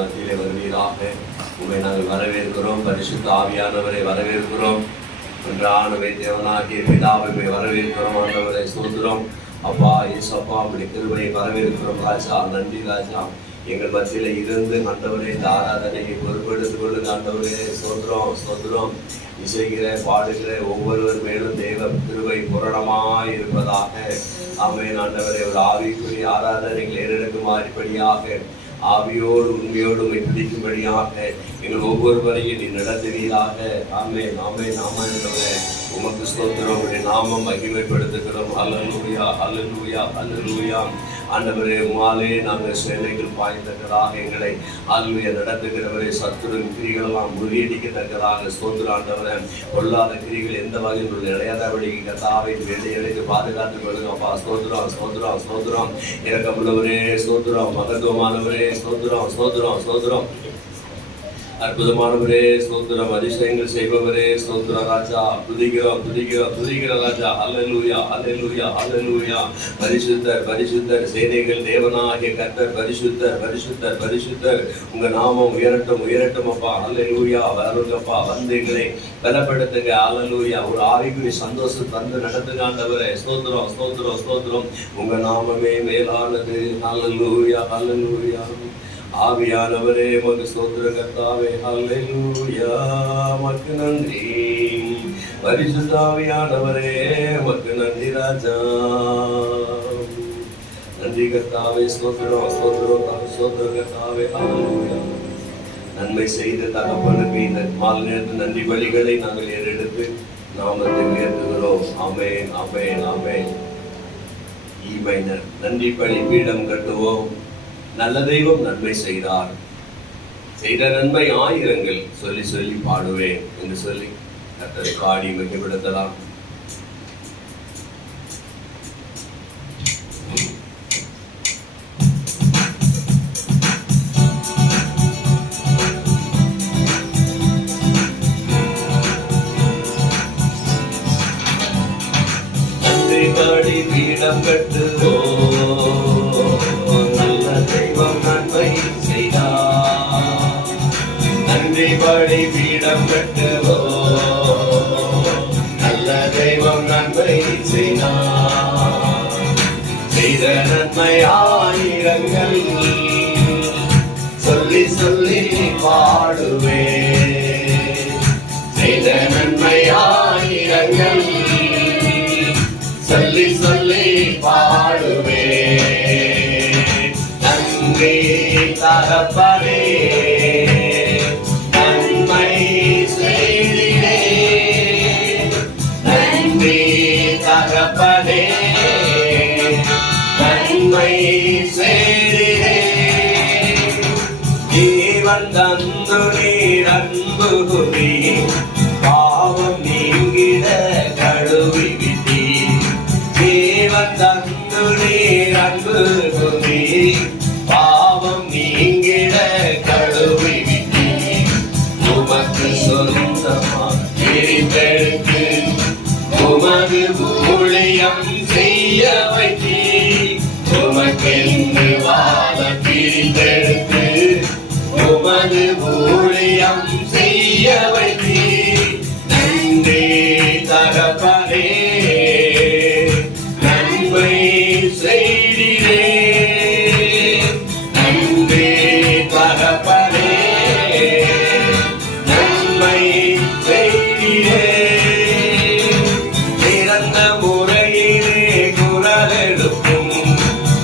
மத்தியிலே வருவீராக. உண்மை நாங்கள் வரவேற்கிறோம். பரிசுத்த ஆவியானவரை வரவேற்கிறோம். ஒன்றானவை தேவனாகிய பிதாவை வரவேற்கிறோம். ஆண்டவரை சோதரம் அப்பா ஏசப்பா அப்படி கிருபையை வரவேற்கிறோம். ராஜா நன்றி ராஜா. எங்கள் மத்தியில இருந்து ஆண்டவரே இந்த ஆராதனையை பொறுப்பெடுத்துக் கொள்ளுங்க ஆண்டவரே. சோதரம் சோதரம். இசைகிற பாடுகிற ஒவ்வொருவர் மேலும் தேவ கிருபை பூரணமாய் இருப்பதாக. ஆமென் ஆண்டவரே. ஒரு ஆவிக்குரிய ஆராதனைகள் ஏறெடுக்குமாறுபடியாக ஆவியோடு உண்மையோடு பிடிக்கும்படியாக எங்கள் ஒவ்வொருவரையும் நீ நடத்துவீராக. ஆமென் ஆமென் ஆமென். உமக்கு ஸ்தோத்திரம். உடைய நாமம் மகிமைப்படுத்துகிறோம். அல்லேலூயா அல்லேலூயா அல்லேலூயா. ஆண்டவரே உமாலே நாங்கள் சேனைகள் பாய்ந்தக்கதாக எங்களை அல்லேலூயா நடத்துகிறவரே. சத்துருவின் கிரிகளெல்லாம் முறியடிக்கத்தக்கதாக ஸ்தோத்திரம் ஆண்டவரே. கொள்ளாத கிரிகள் எந்த வகையில் உள்ள இடையாதபடி கர்த்தாவை வேலையடைத்து பாதுகாத்துக் கொள்ளுங்கப்பா. ஸ்தோத்திரம் ஸ்தோத்திரம் ஸ்தோத்திரம். இரக்கமுள்ளவரே ஸ்தோத்திரம். மகத்துவமானவரே ஸ்தோத்திரம் ஸ்தோத்திரம் ஸ்தோத்திரம். அற்புதமானவரே ஸ்தோத்திரம். அதிசயங்கள் செய்பவரே ஸ்தோத்திரம் ராஜா. துதிக்கிறோம் துதிக்கிறோம் துதிக்கிற ராஜா. அல்லேலூயா அல்லேலூயா அல்லேலூயா. பரிசுத்தர் பரிசுத்தர் சேனைகள் தேவனாகிய கர்த்தர் பரிசுத்தர் பரிசுத்தர் பரிசுத்தர். உங்க நாமம் உயரட்டும் உயரட்டும் அப்பா. அல்லேலூயா. வருங்கப்பா வந்து எங்களை பலப்படுத்துங்க. அல்லேலூயா. ஒரு ஆவிக்குரிய சந்தோஷம் தந்து நடத்துங்க ஆண்டவரே. ஸ்தோத்திரம் ஸ்தோத்திரம் ஸ்தோத்திரம். உங்க நாமமே மேலானது. அல்லேலூயா அல்லேலூயா. ஆவியானவரே உமக்கு ஸ்தோத்திரம் கர்த்தாவே. அல்லேலூயா. உமக்கு நன்றி. பரிசுத்த ஆவியானவரே உமக்கு நன்றி ராஜா. நன்றி கர்த்தாவே. ஸ்தோத்திரம் ஸ்தோத்திரம் ஸ்தோத்திரம் கர்த்தாவே. அல்லேலூயா. நன்மை செய்த தகப்பனுக்கு இந்த மாலை நேரத்தில் நன்றி பலிகளை நாங்கள் ஏறெடுத்து நாமத்தை உயர்த்துகிறோம். ஆமென் ஆமென் ஆமென். ஈமைனர் நன்றி பலி பீடம் கட்டுவோம். நல்ல தெய்வம் நன்மை செய்தார். செய்த நன்மை ஆயிரங்கள் சொல்லி சொல்லி பாடுவேன் என்று சொல்லி கர்த்தரை பாடி மகிமைப்படுத்தலாம். நன்றி பாடி பீடம் கட்டுவோம். படி பீடம் கட்டுவோம். நல்ல தெய்வம் நன்மை செய்தார். செய்த நன்மை ஆயிரங்கள் சொல்லி சொல்லி பாடுவே. செய்த நன்மை ஆயிரங்கள் சொல்லி சொல்லி பாடுவே. நன்றி தகப்பனே. தகப்பனே நன்மை செய்தே. ஜீவன் தந்து நீர் அன்பு கூறி பாவம் நீங்கிட கழுவி விட்டி. ஜீவன் தந்து நீர் அன்பு கூறி பாவம் நீங்கிட கழுவி விட்டி. உமக்கு சொந்தமா பிரித்தெடுத்து உமது ஊழியம் செய்ய வைத்தி. உமக்கென்று வாழ பிரித்தெடுத்து உமது ஊழியம் செய்ய வைத்தி. நன்றி தகப்பனே நன்மை செய்திரே. நன்றி தகப்பனே நன்மை செய்திரே.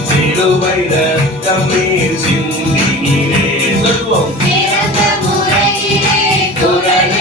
சிலுவை ரத்தம் நீர் சிந்தினீரே. சொல்வோம். சிறந்த முறையிலே குரல்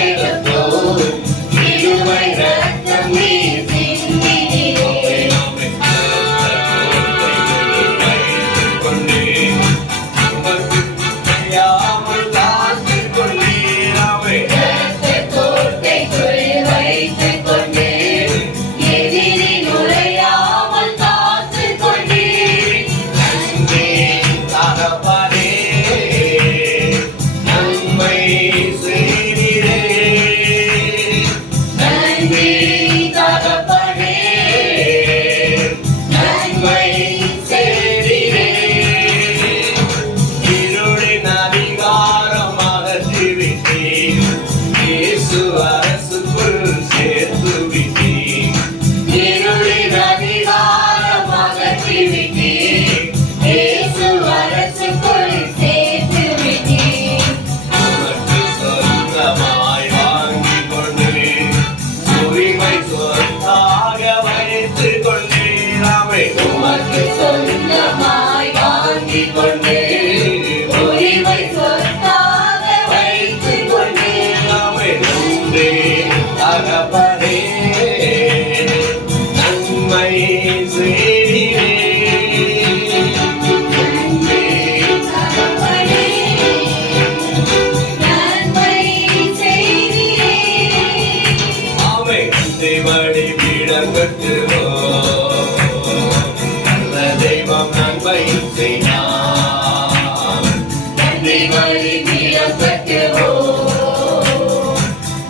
வழி மீறப்பட்டுவோ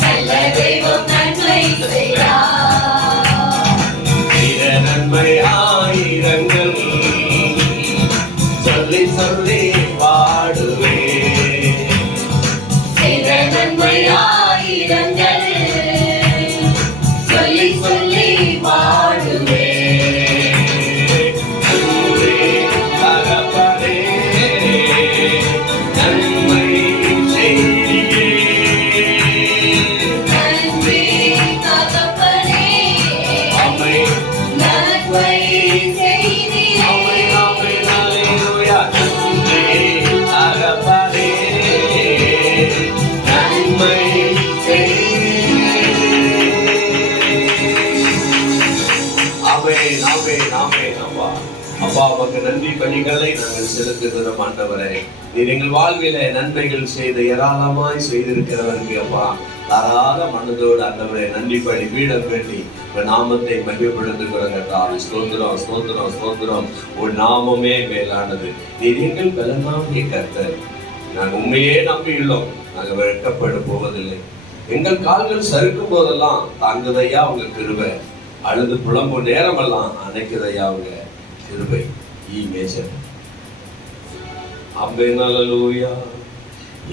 நல்ல தெய்வம் நன்மை செய்யார். பிற நன்மை ஆயிரங்கள் சொல்லி சொல்லி பாடுவே. பிற நன்மை ஆயிரங்கள் சொல்லி சொல்லி பாடுவே. அப்பா உமக்கு நன்றி பலிகளை நாங்கள் செலுத்துகிறோம் ஆண்டவரே. நீர் எங்கள் வாழ்வில நன்மைகள் செய்து ஏராளமாய் செய்திருக்கிறவருக்கு அப்பா தாராள மனதோடு ஆண்டவரே நன்றி பலி பீடம் வேண்டி உன் நாமத்தை மகிழ்ப்படுத்துகிறோம் கர்த்தாவே. ஸ்தோத்திரம் ஸ்தோத்திரம் ஸ்தோத்திரம். உன் நாமமே மேலானது. நீர் எங்கள் பலனாகிய கர்த்தர். நாங்கள் உண்மையே நம்பியுள்ளோம். நாங்கள் வெட்கப்பட போவதில்லை. எங்கள் கால்கள் சறுக்கும் போதெல்லாம் தாங்குதையா உங்க கிருபை. அழுது புலம்பும் நேரமெல்லாம் அணைக்குதையா உங்க கிருபை. ஆமென் அல்லேலூயா.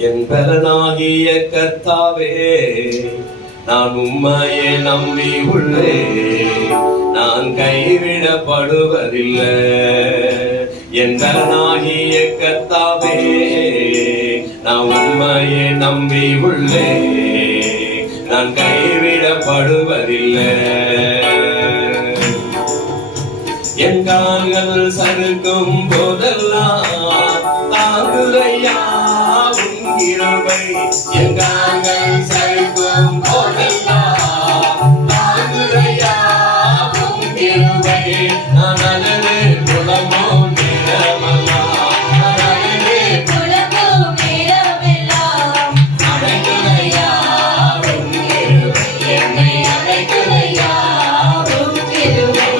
என் பலனாகிய கர்த்தாவே, நான் உம்மையே நம்பி உள்ளேன். நான் கைவிடப்படுவதில்லை. என் பலனாகிய கர்த்தாவே, நான் உம்மையே நம்பி உள்ளேன். நான் கைவிடப்படுவதில்லை. என் கால்கள் சறுக்கும் போதெல்லாம் தாங்குதையா உன் கிருபை. என் கால்கள் சறுக்கும் போதெல்லாம் தாங்குதையா உன் கிருபை. நான் அழகு குலமோ நிறமெல்லாம் அழைக்குதையா உன் கிருபை. என்னை அழைக்குதையா உன் கிருபை.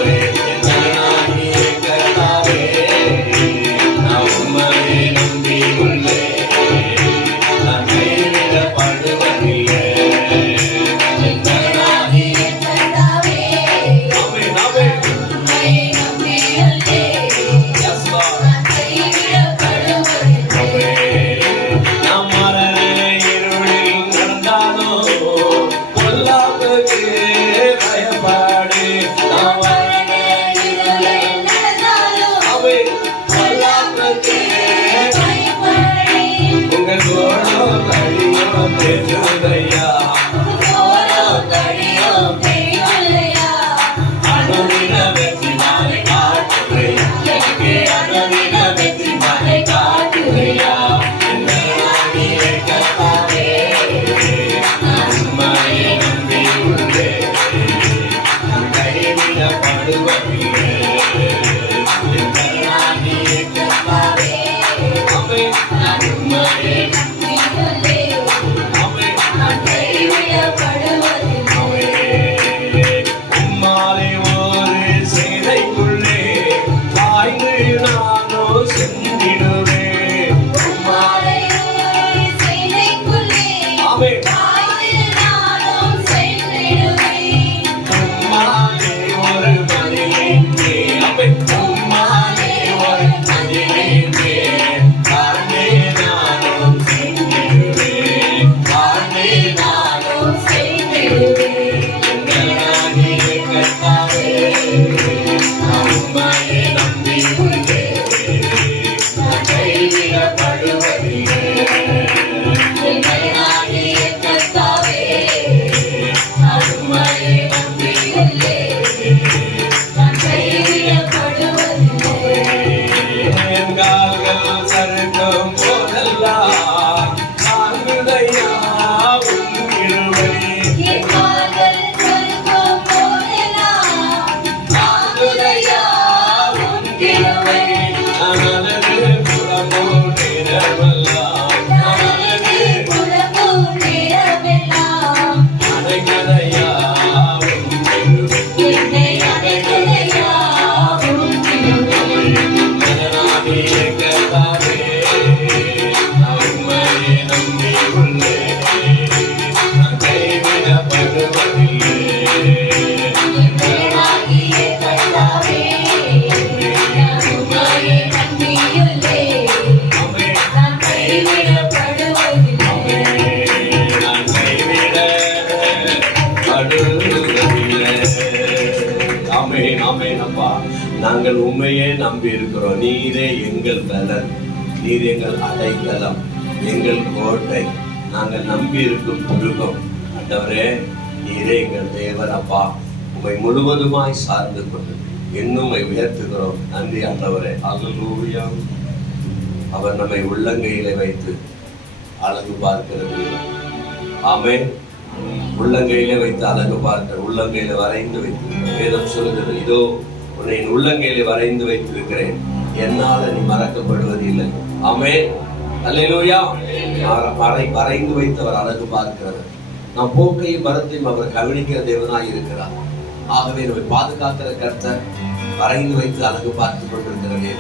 நம்பி இருக்கிறோம். நீரே எங்கள் பலன், நீர் எங்கள் அடைக்கலம், எங்கள் கோட்டை, நாங்கள் நம்பி இருக்கும் துருகம். ஆண்டவரே, நீரே எங்கள் தேவன். அப்பா, உம்மை முழுவதுமாய் சார்ந்து கொண்டு இன்னும் உயர்த்துகிறோம். நன்றி ஆண்டவரே. அல்லேலூயா. அவர் நம்மை உள்ளங்கையிலே வைத்து அழகு பார்க்கிறது. ஆமென். உள்ளங்கையிலே வைத்து அழகு பார்க்க, உள்ளங்கையில வரைந்து வைத்திருக்கிறேன். வேதம் சொல்லுகிறது, இதோ உன்னை என் உள்ளங்கையிலே வரைந்து வைத்திருக்கிறேன், என்னால நீ மறக்கப்படுவது இல்லை. ஆமென். அல்லேலூயா. வரைந்து வைத்தவர் அழகு பார்க்கிறவர். நாம் போக்கையும் வரத்தையும் அவர் கவனிக்கிற தேவனாய் இருக்கிறார். ஆகவே நம்மை பாதுகாக்கிற கர்த்தர் வரைந்து வைத்து அழகு பார்த்து கொண்டிருக்கிறதே.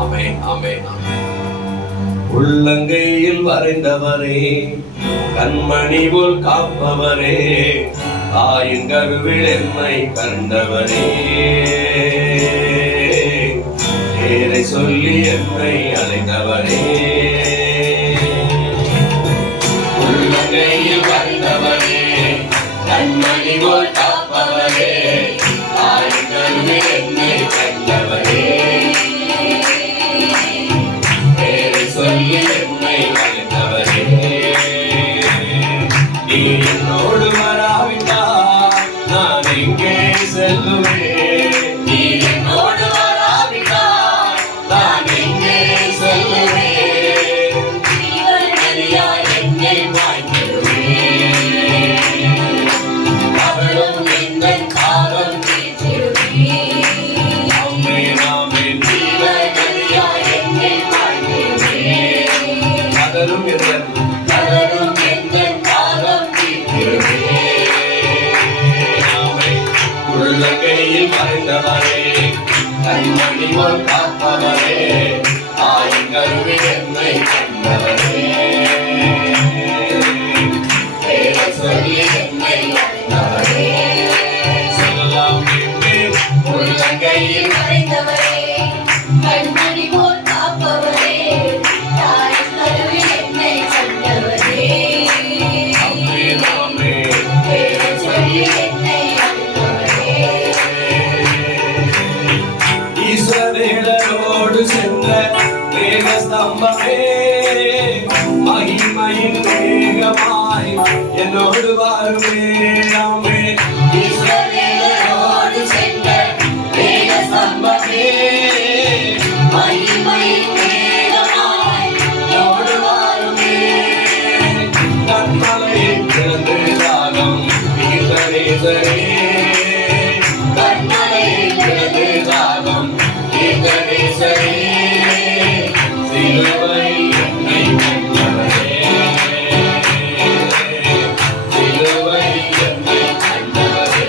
ஆமென், ஆமென், ஆமென். உள்ளங்கையில் வரைந்தவரே, கண்மணி போல் காப்பவரே, தாயின் கருவில் என்னை கண்டவரே, பேரை சொல்லி என்னை அழைத்தவரே. உள்ளங்கையில் வரைந்தவரே, கண்மணி போல் காப்பவரே, தாயின் கருவில் என்னை கண்டவரே, சொல்லி என்னை அழைத்தவரே. நீ என்னோடு வராவிட்டால் நான் எங்கே செல்லுவேன்? நீ என்னோடு வராவிட்டால் நான் எங்கே செல்லுவேன்? ஜீவநதியாய் என்னை வாழ்ந்திடுவேன், அவளும் எங்கள் காலம் தீர்த்திடுவேன். ஆமென், ஆமென். ஜீவநதியாய் என்னை கதரும் எங்கள் காலம் தீர்த்திடுவேன். உள்ளங்கையில் வரைந்தவரே, கண்மணி போல் காப்பவரே, தாயின் கருவில் என்னை கண்டவரே, பேரை சொல்லி என்னை அழைத்தவரே. சொல்லலாம் கேட்பேன். உள்ளங்கையில் வரைந்தவரே, கண்மணி போல் காப்பவரே, தாயின் கருவில் என்னை கண்டவரே, பேரை சொல்லி என்னை அழைத்தவரே. இஸ்ரவேலரோடு சென்ற மேகஸ்தம்பமே, மகிமையின் மேகமாய் என்னோடு வாருமே. ஆமென். இஸ்ரவேலரோடு சென்ற மேகஸ்தம்பமே, மகிமையின் மேகமாய் என்னோடு வாருமே. கண்மலையின் திறந்து தாகம் தீர்த்தனேசரே, கண்மலையின் திறந்து தாகம் தீர்த்தனேசரே, சிலுவை என்னை கண்டவரே, சிலுவை என்னை கண்டவரே.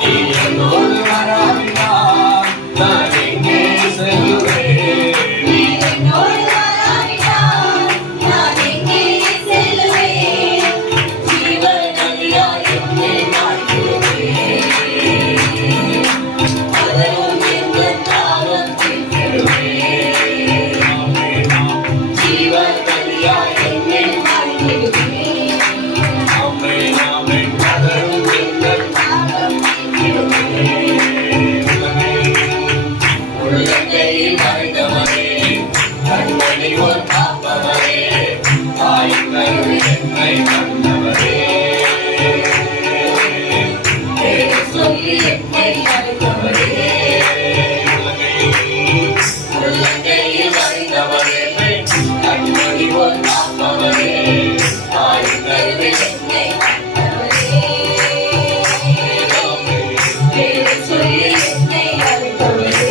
நீ என்னோடு வராவிட்டால் நான் எங்கே செல்லுவேன்? நீ என்னோடு வராவிட்டால் நான் எங்கே செல்லுவேன்? ஜீவநதியாய் என்னை வாழ்த்திடுவேன், அவளும் எங்கள் காலம் தீர்த்திடுவேன். ஜீவநதியாய் என்னை வாழ்த்திடுவேன், ஆமென், ஆமென். கதரும் எங்கள் காலம் தீர்த்திடுவேன். உள்ளங்கையில் வரைந்தவரே, கண்மணி போல் காப்பவரே, தாயின் கருவில் என்னை கண்டவரே, பேரை சொல்லி என்னை அழைத்தவரே, உள்ளங்கையில் வரைந்தவரே, கண்மணி போல் காப்பவரே, தாயின் கருவில் என்னை கண்டவரே, பேரை சொல்லி என்னை அழைத்தவரே.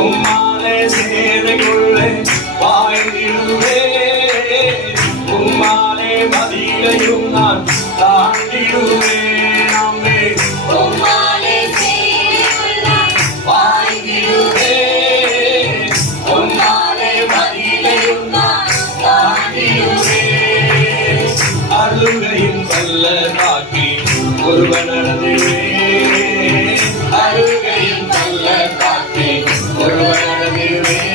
உம்மாலே சேனைக்குள்ளே வாழ்ந்திடுவேன், உம்மாலே மதிலையும் நான் தாண்டிடுவேன். ஆமென். உம்மாலே சேனைக்குள்ளாய் வாழ்ந்திடுவேன், உம்மாலே மதிலையும் நான் தாண்டிடுவேன். அருகையின் பள்ளத்தாக்கி ஒருவன் நடந்திடுவேன், அருகையின் பள்ளத்தாக்கி ஒருவன் நடந்திடுவேன்.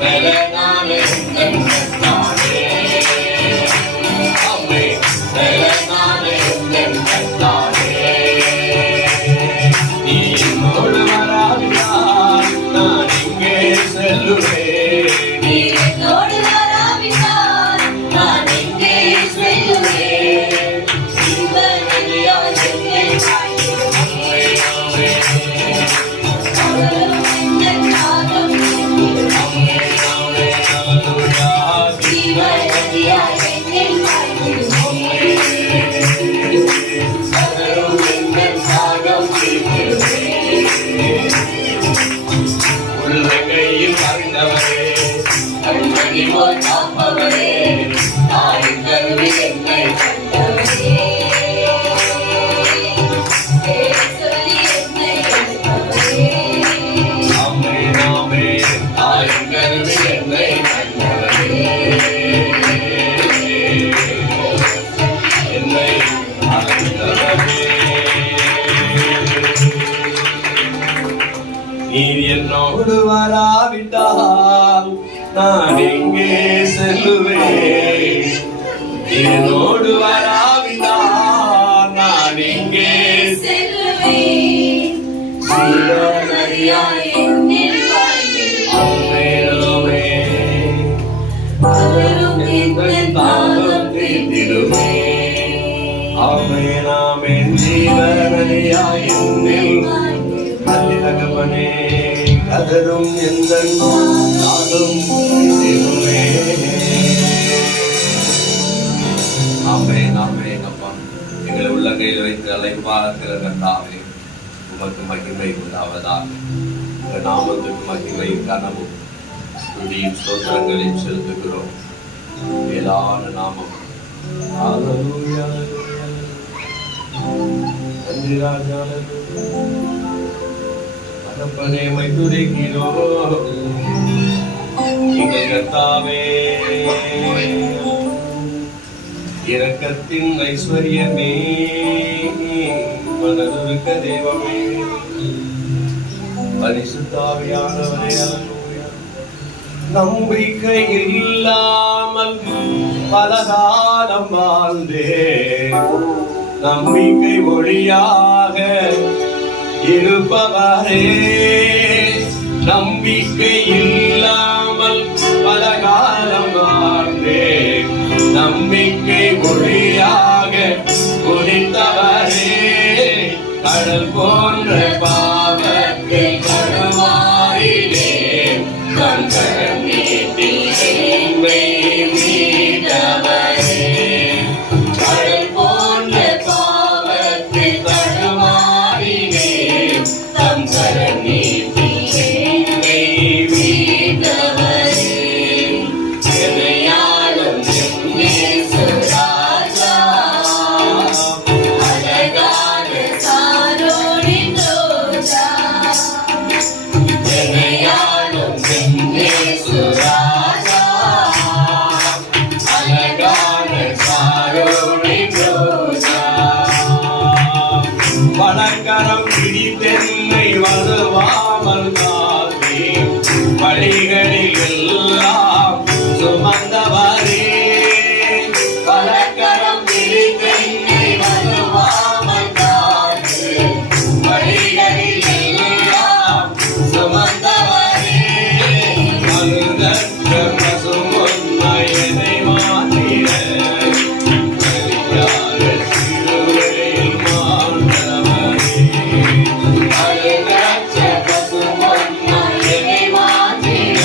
பலனான என் கர்த்தாவே, ஆமென். பலனான என் கர்த்தாவே, அறிந்தவரே, கண்மணி போல் காப்பவரே, தாயின் கருவில் என்னை கண்டவரே. பேர் சொல்லி என்னை அழைப்பவரே. ஆமென் ஆமென். தாயின் கருவில் என்னை கண்டவரே, என்னை அறிந்தவரே. நீர் என்னோடு வராவிட்டால் நான் எங்கே செல்லுவேன்? நீர் என்னோடு வராவிட்டால் நான் எங்கே செல்லுவேன். சீயோனறியாய் என்னில் வாழ்ந்திடுவேன். அவரும் எந்தன் தாகம் தீர்த்திடுவேன். ஆமென் ஆமென். ஜீவனறியாய் என்னில் நன்றி தகப்பனே, கதரும் எந்தன் தாகம் தீர்த்திடுவேன். ஆமென் ஆமென். அப்பா, எங்களை உள்ளங்கையில் வைத்து அழைப்பார்க்கிற கர்த்தாவே, உமக்கு மகிமை உண்டாவதாக. உங்கள் நாமத்துக்கு மகிமை கனவும் துதியும் ஸ்தோத்திரங்களையும் செலுத்துகிறோம். மேலான நாமம். ஹல்லேலூயா, ஹல்லேலூயா. நன்றி ராஜா, தகப்பனே, உம்மை துதிக்கிறோம். எங்கள் கர்த்தாவே, இரக்கத்தின் ஐஸ்வர்யமே, மனதுருக்க தெய்வமே, பரிசுத்த ஆவியானவரே, அல்லேலூயா. நம்பிக்கை இல்லாமல் பலகாலம் வாழ்ந்தேன், நம்பிக்கை ஒளியாக இருப்பவரே. நம்பிக்கை இல்லாமல் பலகாலம் வாழ்ந்தேன், நம்பிக்கை ஒளியாக உதித்தவரே. கடல் போன்ற பாவத்தை கருமாறினேன், கண்கரம் நீட்டி என்னை மீட்டவரே. கடல் போன்ற பாவத்தை கருமாறினேன், கண்கரம் நீட்டி என்னை மீட்டவரே. என்னையாளும் இயேசு ராஜா, அழகான சாரோனின் ரோஜா. என்னையாளும் இயேசு ராஜா, அழகான சாரோனின் ரோஜா. வலக்கரம் பிடித்தென்னை வலுவாமல் காத்தே, வழிகளில் எல்லாம் சுமந்தவரே. வலக்கரம் பிடித்தென்னை வலுவாமல் காத்தே, வழிகளில் எல்லாம் சுமந்தவரே. அழுதற்ற பசும்பொன்னை என்னை மாற்றிட, பலியாக சிலுவையில் மாண்டவரே. அழுதற்ற பசும்பொன்னை என்னை மாற்றிட,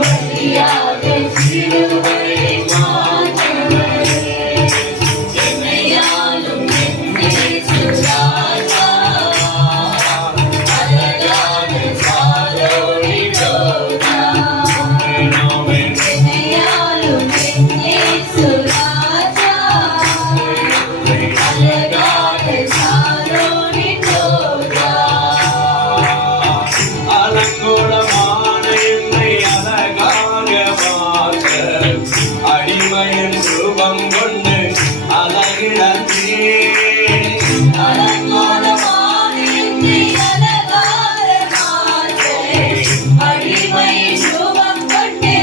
பலியாக சிலுவையில் மாண்டவரே. என்னையாளும் இயேசு ராஜா, அழகான சாரோனின் ரோஜா. என்னையாளும் இயேசு ராஜா, அழகான சாரோனின் ரோஜா. அலங்கோலமான என்னை அழகாக மாற்ற, அடிமையின் ரூபம் கொண்டு அழகிடத்தீர். அலங்கோலமான என்னை அழகாக மாற்ற, அடிமையின் ரூபம் கொண்டு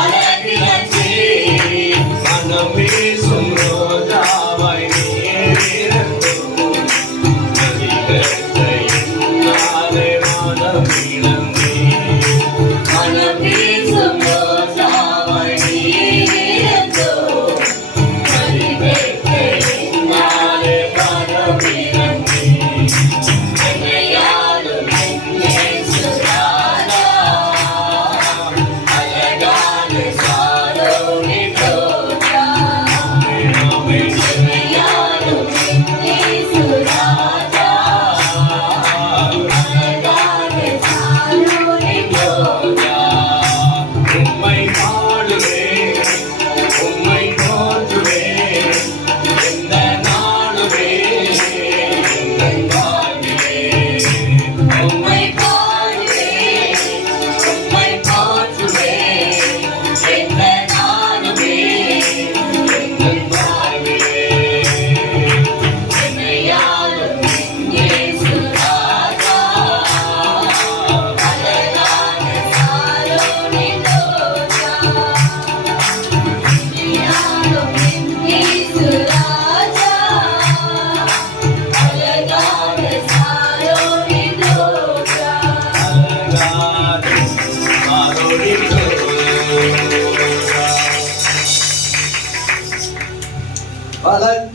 அழகிடத்தீர். மனம் வீசும் ரோஜாவாய் நீர் இருந்தோம், நதிகட்ட என்னாலே மனம் இழந்தீர். மனம் வீசும் ரோஜாவாய் நீர் இருந்தோம், நதிகட்ட என்னாலே மனம் இழந்தீர். என்னையாளும் இயேசு ராஜா, அழகான சாரோனின் ரோஜா. என்னையாளும் இயேசு ராஜா, அழகான சாரோனின் ரோஜா.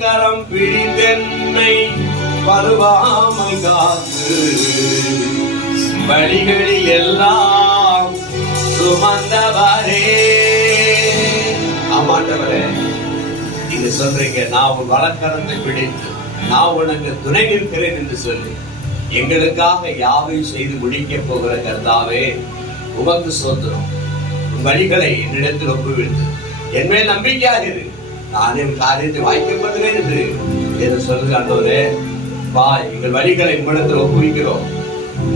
வலக்கரம் பிடித்தென்னை பருவாமல் காத்து வழிகளில் எல்லாம் சுமந்தவரே. ஆமாண்டவரே, நீங்க சொல்றீங்க, நான் உன் வலக்கரத்தை பிடித்து நான் உனக்கு துணை நிற்கிறேன் என்று சொல்லி எங்களுக்காக யாவையும் செய்து முடிக்க போகிற கர்த்தாவே, உமக்கு சோத்திரம். உன் வழிகளை என்னிடத்தில் ஒப்புவித்து என் மேல் நம்பிக்கையாக இரு, நான் என் காரியத்தை வாய்க்கப்படுகிறேன் என்று சொல்லுங்க. ஆண்டவரே, எங்கள் வழிகளை உங்களிடத்தில் ஒப்புவிக்கிறோம்.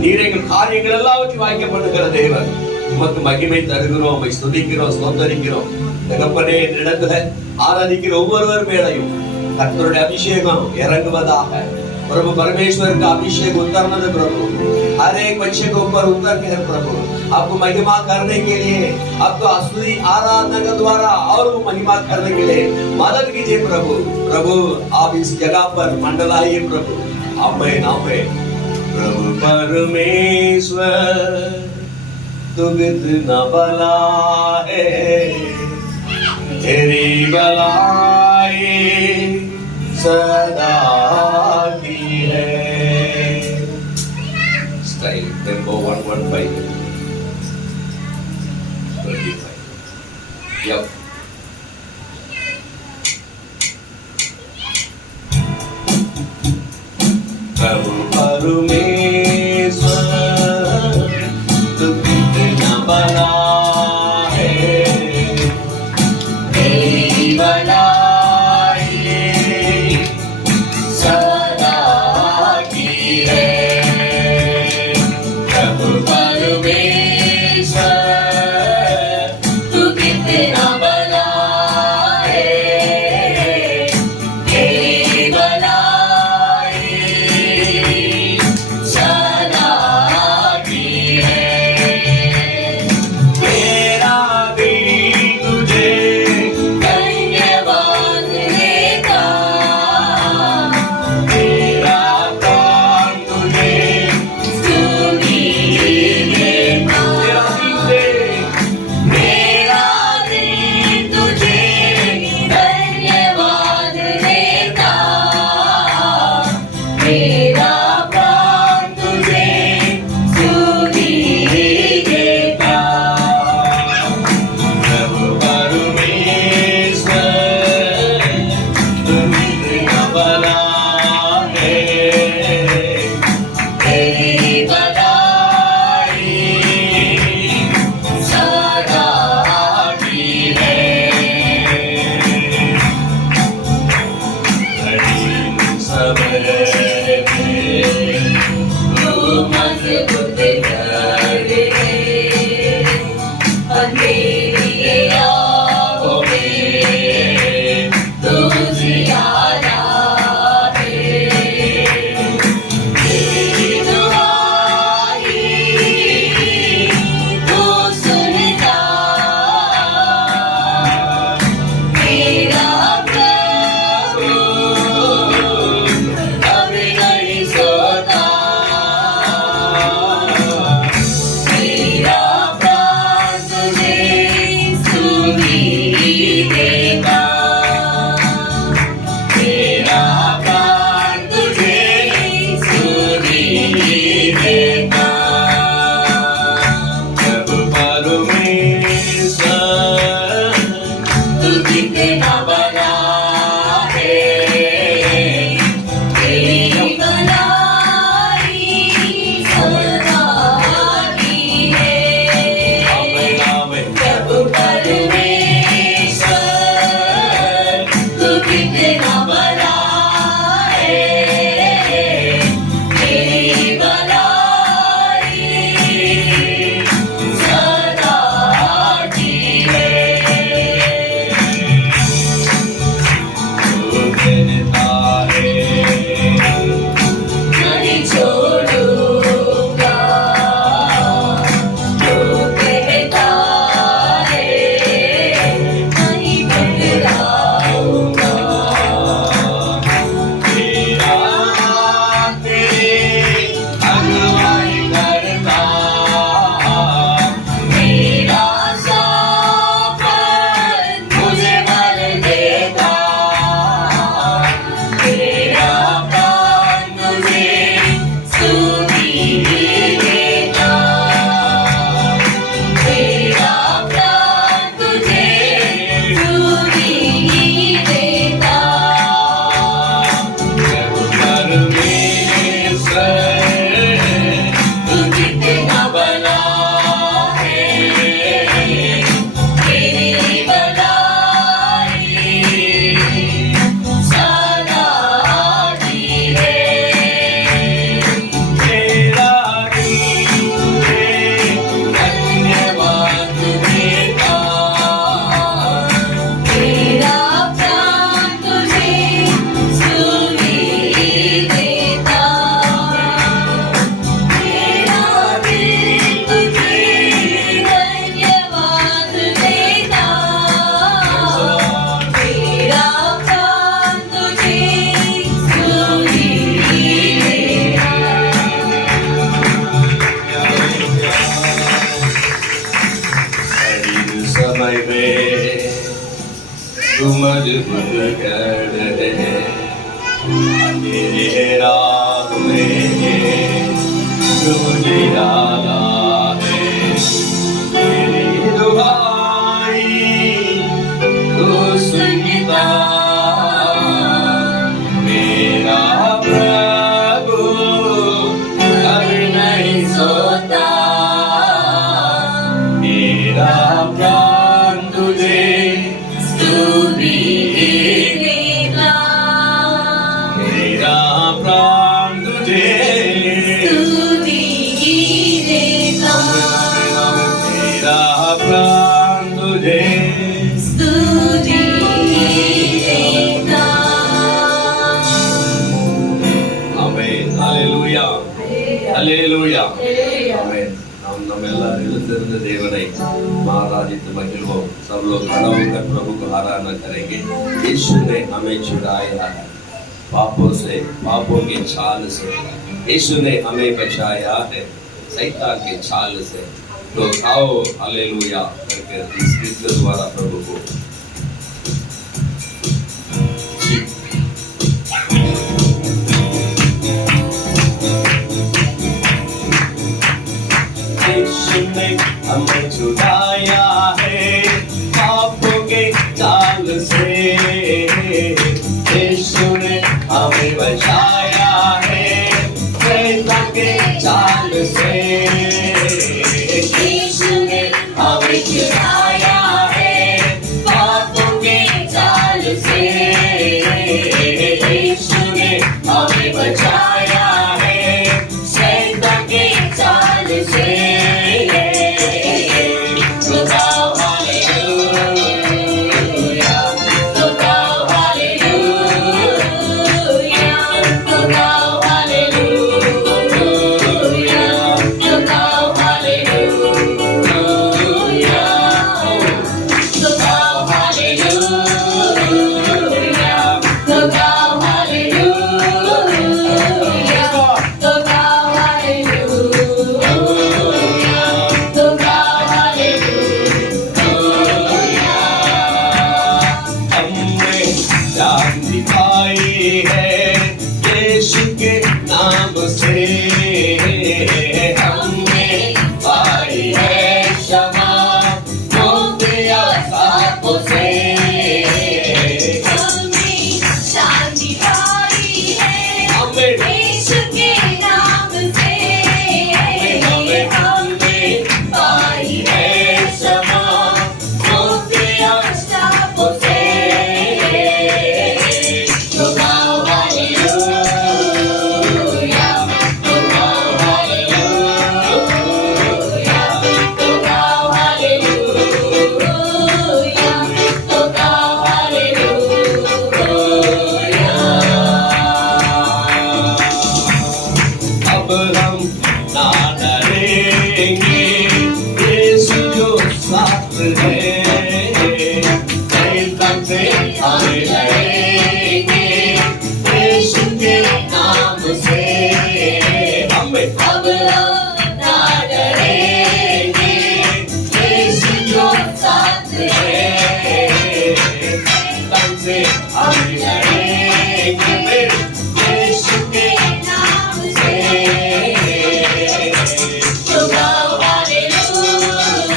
நீர் எங்கள் காரியங்கள் எல்லாவற்றையும் வாய்க்கப்படுகிற தேவன். உமக்கு மகிமை தருகிறோம், உம்மை ஸ்துதிக்கிறோம், ஸ்தோத்தரிக்கிறோம். தகப்பனே, என்னிடத்துல ஆராதிக்கிற ஒவ்வொருவர் மேலையும் கர்த்தருடைய அபிஷேகம் இறங்குவதாக. प्रभु परमेश्वर का अभिषेक उतरने दे प्रभु, हर एक बच्चे के ऊपर उतर के प्रभु आपको महिमा करने के लिए, आपको स्तुति आराधना के द्वारा और वो महिमा करने के लिए मदद कीजिए प्रभु। प्रभु आप इस जगह पर मंडलाइए प्रभु, आमे नामे। प्रभु परमेश्वर तू कितना भला है, तेरी भलाई सदा की है। Style tempo 115 25. Yep. प्रभु परमेश्वर तू कितना भला है, तेरी भलाई सदा की है। प्रभु परमेश्वर तू कितना भला में तुमज कर मेरे राह में तुझे डाला है मेरी दुआई तू सुनता मेरा प्रभु कर नहीं सोता मेरा प्राण तुझे स्तुति देगा मेरा प्राण तुझे स्तुति देगा मेरा प्राण तुझे स्तुति देगा ஆமென் ஹalleluya ஹalleluya ஆமென் நாம் நம்ம எல்லாரும் எழுந்திருந்த தேவனை ஆராதித்து மகிழ்வோம் सब लोग खड़ा होकर प्रभु को आराधना करेंगे यीशु ने हमें छुड़ाया है पापों के छाल से यीशु ने हमें बचाया है शैतान के छाल से तो आओ हालेलुया करके इस गीत के द्वारा प्रभु को यीशु ने हमें छुड़ाया है पापों के जाल से यीशु ने हमें बचाया है शैतान के जाल से यीशु ने हमें छुड़ाया है पापों के जाल से यीशु ने हमें बचाया है शैतान के जाल से तो गाओ हालेलुया तो गाओ हालेलुया तो गाओ हालेलुया तो गाओ हालेलुया तो गाओ हालेलुया तो गाओ हालेलुया तो गाओ हालेलुया तो गाओ हालेलुया हमने जान दिखाई है यीशु के नाम से हमने पाई है क्षमा मुक्ति और पापों से हमें शांति पाई है हमें यीशु के नाम से हमें पाई है क्षमा मुक्ति और पापों से तो गाओ हालेलुया तो गाओ हालेलुया तो गाओ हालेलुया तो गाओ हालेलुया अब हम ना डरेंगे यीशु जो साथ है शैतान से हमें लड़ेंगे यीशु के नाम से हमें अब हम ना डरेंगे यीशु जो साथ है शैतान से हमें लड़ेंगे यीशु के नाम से तो गाओ हालेलुया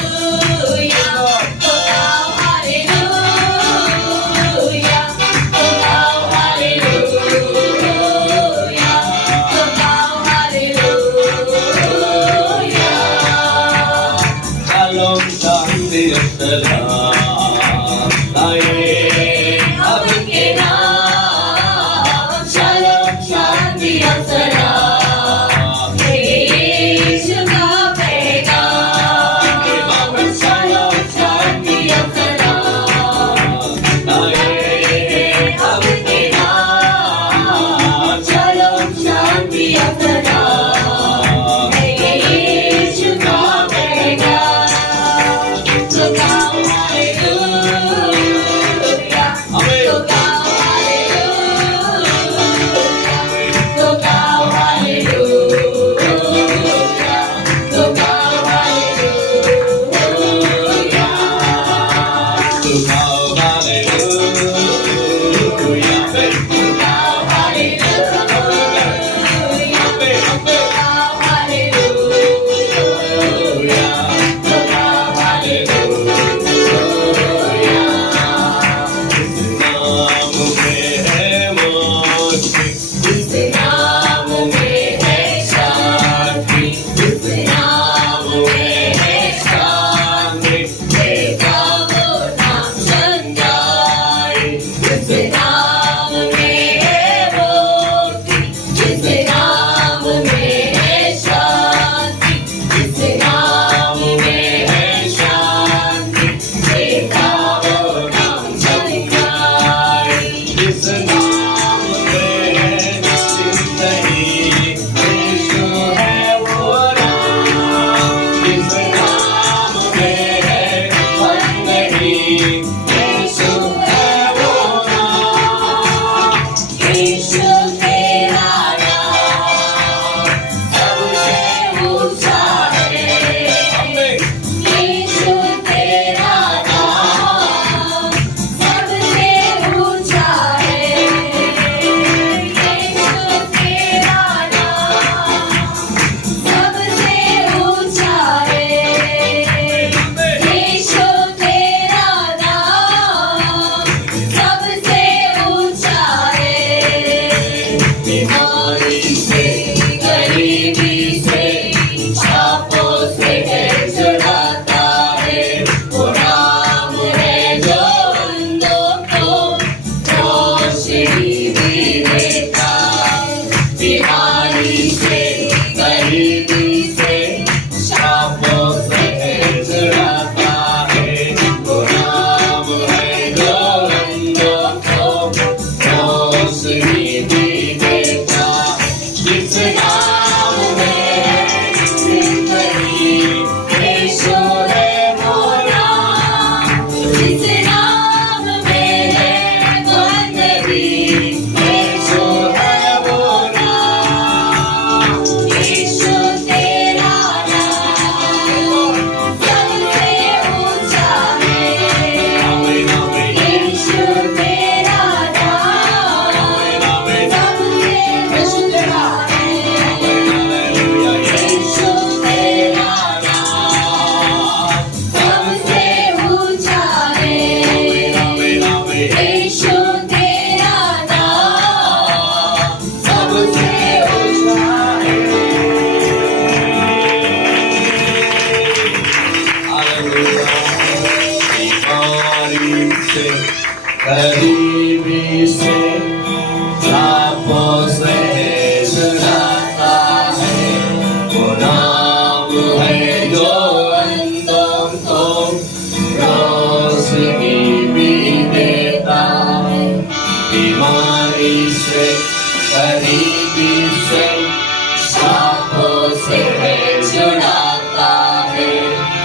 तो गाओ हालेलुया तो गाओ हालेलुया तो गाओ hallelujah Shalom Shanti Salam Naye अब के नाम शालोम शांति और सलाम यीशु का पैगाम शालोम शांति और सलाम अब के नाम शालोम शांति और सलाम यीशु का पैगाम तो गाओ करीबी से सांपों से छुड़ाता है। वो नाम है जो अंधों को रोशनी भी देता है। बीमारी से करीबी से सांपों से छुड़ाता है।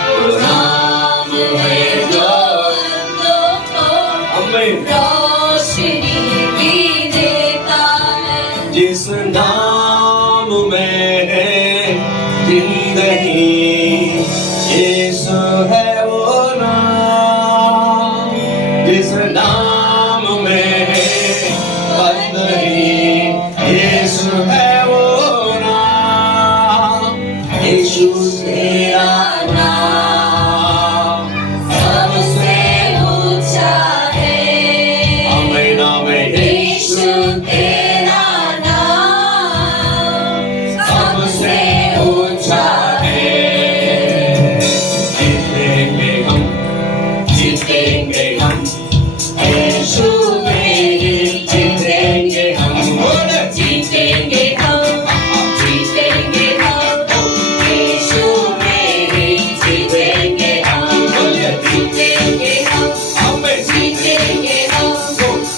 वो नाम है जो रोशनी भी देता है। जिस नाम में है जिंदगी, यीशु है वो नाम। जिस नाम में है बंदगी, यीशु है वो नाम। यीशु तेरा नाम सबसे ऊंचा है। आमीन आमीन। यीशु तेरा नाम सबसे ऊंचा है। जीतेंगे हम, जीतेंगे हम, यीशु में ही जीतेंगे हम। जीतेंगे हम, जीतेंगे हम, यीशु में ही जीतेंगे हम। जीतेंगे हम, जीतेंगे हम,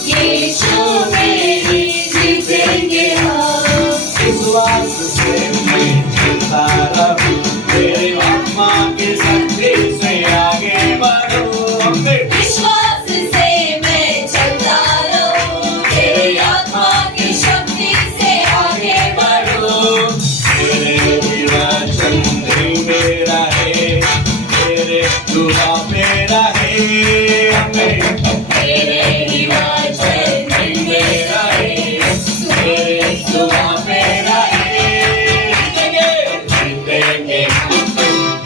यीशु में ही जीतेंगे हम। विश्वास से मैं चलता रहूं, तेरे आत्मा की शक्ति से आगे बढ़ूं। विश्वास से मैं चलता रहूं, तेरी आत्मा की शक्ति से आगे बढ़ूं। तेरे ही वचन मेरा है, तेरे दुआ मेरा है। तेरे ही वचन मेरा है, तेरे दुआ मेरा है। जीतेंगे,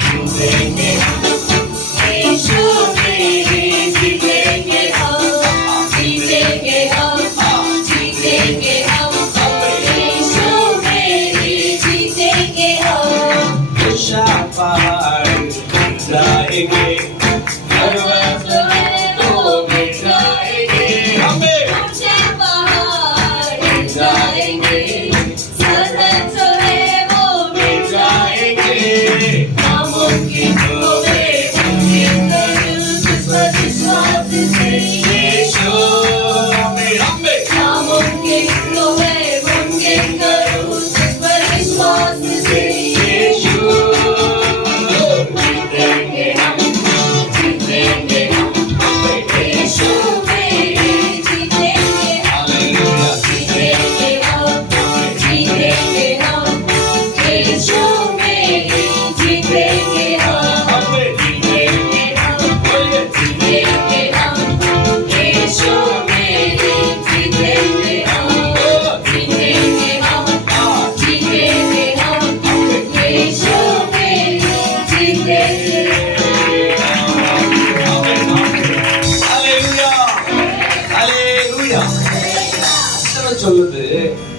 जीतेंगे, यीशु में ही जीतेंगे हम। जीतेंगे हम, जीतेंगे हम, यीशु में ही जीतेंगे हम। ऊंचा पहाड़ जाएंगे, पर्वत को मिटाएंगे। हमें ऊंचे पहाड़ जाएंगे, सतत जो है वो मिट जाएंगे। नामुमकिन को है मुमकिन करूं, जिस पर विश्वास से यीशु हमें नामुमकिन को है मुमकिन करूं, जिस पर विश्वास से यीशु। जीतेंगे हम, जीतेंगे हम, यीशु में ही जीतेंगे हम। हालेलुया। जीतेंगे हम, जीतेंगे हम, यीशु में ही जीतेंगे हम। हमें जीतेंगे हम, जीतेंगे हम, यीशु में ही जीतेंगे हम। जीतेंगे हम, जीतेंगे हम, यीशु में ही जीतेंगे हालेलुया, हालेलुया। வசனம் சொல்லுது,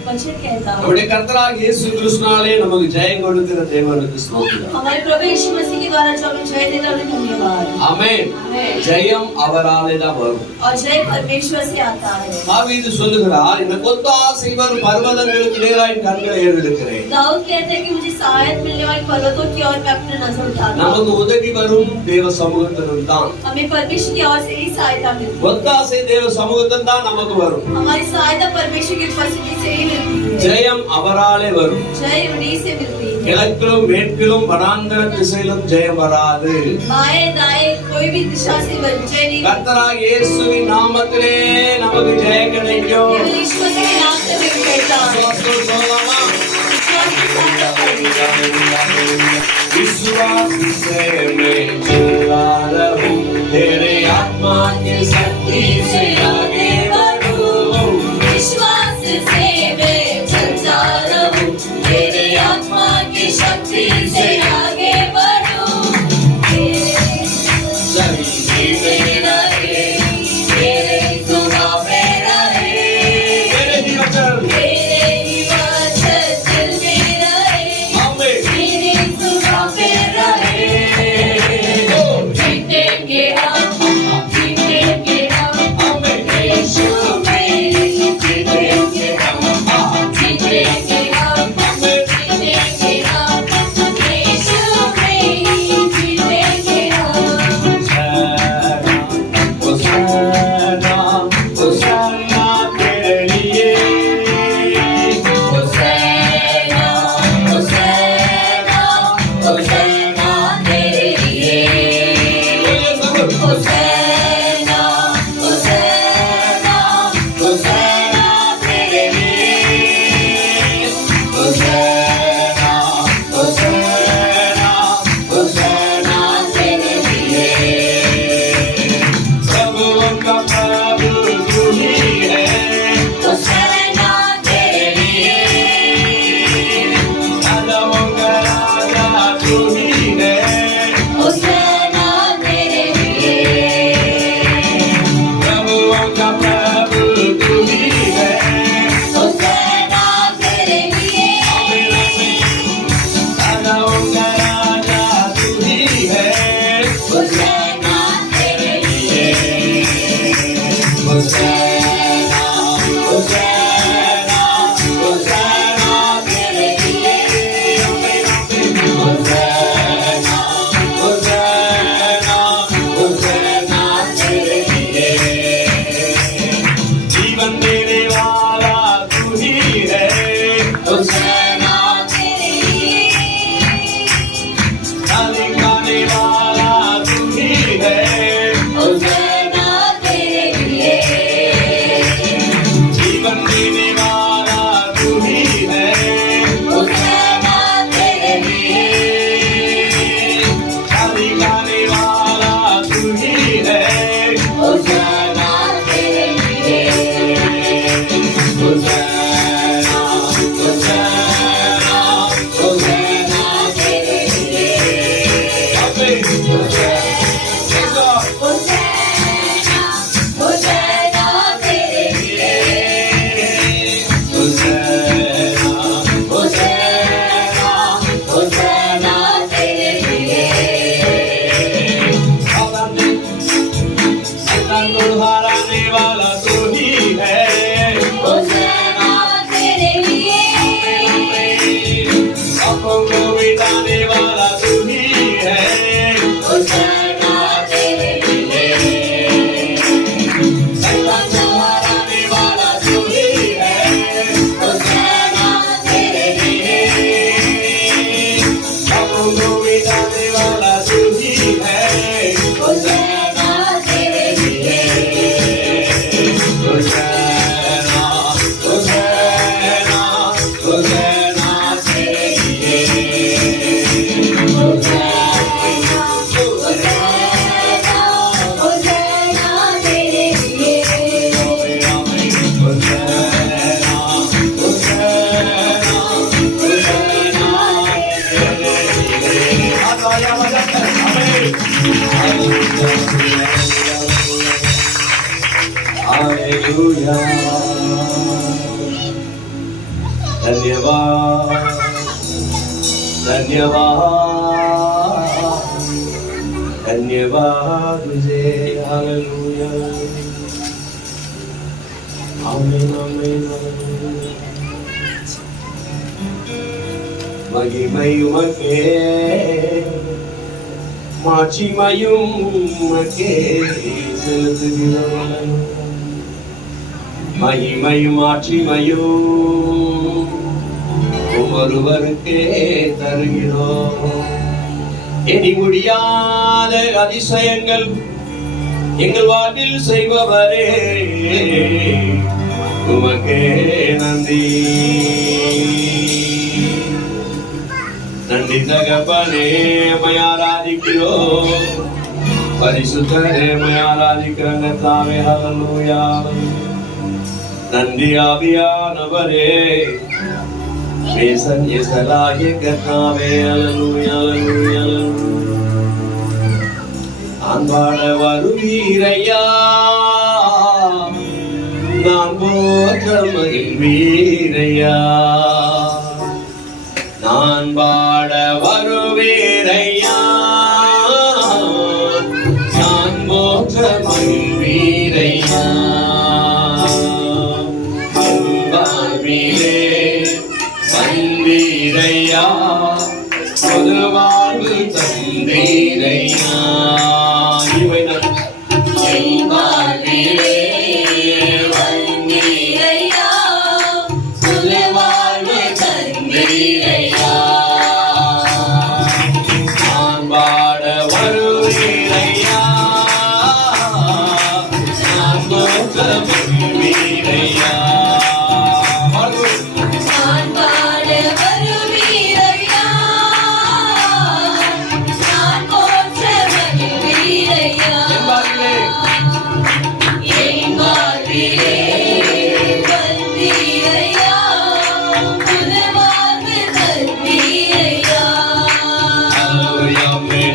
वचन कहता है நம்முடைய கர்த்தராகிய இயேசு கிறிஸ்துவினாலே நமக்கு ஜெயம் கொடுக்கிற தேவனுக்கு ஸ்தோத்திரம்। हमारे प्रभु यीशु मसीह के द्वारा जो हमें जय देता है उन्हें धन्यवाद। ஆமென்। आमेन। ஜெயம் அவராலே தான் வரும்। और जय परमेश्वर से आता है। தாவீது சொல்லுகிறார், இந்த கொத்தாசை வரும் பர்வதங்களுக்கு நேராய் என் கண்களை ஏறெடுக்கிறேன்। दाऊद कहते हैं कि मुझे सहायता मिलने वाली पर्वतों की ओर मैं अपनी नजर उठाता हूं। நமக்கு உதவி வரும் தேவ சமூகத்திலும் தான்। हमें परमेश्वर की ओर से ही सहायता मिलती है। கொத்தாசை தேவ சமூகத்தில் தான் நமக்கு வரும்। हमारी सहायता परमेश्वर की उपस्थिति से ही मिलती है। ஜெயம் அவராலே வரும்। जय उन्हीं से मिलती है। கிழக்கிலும் மேற்கிலும் வனாந்தர திசையிலும் ஜெயம் வராது। बाएं दाएं कोई भी दिशा से जय नहीं। கர்த்தராகிய இயேசுவின் நாமத்திலே நமக்கு ஜெயம் கிடைக்கும்। केवल यीशु मसीह के नाम से मिल कहता है। விசுவாசத்தோடு சொல்லலாமா? विश्वास के साथ कहता है। विश्वास से मैं चलता रहूं, तेरे आत्मा की शक्ति से आगे बढ़ूं। विश्वास से मैं चलता रहूं, तेरे आत्मा की शक्ति से आगे बढ़ूं। मेरा है, तेरे दुआ मेरा है, तेरे ही वचन, तेरे ही वचन दिल में रहे, आमीन। तेरे दुआ मेरा है, हालेलुया धन्यवाद धन्यवाद धन्यवाद तुझे हालेलुया आमीन आमीन महिமை உமக்கே மாட்சிமையும் உமக்கே செலுத்துகிறோம் மகிமையும் மாட்சிமையும் ஒருவருக்கே தருகிறோம் எண்ணி முடியாத அதிசயங்கள் எங்கள் வாழ்வில் செய்பவரே உமக்கே நன்றி நன்றி தகப்பனே உம்மை ஆராதிக்கிறோம் பரிசுத்தரே உம்மை ஆராதிக்கிறோம் கர்த்தாவே ஹல்லேலூயா நன்றி ஆவியானவரே நேசன் இயேசுவாகிய கர்த்தாவே ஹல்லேலூயா ஹல்லேலூயா நான் பாட வருவீரையா நான் போற்ற மகிழ்வீரையா நான் பாட வருவீரையா நான் போற்ற மகிழ்வீரையா வாழ்விலே வந்தீரையா புது வாழ்வு தந்தீரையா இவை என் வாழ்விலே வந்தீரையா புது வாழ்வு தந்தீரையா நான் பாட வருவீரையா நான் போற்ற மகிழ்வீரையா நான் பாட வருவீரையா நான் போற்ற மகிழ்வீரையா என் வாழ்விலே வந்தீரையா புது வாழ்வு தந்தீரையா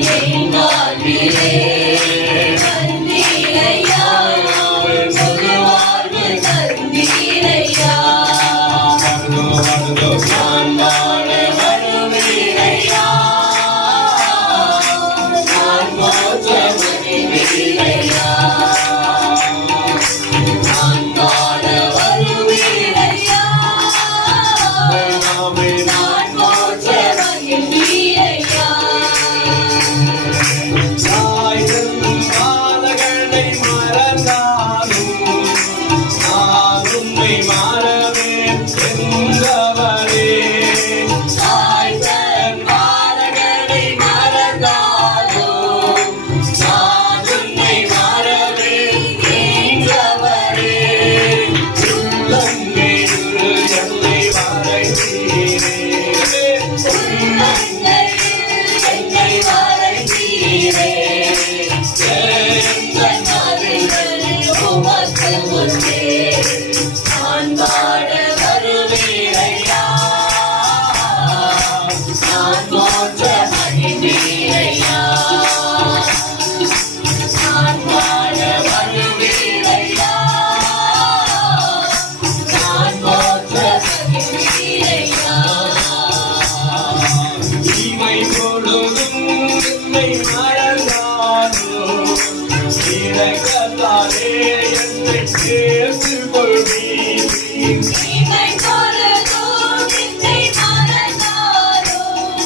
என் வாழ்விலே வந்தீரையா புது வாழ்வு தந்தீரையா நான் பாட வருவீரையா நான் போற்ற மகிழ்வீரையா நான் பாட வருவீரையா நான் போற்ற மகிழ்வீரையா பாதகளை மறந்தாலும் நான் உன்னை மறவேன் என்றவரே தாய்தன் பாதங்களை மறந்தாலும் நான் உன்னை மறவேன் என்றவரே உள்ளங்கையில் என்னை வரைந்தீரே உள்ளங்கையில் என்னை வரைந்தீரே எந்தன் மதில்கள் உமக்கு முன்னே நான் பாட வருவீரையா நான் போற்ற மகிழ்வீரையா ஏற்றுக்கொள்வீர். நீங்கள் பொழுதும் என்னை மறந்தாலும்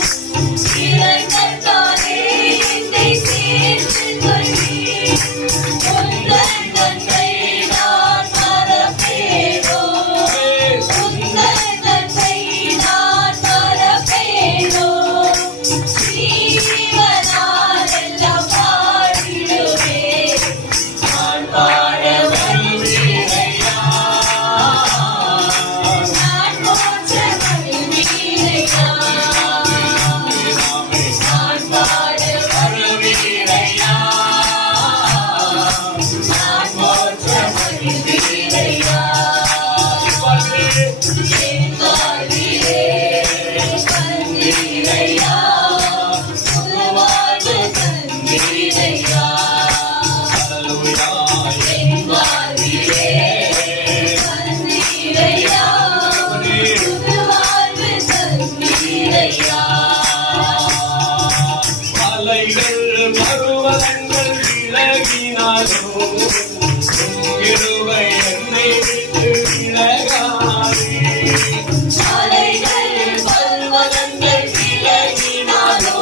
இரக்கத்தாலே என்னை சேர்த்துக் கொள்வீர். உந்தன் நன்மை நான் மறப்பேனோ? உந்தன் நன்மை நான் மறப்பேனோ? ஜீவனால் எல்லாம் பாடிடுவேன். நான் பாட வருவேனையா. நான் போற்ற வருவேனையா. நான் பாட வருவேனையா. நான் போற்ற வருவேனையா. என் வாழ்விலே வந்தீரையா. புது வாழ்வு தந்தீரையா. என் வாழ்விலே வந்தீரையா. புது வாழ்வு தந்தீரையா. மலைகள் பருவதங்கள் விலகினாலும் உம் கிருபை என்னை விட்டு விலகாதே. சாலைகள் பர்வதங்கள் விலகினாலோ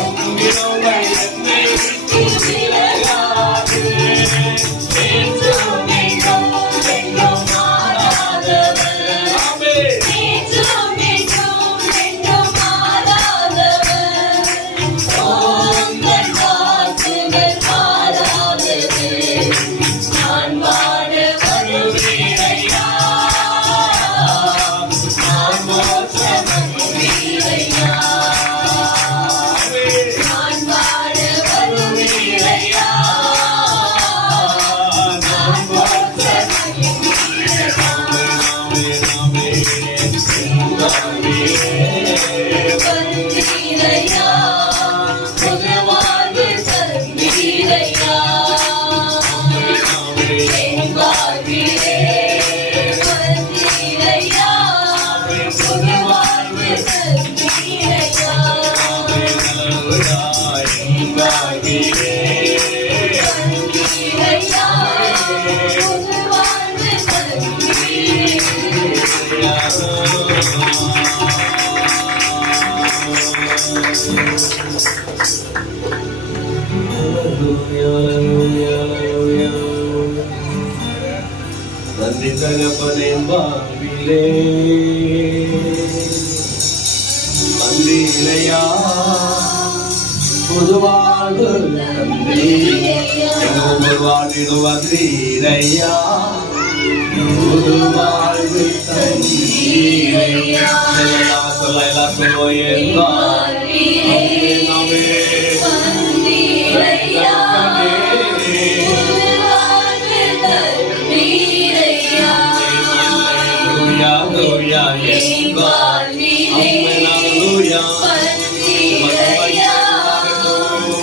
உம் கிருபை என்னை விட்டு விலகாதே. என்றும் என்றும் என்றும் மாறாதவர். ஆமென். என்றும் என்றும் என்றும் மாறாதவர். உந்தன் வாக்குகள் மாறாதது. நான் வாழ வருவேனையா. நான் போற்ற வருவேனையா. நான் வாழ வருவேனையா. நான் போற்ற வந்தீரையா. புது வாழ்வு தந்தீரையா. என் வாழ்விலே வந்தீரையா. புது வாழ்வு தந்தீரையா. வந்தீரையா. புது வாழ்வு தந்தீரையா. நன்றி தகப்பனே வாழ்விலே வந்தீரையா. புது வாழ்வு தந்தீரையா. எங்க ஒவ்வொரு வாழ்விலும் வந்தீரையா. புது வாழ்வு தந்தீரையா. எல்லாம் சொல்லுவோம் என் வாழ்விலே வந்தீரையா. புது வாழ்வு தந்தீரையா. என் வாழ்விலே வந்தீரையா.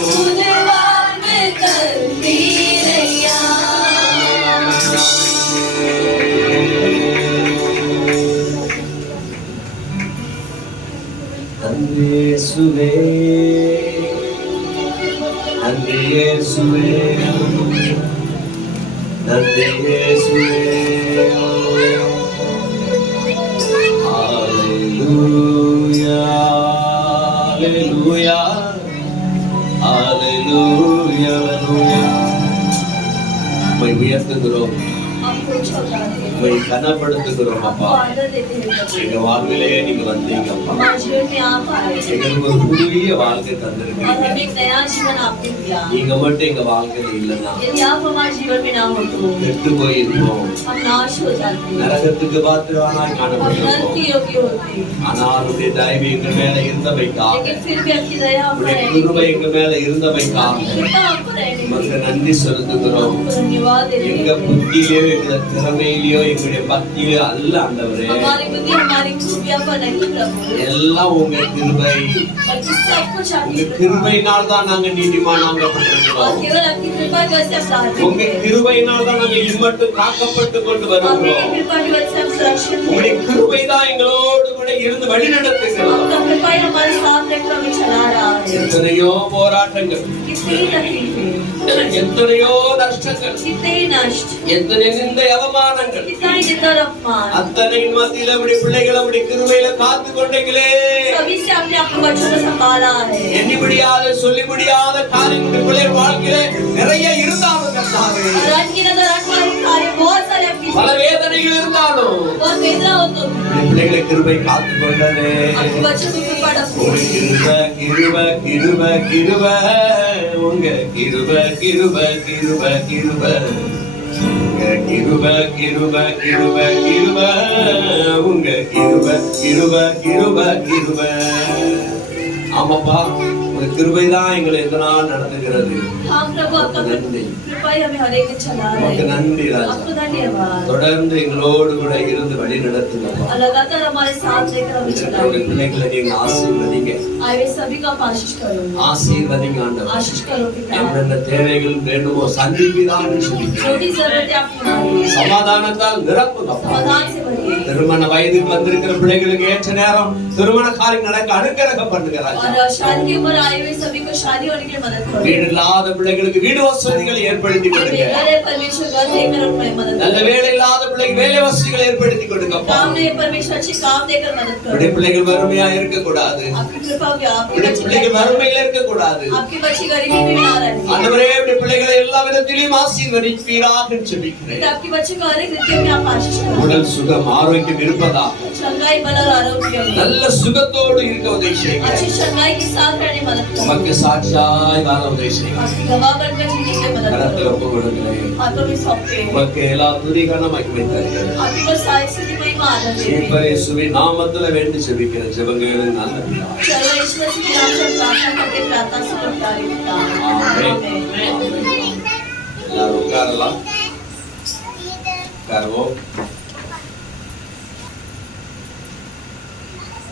புது வாழ்வு தந்தீரையா. இயேசுவே நன்றி இயேசுவே நன்றி இயேசுவே. ஹalleluya ஹalleluya ஹalleluya ஹalleluya. உம்மை உயர்த்துகிறோம், आपको छोटा दे உம்மை கனப்படுத்துகிறோம் அப்பா. आदर देते हैं எங்க வாழ்விலே நீங்க வந்தீங்க அப்பா. हमारे जीवन में आप आए எங்களுக்கு ஒரு புதிய வாழ்க்கை और தந்திருக்கீங்க. हमें एक नया जीवन आपने दिया। நீங்க மட்டும் எங்க வாழ்க்கையில இல்லைன்னா यदि आप हमारे जीवन में ना हो तो கெட்டு போயிருப்போம், हम नाश हो जाते हैं, நரகத்துக்கு பாத்திரமாய் हम नरक காணப்பட்டிருப்போம். के योग्य होते हैं। ஆனால் உடைய தயவு எங்க மேல இருந்தவைக்காக, लेकिन फिर भी आपकी दया हम உடைய रहेंगे, கிருபை எங்க மேல இருந்தவைக்காக कृपा हमको रहने உமக்கு दीजिए। நன்றி செலுத்துகிறோம். आपको धन्यवाद देते எங்க हैं। புத்தியிலே எங்களை திறமையிலயோ எங்களுடைய பக்தியிலோ அல்ல ஆண்டவரே, हमारी बुद्धि हमारी खूबियां पर नहीं प्रभु, எல்லாம் உங்க கிருபை. बल्कि सब कुछ உங்க आपकी कृपा கிருபையினால் தான் நாங்க और நீதிமானாக்கப்பட்டிருக்கிறோம். केवल आपकी कृपा की वजह से हम உங்க धार्मिक हैं। கிருபையினால் தான் நாங்க இம்மட்டும் காக்கப்பட்டு கொண்டு आपकी வருகிறோம். कृपा की वजह से हम सुरक्षित உங்களுடைய हैं। கிருபை தான் எங்களோடு கூட இருந்து வழி நடத்துகிறோம். आपका कृपा ही हमारे साथ रहकर हमें चला रहा है। எத்தனையோ போராட்டங்கள், कितनी तकलीफें, எத்தனைयो நஷ்டங்கள், कितने ही नष्ट, எத்தனை நிந்தை அவமானங்கள், कितना ही निंदा और अपमान, அத்தனை மத்தியில அப்படி பிள்ளைகளை அப்படி கிருபையில காத்து கொண்டீங்களே. सभी से आपने अपने बच्चों को संभाला है। எண்ணி முடியாத சொல்லி முடியாத காரியங்கள் பிள்ளைகள் வாழ்க்கையில நிறைய இருந்தாலும் கர்த்தாவே, और अनगिनत और अनगिनत कार्य बहुत सारे आपकी பல வேதனைகள் இருந்தாலும் बहुत वेदना हो तो உம்முடைய பிள்ளைகளை கிருபை காத்து கொண்டதே. आपके बच्चों की कृपा உங்க கிருபை கிருபை கிருபை கிருபை, உங்க கிருபை கிருபை கிருபை கிருபை, உங்க கிருபை கிருபை கிருபை கிருபை, உங்க கிருபை கிருபை கிருபை கிருபை. ஆமாப்பா, உங்க கிருபை தான் எங்களை எதனால் நடந்துகிறது. हाँ प्रभु, आपका நன்றி, कृपा ही हमें हर एक दिन चला रहा உமக்கு है। நன்றி ராஜா. आपको धन्यवाद। தொடர்ந்து எங்களோடு கூட இருந்து வழி நடத்துங்கப்பா. और लगातार हमारे साथ लेकर हमें உங்களுடைய चलाइए। பிள்ளைகளை நீங்க ஆசீர்வதிங்க, आए हुए सभी का आप आशीष करो, ஆசீர்வதிங்க ஆண்டவர். आशीष करो पिता। என்னென்ன தேவைகள் வேண்டுமோ சந்திப்பிதான்னு சொல்லி जो भी जरूरत है आपकी मांगिए, சமாதானத்தால் நிரப்புங்கப்பா. समाधान से भरिए। திருமண வயதுக்கு வந்திருக்கிற பிள்ளைகளுக்கு ஏற்ற நேரம் திருமண காரியம் நடக்க அனுக்கிரகம் பண்ணுங்க ராஜா. और शादी की उम्र आए हुए सभी को शादी होने के लिए मदद करो। வீடு இல்லாத பிள்ளைகளுக்கு வீடு வசதிகளை ஏற்படுத்தி கொடுங்க. बेघर है, परमेश्वर घर देकर उन्हें मदद நல்ல करो। வேலை இல்லாத பிள்ளைக்கு வேலை வசதிகளை ஏற்படுத்தி கொடுங்கப்பா. काम में परमेश्वर अच्छे काम देकर मदद உடைய करो। பிள்ளைகள் வறுமையா இருக்க கூடாது. आपकी कृपा होगी, आपके உடைய बच्चे பிள்ளைகள் வறுமையில இருக்க கூடாது. आपके बच्चे गरीबी में ना रहे। ஆண்டவரே, உடைய பிள்ளைகளை எல்லா விதத்திலும் ஆசீர்வதிப்பீராக ஜெபிக்கிறேன். आपके बच्चे को हर एक रीति में आप आशीष करो। உடல் சுகம் ஆரோக்கியம் இருப்பதா, चंगाई बल और आरोग्य में நல்ல சுகத்தோடு இருக்க உதவி செய்யுங்க. अच्छी चंगाई के साथ रहने मदद करो। உமக்கு சாட்சியாய் வாழ உதவி செய்யுங்க. आपकी गवाह बनकर जीने के लिए मदद கரத்தில் करो। ஒப்பு கொடுக்கிறேன். हाथों में सौंपे உமக்கு எல்லா துதிகான மகிமை தருகிறேன். आपकी को सारी स्थिति में आनंद दे। ஈஸ்வர இயேசுவின் நாமத்துல வேண்டி ஜெபிக்கிற ஜெபங்களின் நல்ல பிதாவே. चलो ईश्वर से नाम से प्रार्थना करते प्रार्थना से लौटाए पिता। ஆமென். आमेन। ஆமென். எல்லாரும் உட்காரலாம். உட்காருவோம்.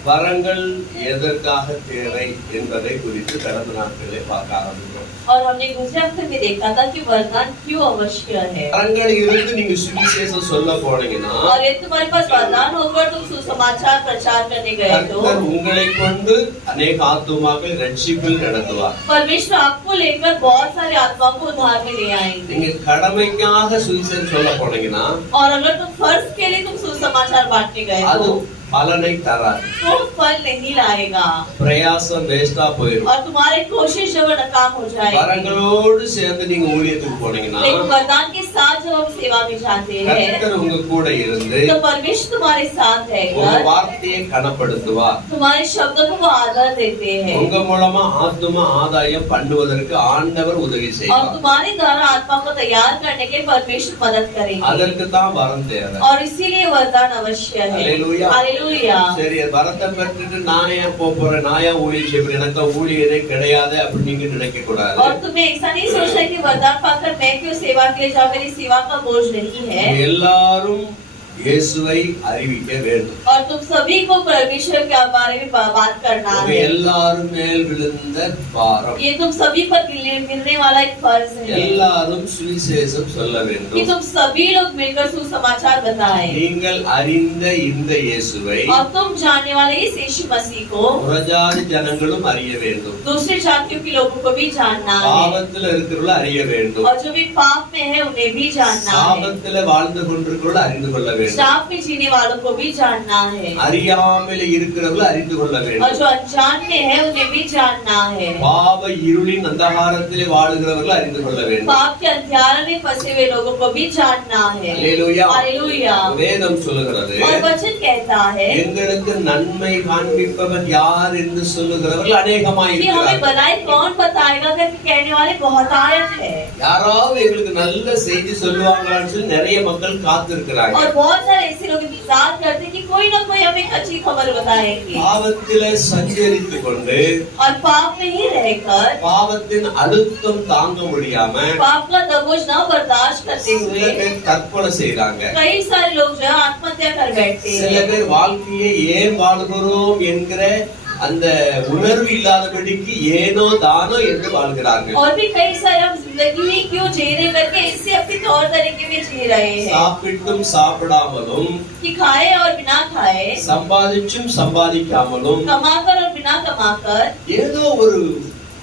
வரங்கள் எதற்காக தேவை என்பதை குறித்து கடந்த நாட்களிலே பார்க்க ஆரம்பித்தோம். और हमने गुजरे हफ्ते में देखा था कि वरदान क्यों आवश्यक है। வரங்கள் இருந்து நீங்க சுவிசேஷம் சொல்ல போனீங்கன்னா और यदि तुम्हारे पास वरदान होकर तुम सुसमाचार प्रचार करने गए तो கர்த்தர் உங்களை கொண்டு अनेक ஆத்துமாக்கள் ரட்சிப்பில் நடத்துவார். परमेश्वर आपको लेकर बहुत सारे आत्माओं को उद्धार में ले आएंगे। நீங்க கடமைக்காக சுவிசேஷம் சொல்ல போனீங்கன்னா और अगर तुम फर्ज के लिए तुम सुसमाचार बांटने गए அது तो பலனை தராது. फल नहीं लाएगा பிரயாசம் வேஸ்டா போயிடும். और तुम्हारी कोशिश जो है नाकाम हो जाएगी। வரங்களோடு சேர்ந்து நீங்க ஊழியத்துக்கு போனீங்கன்னா लेकिन वरदान के साथ जब हम सेवा में जाते हैं கர்த்தர் உங்க கூட இருந்து तो परमेश्वर तुम्हारे साथ உங்க रहकर வார்த்தையை கனப்படுத்துவார். तुम्हारे शब्दों को वो आदर देते हैं உங்க மூலமா ஆத்தும ஆதாயம் பண்ணுவதற்கு ஆண்டவர் உதவி और செய்வார். तुम्हारे द्वारा आत्मा को तैयार करने के परमेश्वर मदद करेंगे। அதற்கு தான் வரம் தேவை. और इसीलिए वरदान अवश्य है। हालेलुया। हालेलुया। சரி, வரத்தை பெற்றுட்டு நானே போறேன், நான் ஏன் ஊழியம் செய்வேன், எனக்கு ஊழியரே கிடையாது அப்படி நீங்க நினைக்க கூடாது. और तुम्हें ऐसा नहीं सोचना कि वरदान पाकर मैं क्यों सेवा के लिए जाऊं, मेरी सेवा का बोझ नहीं है। எல்லாரும் இயேசுவை அறிவிக்க வேண்டும். और तुम सभी को परमेश्वर के बारे में बात करना உங்க है। எல்லாரும் மேல் விழுந்த பாரம். ये तुम सभी पर मिलने वाला एक फर्ज है எல்லாரும் சுவிசேஷம் சொல்ல कि வேண்டும். तुम सभी लोग मिलकर सुसमाचार बताएं। நீங்கள் அறிந்த இந்த இயேசுவை और तुम जानने वाले इस यीशु मसीह को புறஜாதி ஜனங்களும் அறிய வேண்டும். दूसरी जातियों के लोगों को भी जानना है। பாவத்தில் இருக்கிறவர்கள் அறிய வேண்டும். और जो भी पाप में है उन्हें भी जानना है। சாபத்தில் வாழ்ந்து கொண்டிருக்கிறவர்கள் அறிந்து கொள்ள வேண்டும். श्राप में जीने वालों को भी जानना है। அறியாமல் இருக்கிறவர்கள் அறிந்து கொள்ள और வேண்டும். जो अनजान में है उन्हें भी जानना है। பாவ இருளின் அந்தகாரத்திலே வாழுகிறவர்கள் அறிந்து கொள்ள வேண்டும். पाप के अंधियार में फंसे हुए लोगों को भी जानना है। அல்லேலூயா. हालेलुया। வேதம் சொல்லுகிறது, और वचन कहता है எங்களுக்கு நன்மை காண்பிப்பவன் யார் என்று சொல்லுகிறவர்கள் அநேகமாய் कि हमें இருக்கிறார்கள். भलाई कौन बताएगा करके कहने वाले बहुतायत है। யாராவது எங்களுக்கு நல்ல செய்தி சொல்லுவாங்களான்னு சொல்லி நிறைய மக்கள் காத்திருக்கிறாங்க. और बहुत बहुत सारे ऐसे लोग इंतजार करते हैं कि कोई ना कोई हमें अच्छी खबर बताएंगे பாவத்திலே சஞ்சரித்துக் கொண்டு और पाप में ही रहकर பாவத்தின் அழுத்தம் தாங்க முடியாம पाप का दबोच न बर्दाश्त करते சில हुए பேர் தற்கொலை செய்றாங்க. कई सारे लोग जो है आत्महत्या कर बैठते சில हैं பேர் வாழ்க்கையை ஏன் வாழ்கிறோம் என்கிற அந்த உணர்வு இல்லாதபடிக்கு ஏனோ தானோ என்று வாழ்கிறார்கள். और भी कई सारे हम जिंदगी ही क्यों जी रहे करके इससे अपने तौर तरीके में जी रहे हैं சாப்பிட்டும் சாப்பிடாமலும் कि खाए और बिना खाए சம்பாதிச்சும் சம்பாதிக்காமலும் कमाकर और बिना कमाकर ஏதோ ஒரு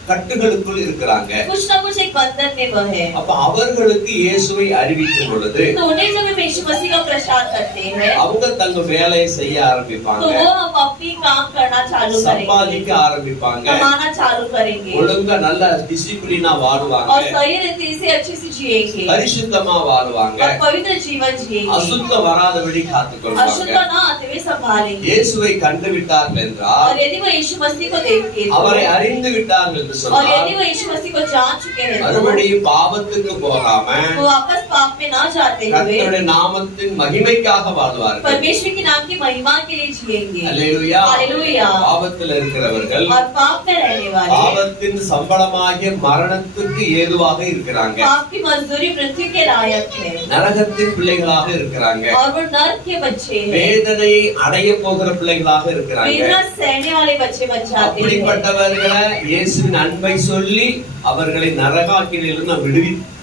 கட்டுகளுக்குள் இருக்கிறாங்க. कुछ ना कुछ एक बंधन में वह है। அப்ப அவர்களுக்கு இயேசுவை அறிவிக்கும் பொழுது तो उन्हें जब हम यीशु मसीह का प्रचार करते हैं அவங்க தங்க வேலையை செய்ய तो ஆரம்பிப்பாங்க, वो हम अपनी काम करना चालू சம்பாதிக்க करेंगे, ஆரம்பிப்பாங்க, कमाना चालू करेंगे ஒழுங்கா நல்ல டிசிப்ளினா வாழ்வாங்க, और सही रीति से अच्छे से जिएंगे பரிசுத்தமா வாழ்வாங்க, और पवित्र जीवन जिएंगे, அசுத்தம் வராதபடி अशुद्ध காத்துக்கொள்வாங்க. न आते हुए संभालेंगे। இயேசுவை கண்டு விட்டார்கள் என்றால், और यदि वो यीशु मसीह को देखते हैं அவரை அறிந்து விட்டார்கள் என்று और சொன்னால், यदि वो यीशु मसीह को जान चुके हैं तो மறுபடியும் பாவத்துக்கு போகாம वो वापस पाप में न जाते हुए கர்த்தருடைய நாமத்தின் மகிமைக்காக வாழ்வார்கள். परमेश्वर के नाम की महिमा के लिए जिएंगे। அல்லேலூயா. हालेलुया। பாவத்தில் இருக்கிறவர்கள் और पाप में रहने वाले பாவத்தின் சம்பளமாகிய மரணத்துக்கு ஏதுவாக இருக்கிறாங்க, पाप की मजदूरी मृत्यु के लायक है நரகத்தின் பிள்ளைகளாக இருக்கிறாங்க, और वो नरक के बच्चे हैं, வேதனையை அடைய போகிற பிள்ளைகளாக இருக்கிறாங்க. वेदना सहने वाले बच्चे बन जाते हैं। அப்படிப்பட்டவர்களை இயேசுவின் அன்பை சொல்லி அவர்களை நரகாக்கினிலிருந்து நாம்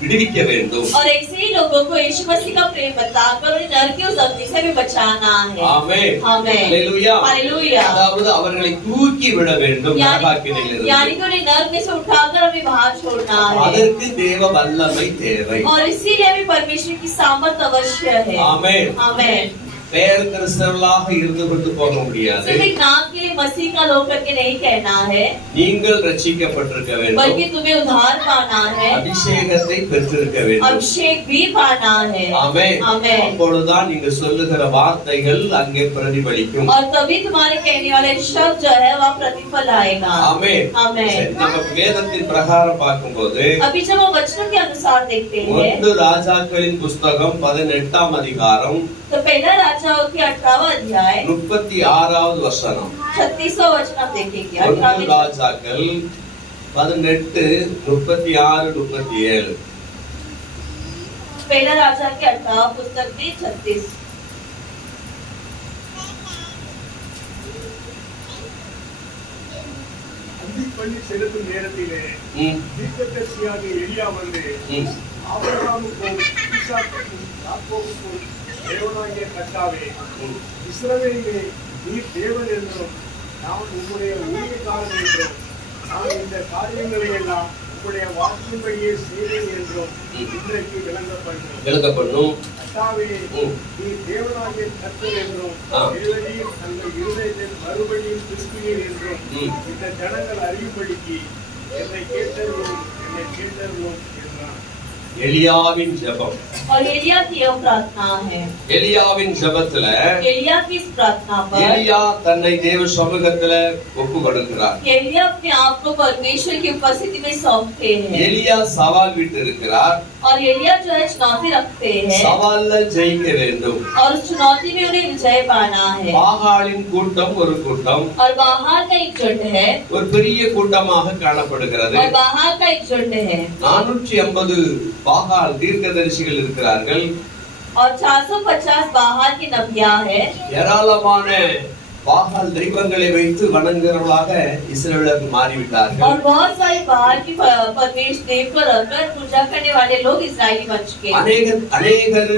விடுவிக்க வேண்டும். और ऐसे ही लोगों को यीशु मसीह का प्रेम बताकर उन्हें नरक की उस अग्नि से भी बचाना है। ஆமென். आमेन। அல்லேலூயா. हालेलुया। அதாவது அவர்களை தூக்கி விட வேண்டும் நரகாக்கினிலிருந்து. यानी कि उन्हें नरक में से उठाकर हमें बाहर छोड़ना है அதற்கு தேவ வல்லமை தேவை. और इसीलिए हमें परमेश्वर की सामर्थ अवश्य है। ஆமென். आमेन। பெயர் கிறிஸ்தவர்களாக இருந்து கொண்டு போக முடியாது. सिर्फ एक नाम के लिए मसीह का लोग करके नहीं कहना है, நீங்கள் ரட்சிக்கப்பட்டிருக்க வேண்டும், बल्कि तुम्हें उद्धार पाना है, அபிஷேகத்தை பெற்றிருக்க வேண்டும். अभिषेक भी पाना है। ஆமென். आमेन। அப்பொழுதுதான் நீங்க சொல்லுகிற வார்த்தைகள் அங்கே பிரதிபலிக்கும். और तभी तुम्हारे कहने वाले शब्द जो है वह प्रतिफल आएगा। ஆமென். आमेन। சரி, நம்ம வேதத்தின் பிரகாரம் பார்க்கும்போது अभी जब हम वचनों के अनुसार देखते हैं 1 ராஜாக்களின் புஸ்தகம் 18ஆம் அதிகாரம் तो पहला राजाओं के 18वां अध्याय 36வது வசனம். 36वां वचन आप देखेंगे। 1 18वें ராஜாக்கள் 18 36 37. पहला राजा के 18वां पुस्तक में 36 பள்ளி செலுத்தும் நேரத்திலே தீர்க்கதரிசியாகிய எலியா வந்து ஆபிரகாமுக்கும் ஈசாக்குக்கும் யாக்கோபுக்கும் தேவனாகிய கர்த்தாவே, இஸ்ரவேலிலே நீர் தேவன் என்றும் நான் உம்முடைய ஊழியக்காரன் என்றும் நான் இந்த காரியங்களை எல்லாம் உம்முடைய வாக்கின்படியே செய்வேன் என்றும் இன்றைக்கு விளங்கப்படும். கர்த்தாவே, நீர் தேவனாகிய கர்த்தர் என்றும் தேவரீர் தங்கள் இருதயத்தில் மறுபடியும் திருப்பினீர் என்றும் இந்த ஜனங்கள் அறியும்படிக்கு என்னை கேட்டருளும் என்றார். எலியாவின் ஜெபம். और एलिया की यह प्रार्थना है। எலியாவின் ஜெபத்துல एलिया की इस प्रार्थना पर எலியா தன்னை தேவ சமூகத்துல ஒப்பு கொடுக்கிறார். एलिया अपने आप को परमेश्वर की उपस्थिति में सौंपते हैं எலியா சவால் விட்டு இருக்கிறார். और एलिया जो है चुनौती रखते हैं சவால்ல ஜெயிக்க வேண்டும். और उस चुनौती में उन्हें विजय पाना है। பாகாலின் கூட்டம் ஒரு கூட்டம், और बाहर का एक झुंड है ஒரு பெரிய கூட்டமாக காணப்படுகிறது. और बाहर का एक झुंड है 450 பாகால் தீர்க்கதரிசிகள் இருக்கிறார்கள். और 450 बाहर की नबियां है। ஏராளமான பாகால் தெய்வங்களை வைத்து வணங்குகிறவர்களாக இஸ்ரவேலர்கள் மாறிவிட்டார்கள். और बहुत सारे बाहर की परमेश्वर देव को रखकर पूजा करने वाले लोग इस्राएली बन चुके हैं। अनेகர்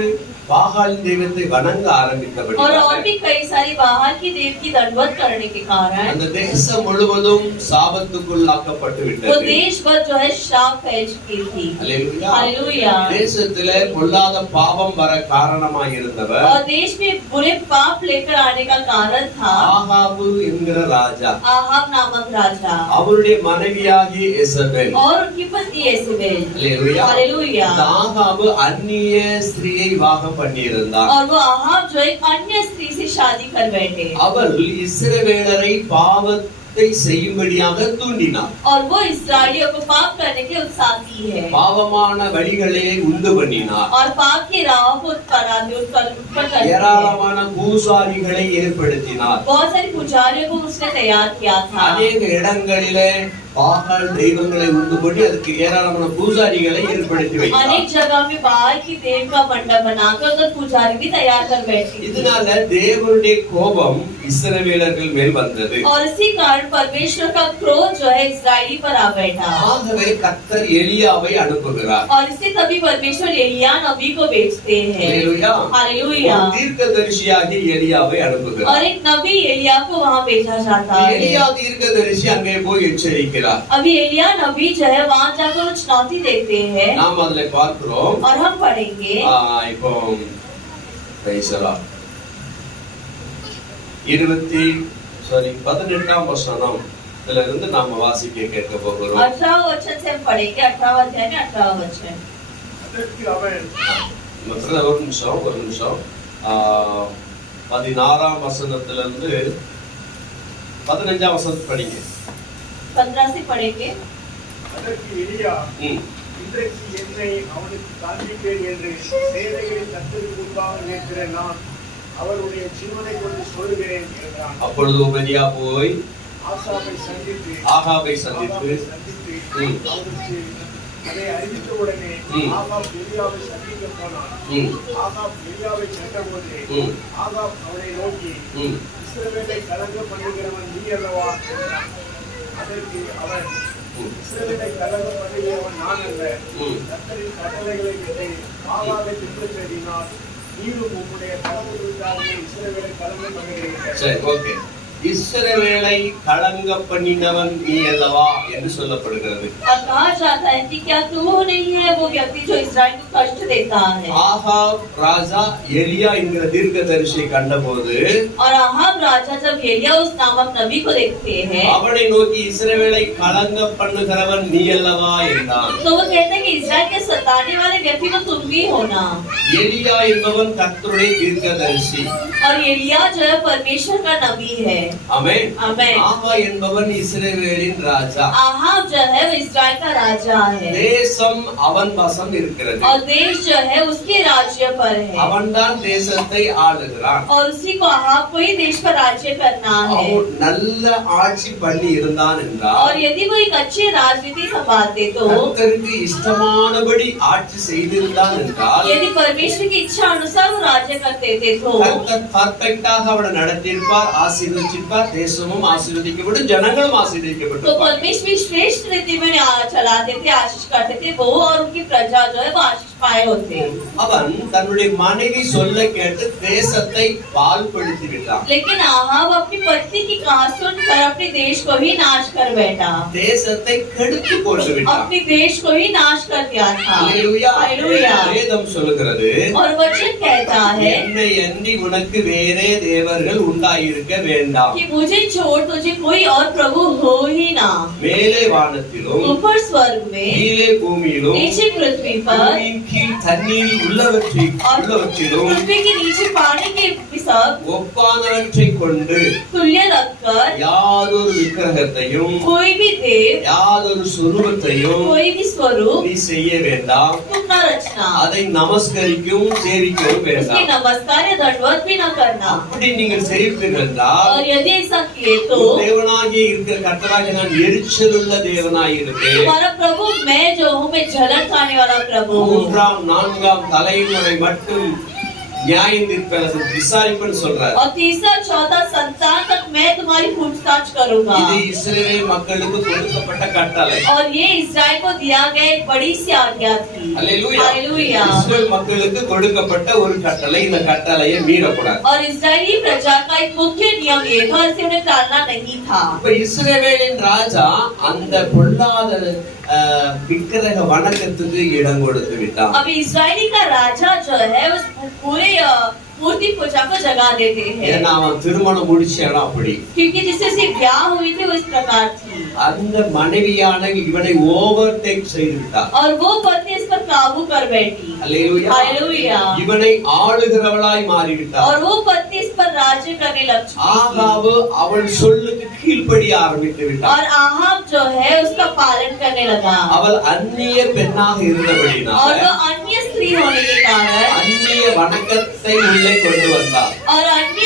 பாகால் தெய்வத்தை வணங்க और ஆரம்பித்தபடியால் भी कई सारी बाहर की देव की दंडवत करने के कारण அந்த தேசம் முழுவதும் சாபத்துக்குள்ளாக்கப்பட்டு वो விட்டது. देश भर जो है श्राप फैल चुकी थी। அல்லேலூயா. हालेलुया। தேசத்திலே பொல்லாத பாவம் வர காரணமாய் இருந்தவர் और देश में बुरे पाप लेकर आने का कारण था ஆகாபு என்கிற ராஜா, आहाब नामक राजा அவருடைய மனைவியாகிய எசபேல். और उनकी पत्नी एसेबेल। அல்லேலூயா. हालेलुया। இந்த ஆகாபு அந்நிய ஸ்திரியை விவாகம் பண்ணியிருந்தார். और वो आहाब जो एक अन्य स्त्री से शादी कर बैठे அவள் இஸ்ரவேலரை பாவத்தை செய்யும்படியாக தூண்டினார். और वो इस्राएलियों को पाप करने के उत्साह किए। की है பாவமான வழிகளை உண்டு பண்ணினார். और पाप की राह को उत्पन्न करती है। ஏராளமான பூசாரிகளை ஏற்படுத்தினார். बहुत सारे पुजारियों को उसने तैयार किया था। அநேக இடங்களிலே பாகால் தெய்வங்களை உண்டு பண்ணி அதுக்கு ஏராளமான பூசாரிகளை ஏற்படுத்தி வைத்தார். अनेक जगह में बाल की देव का मंडप बनाकर उधर पुजारी भी तैयार कर बैठी थी। இதனால தேவனுடைய கோபம் இஸ்ரவேலர்கள் மேல் வந்தது. और इसी कारण परमेश्वर का क्रोध जो है इस्राएली पर आ बैठा। ஆகவே கர்த்தர் எலியாவை அனுப்புகிறார். और इससे तभी परमेश्वर एलिया नबी को भेजते हैं। ஹல்லேலூயா. हालेलुया। ஒரு தீர்க்கதரிசியாகிய எலியாவை அனுப்புகிறார். और एक नबी एलिया को वहाँ भेजा जाता है। எலியா தீர்க்கதரிசி அங்கே போய் எச்சரிக்கிறார். अभी एलिया नबी जो है वहाँ जाकर चुनौती देते हैं நாம் அதிலே பார்க்கிறோம். और हम पढ़ेंगे இப்போ பிரைஸ்லா 18ஆம் வசனம் இதுல இருந்து நாம வாசிக்க கேட்க போகிறோம். 18 वचन से हम पढ़ेंगे। 18 अध्याय में 18 वचन। அதற்கு அவன் ஒரு நிமிஷம் 16ஆம் வசனத்துல இருந்து 15ஆம் வசனம் படிங்க. 15 से पढ़ेंगे। அதற்கு எலியா இன்றைக்கு என்னை அவனுக்கு காண்பிப்பேன் என்று சேனைகளின் கர்த்தருக்கு முன்பாக நிற்கிற நான் அவருடைய ஜீவனை கொண்டு சொல்கிறேன் என்றான். அப்பொழுது உபதியா போய் ஆகாபை சந்தித்து அவருக்கு அதை அறிவித்தவுடனே ஆகாப் எலியாவை சந்திக்க போனான். ஆகாப் எலியாவை கண்டபோது ஆகாப் அவனை நோக்கி இஸ்ரவேலை கலங்க பண்ணுகிறவன் நீ அல்லவா என்றான். அதற்கு அவன் இஸ்ரவேலை கலங்க பண்ணுகிறவன் நான் அல்ல, கர்த்தரின் கட்டளைகளை விட்டு ஆகாபை பின்பற்றினால் நீரும் உம்முடைய தலைமுறைக்காரனை இஸ்ரவேலை கலங்க பண்ணுகிறீர்கள். சரி, ஓகே. இஸ்ரவேலை கலங்க பண்ணினவன் நீ அல்லவா என்று சொல்லப்படுகிறது. और कहा जाता है कि क्या तू नहीं है वो व्यक्ति जो इस्राएल को कष्ट देता है। ஆகாப் ராஜா எலியா என்கிற தீர்க்கதரிசியை கண்டபோது और आहाब राजा जब एलिया उस नामक नबी को देखते हैं அவனை நோக்கி இஸ்ரவேலை கலங்க பண்ணுகிறவன் நீ அல்லவா என்றான். तो वो कहते हैं कि इस्राएल के सताने वाले व्यक्ति तो तुम भी हो ना। எலியா என்பவன் கர்த்தருடைய தீர்க்கதரிசி. और एलिया जो है परमेश्वर का नबी है। ஆமென். आमेन। ஆகா என்பவன் இஸ்ரவேலின் ராஜா. आहाब जो है वो इस्राएल का राजा है தேசம் அவன் வசம் இருக்கிறது. और देश जो है उसके राज्य पर है அவன்தான் தேசத்தை ஆளுகிறான். और उसी को आहाब को ही देश पर राज्य करना है। அவன் நல்ல ஆட்சி பண்ணி இருந்தான் என்றால் और यदि वो एक अच्छी राजनीति संभालते तो கர்த்தருக்கு இஷ்டமானபடி ஆட்சி செய்திருந்தான் என்றால் यदि परमेश्वर की इच्छा अनुसार वो राज्य करते थे तो கர்த்தர் பர்ஃபெக்ட்டாக அவனை நடத்தியிருப்பார், ஆசீர்வதிச்சிருப்பார், தேசமும் ஆசீர்வதிக்கப்படும், ஜனங்களும் तो ஆசீர்வதிக்கப்பட்டிருப்பார். परमेश्वर श्रेष्ठ रीति में चलाते थे, आशीष करते थे वो और उनकी प्रजा जो है वो आशीष पाए होते। அவன் தன்னுடைய மனைவி சொல்ல கேட்டு தேசத்தை பாழ்படுத்தி விட்டான். लेकिन आहाब अपनी पत्नी की कहा सुनकर अपने देश को ही नाश कर बैठा, தேசத்தை கெடுத்து போட்டு விட்டான். अपने देश को ही नाश कर दिया था। அல்லேலூயா. हालेलुया। வேதம் சொல்லுகிறது, और वचन कहता है என்னை அன்றி உனக்கு வேறே தேவர்கள் உண்டாயிருக்க வேண்டாம். कि मुझे छोड़ तुझे कोई और प्रभु हो ही ना। மேலே வானத்திலும் ऊपर स्वर्ग में, கீழே பூமியிலும் नीचे पृथ्वी पर, பூமியின் கீழ் தண்ணீர் உள்ளவற்றிலும் पृथ्वी के नीचे पानी के सब ஒப்பானவற்றை கொண்டு तुल्य रखकर யாதொரு விக்கிரகத்தையும் कोई भी देव, யாதொரு சொரூபத்தையும் कोई भी स्वरूप நீ செய்ய வேண்டாம். तुम न रचना, அதை நமஸ்கரிக்கவும் சேவிக்கவும் उसके வேண்டாம். नमस्कार या दंडवत भी न करना। அப்படி நீங்கள் செய்வீர்கள் என்றால் और यदि ऐसा किए तो தேவனாகிய இருக்கிற கர்த்தராகிய நான் எரிச்சலுள்ள தேவனாய் இருப்பேன். तुम्हारा प्रभु मैं जो हूँ, मैं जलन खाने वाला प्रभु हूँ। 3ஆம் 4ஆம் தலைமுறை மட்டும் நியாயம் தீர்ப்பது விசாரிப்பேன்னு சொல்றார். और तीसरा चौथा संतान तक मैं तुम्हारी पूछताछ करूंगा। இது இஸ்ரவேல் மக்களுக்கு கொடுக்கப்பட்ட கட்டளை. और ये इस्राएल को दिया गया एक बड़ी सी आज्ञा थी। அல்லேலூயா. हालेलुया। இஸ்ரவேல் மக்களுக்கு கொடுக்கப்பட்ட ஒரு கட்டளை. இந்த கட்டளையை மீறக்கூடாது. और इस्राएली प्रजा का एक मुख्य नियम ये था, इसे उन्हें टालना नहीं था। இப்ப இஸ்ரவேலின் ராஜா அந்த பொல்லாத விக்கிரக வணக்கத்துக்கு இடம் கொடுத்து விட்டான். अब इस्राएली का राजा जो है उस पूरे मूर्ति पूजा को जगा देते हैं, ஏன்னா அவன் திருமணம் முடிச்சானா அப்படி. क्योंकि जिससे से ब्याह हुई थी वो इस प्रकार थी। அந்த மனைவியான இவனை ஓவர்டேக் செய்து விட்டான். और वो पत्नी इस पर काबू कर बैठी। அல்லேலூயா. हालेलुया। இவனை ஆளுகிறவளாய் மாறிவிட்டாள். और वो पत्नी इस पर राज्य करने लग चुकी थी। ஆகாபு அவள் சொல்லுக்கு கீழ்ப்படிய ஆரம்பித்து விட்டான். और आहाब जो है उसका पालन करने लगा। அவள் அந்நிய பெண்ணாக और இருந்தபடினால वो अन्य स्त्री होने के कारण அந்நிய வணக்கத்தை உள்ளே கொண்டு வந்தாள். और अन्य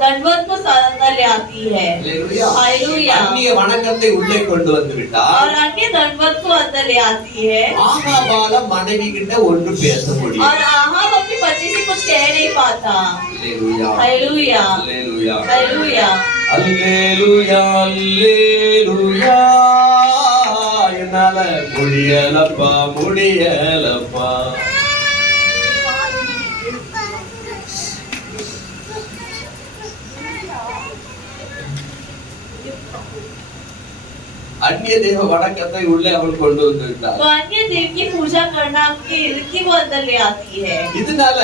दंडवत को अंदर ले आती है। அல்லேலூயா. हालेलुया। அந்நிய வணக்கத்தை உள்ளே கொண்டு வந்து और விட்டால் अन्य दंडवत को अंदर ले आती है। ஆகாபால மனைவி கிட்ட ஒன்று பேச முடியும். और आहाब अपनी पत्नी से कुछ कह नहीं पाता। அல்லேலூயா. हालेलुया। அல்லேலூயா. हालेलुया। அல்லேலூயா. அல்லேலூயா. என்னால முடியலப்பா முடியலப்பா. அந்நிய தேவ வணக்கத்தை உள்ளே அவள் கொண்டு வந்து விட்டார். तो अन्य देव की पूजा करना की रीति वो अंदर ले आती है। இதனால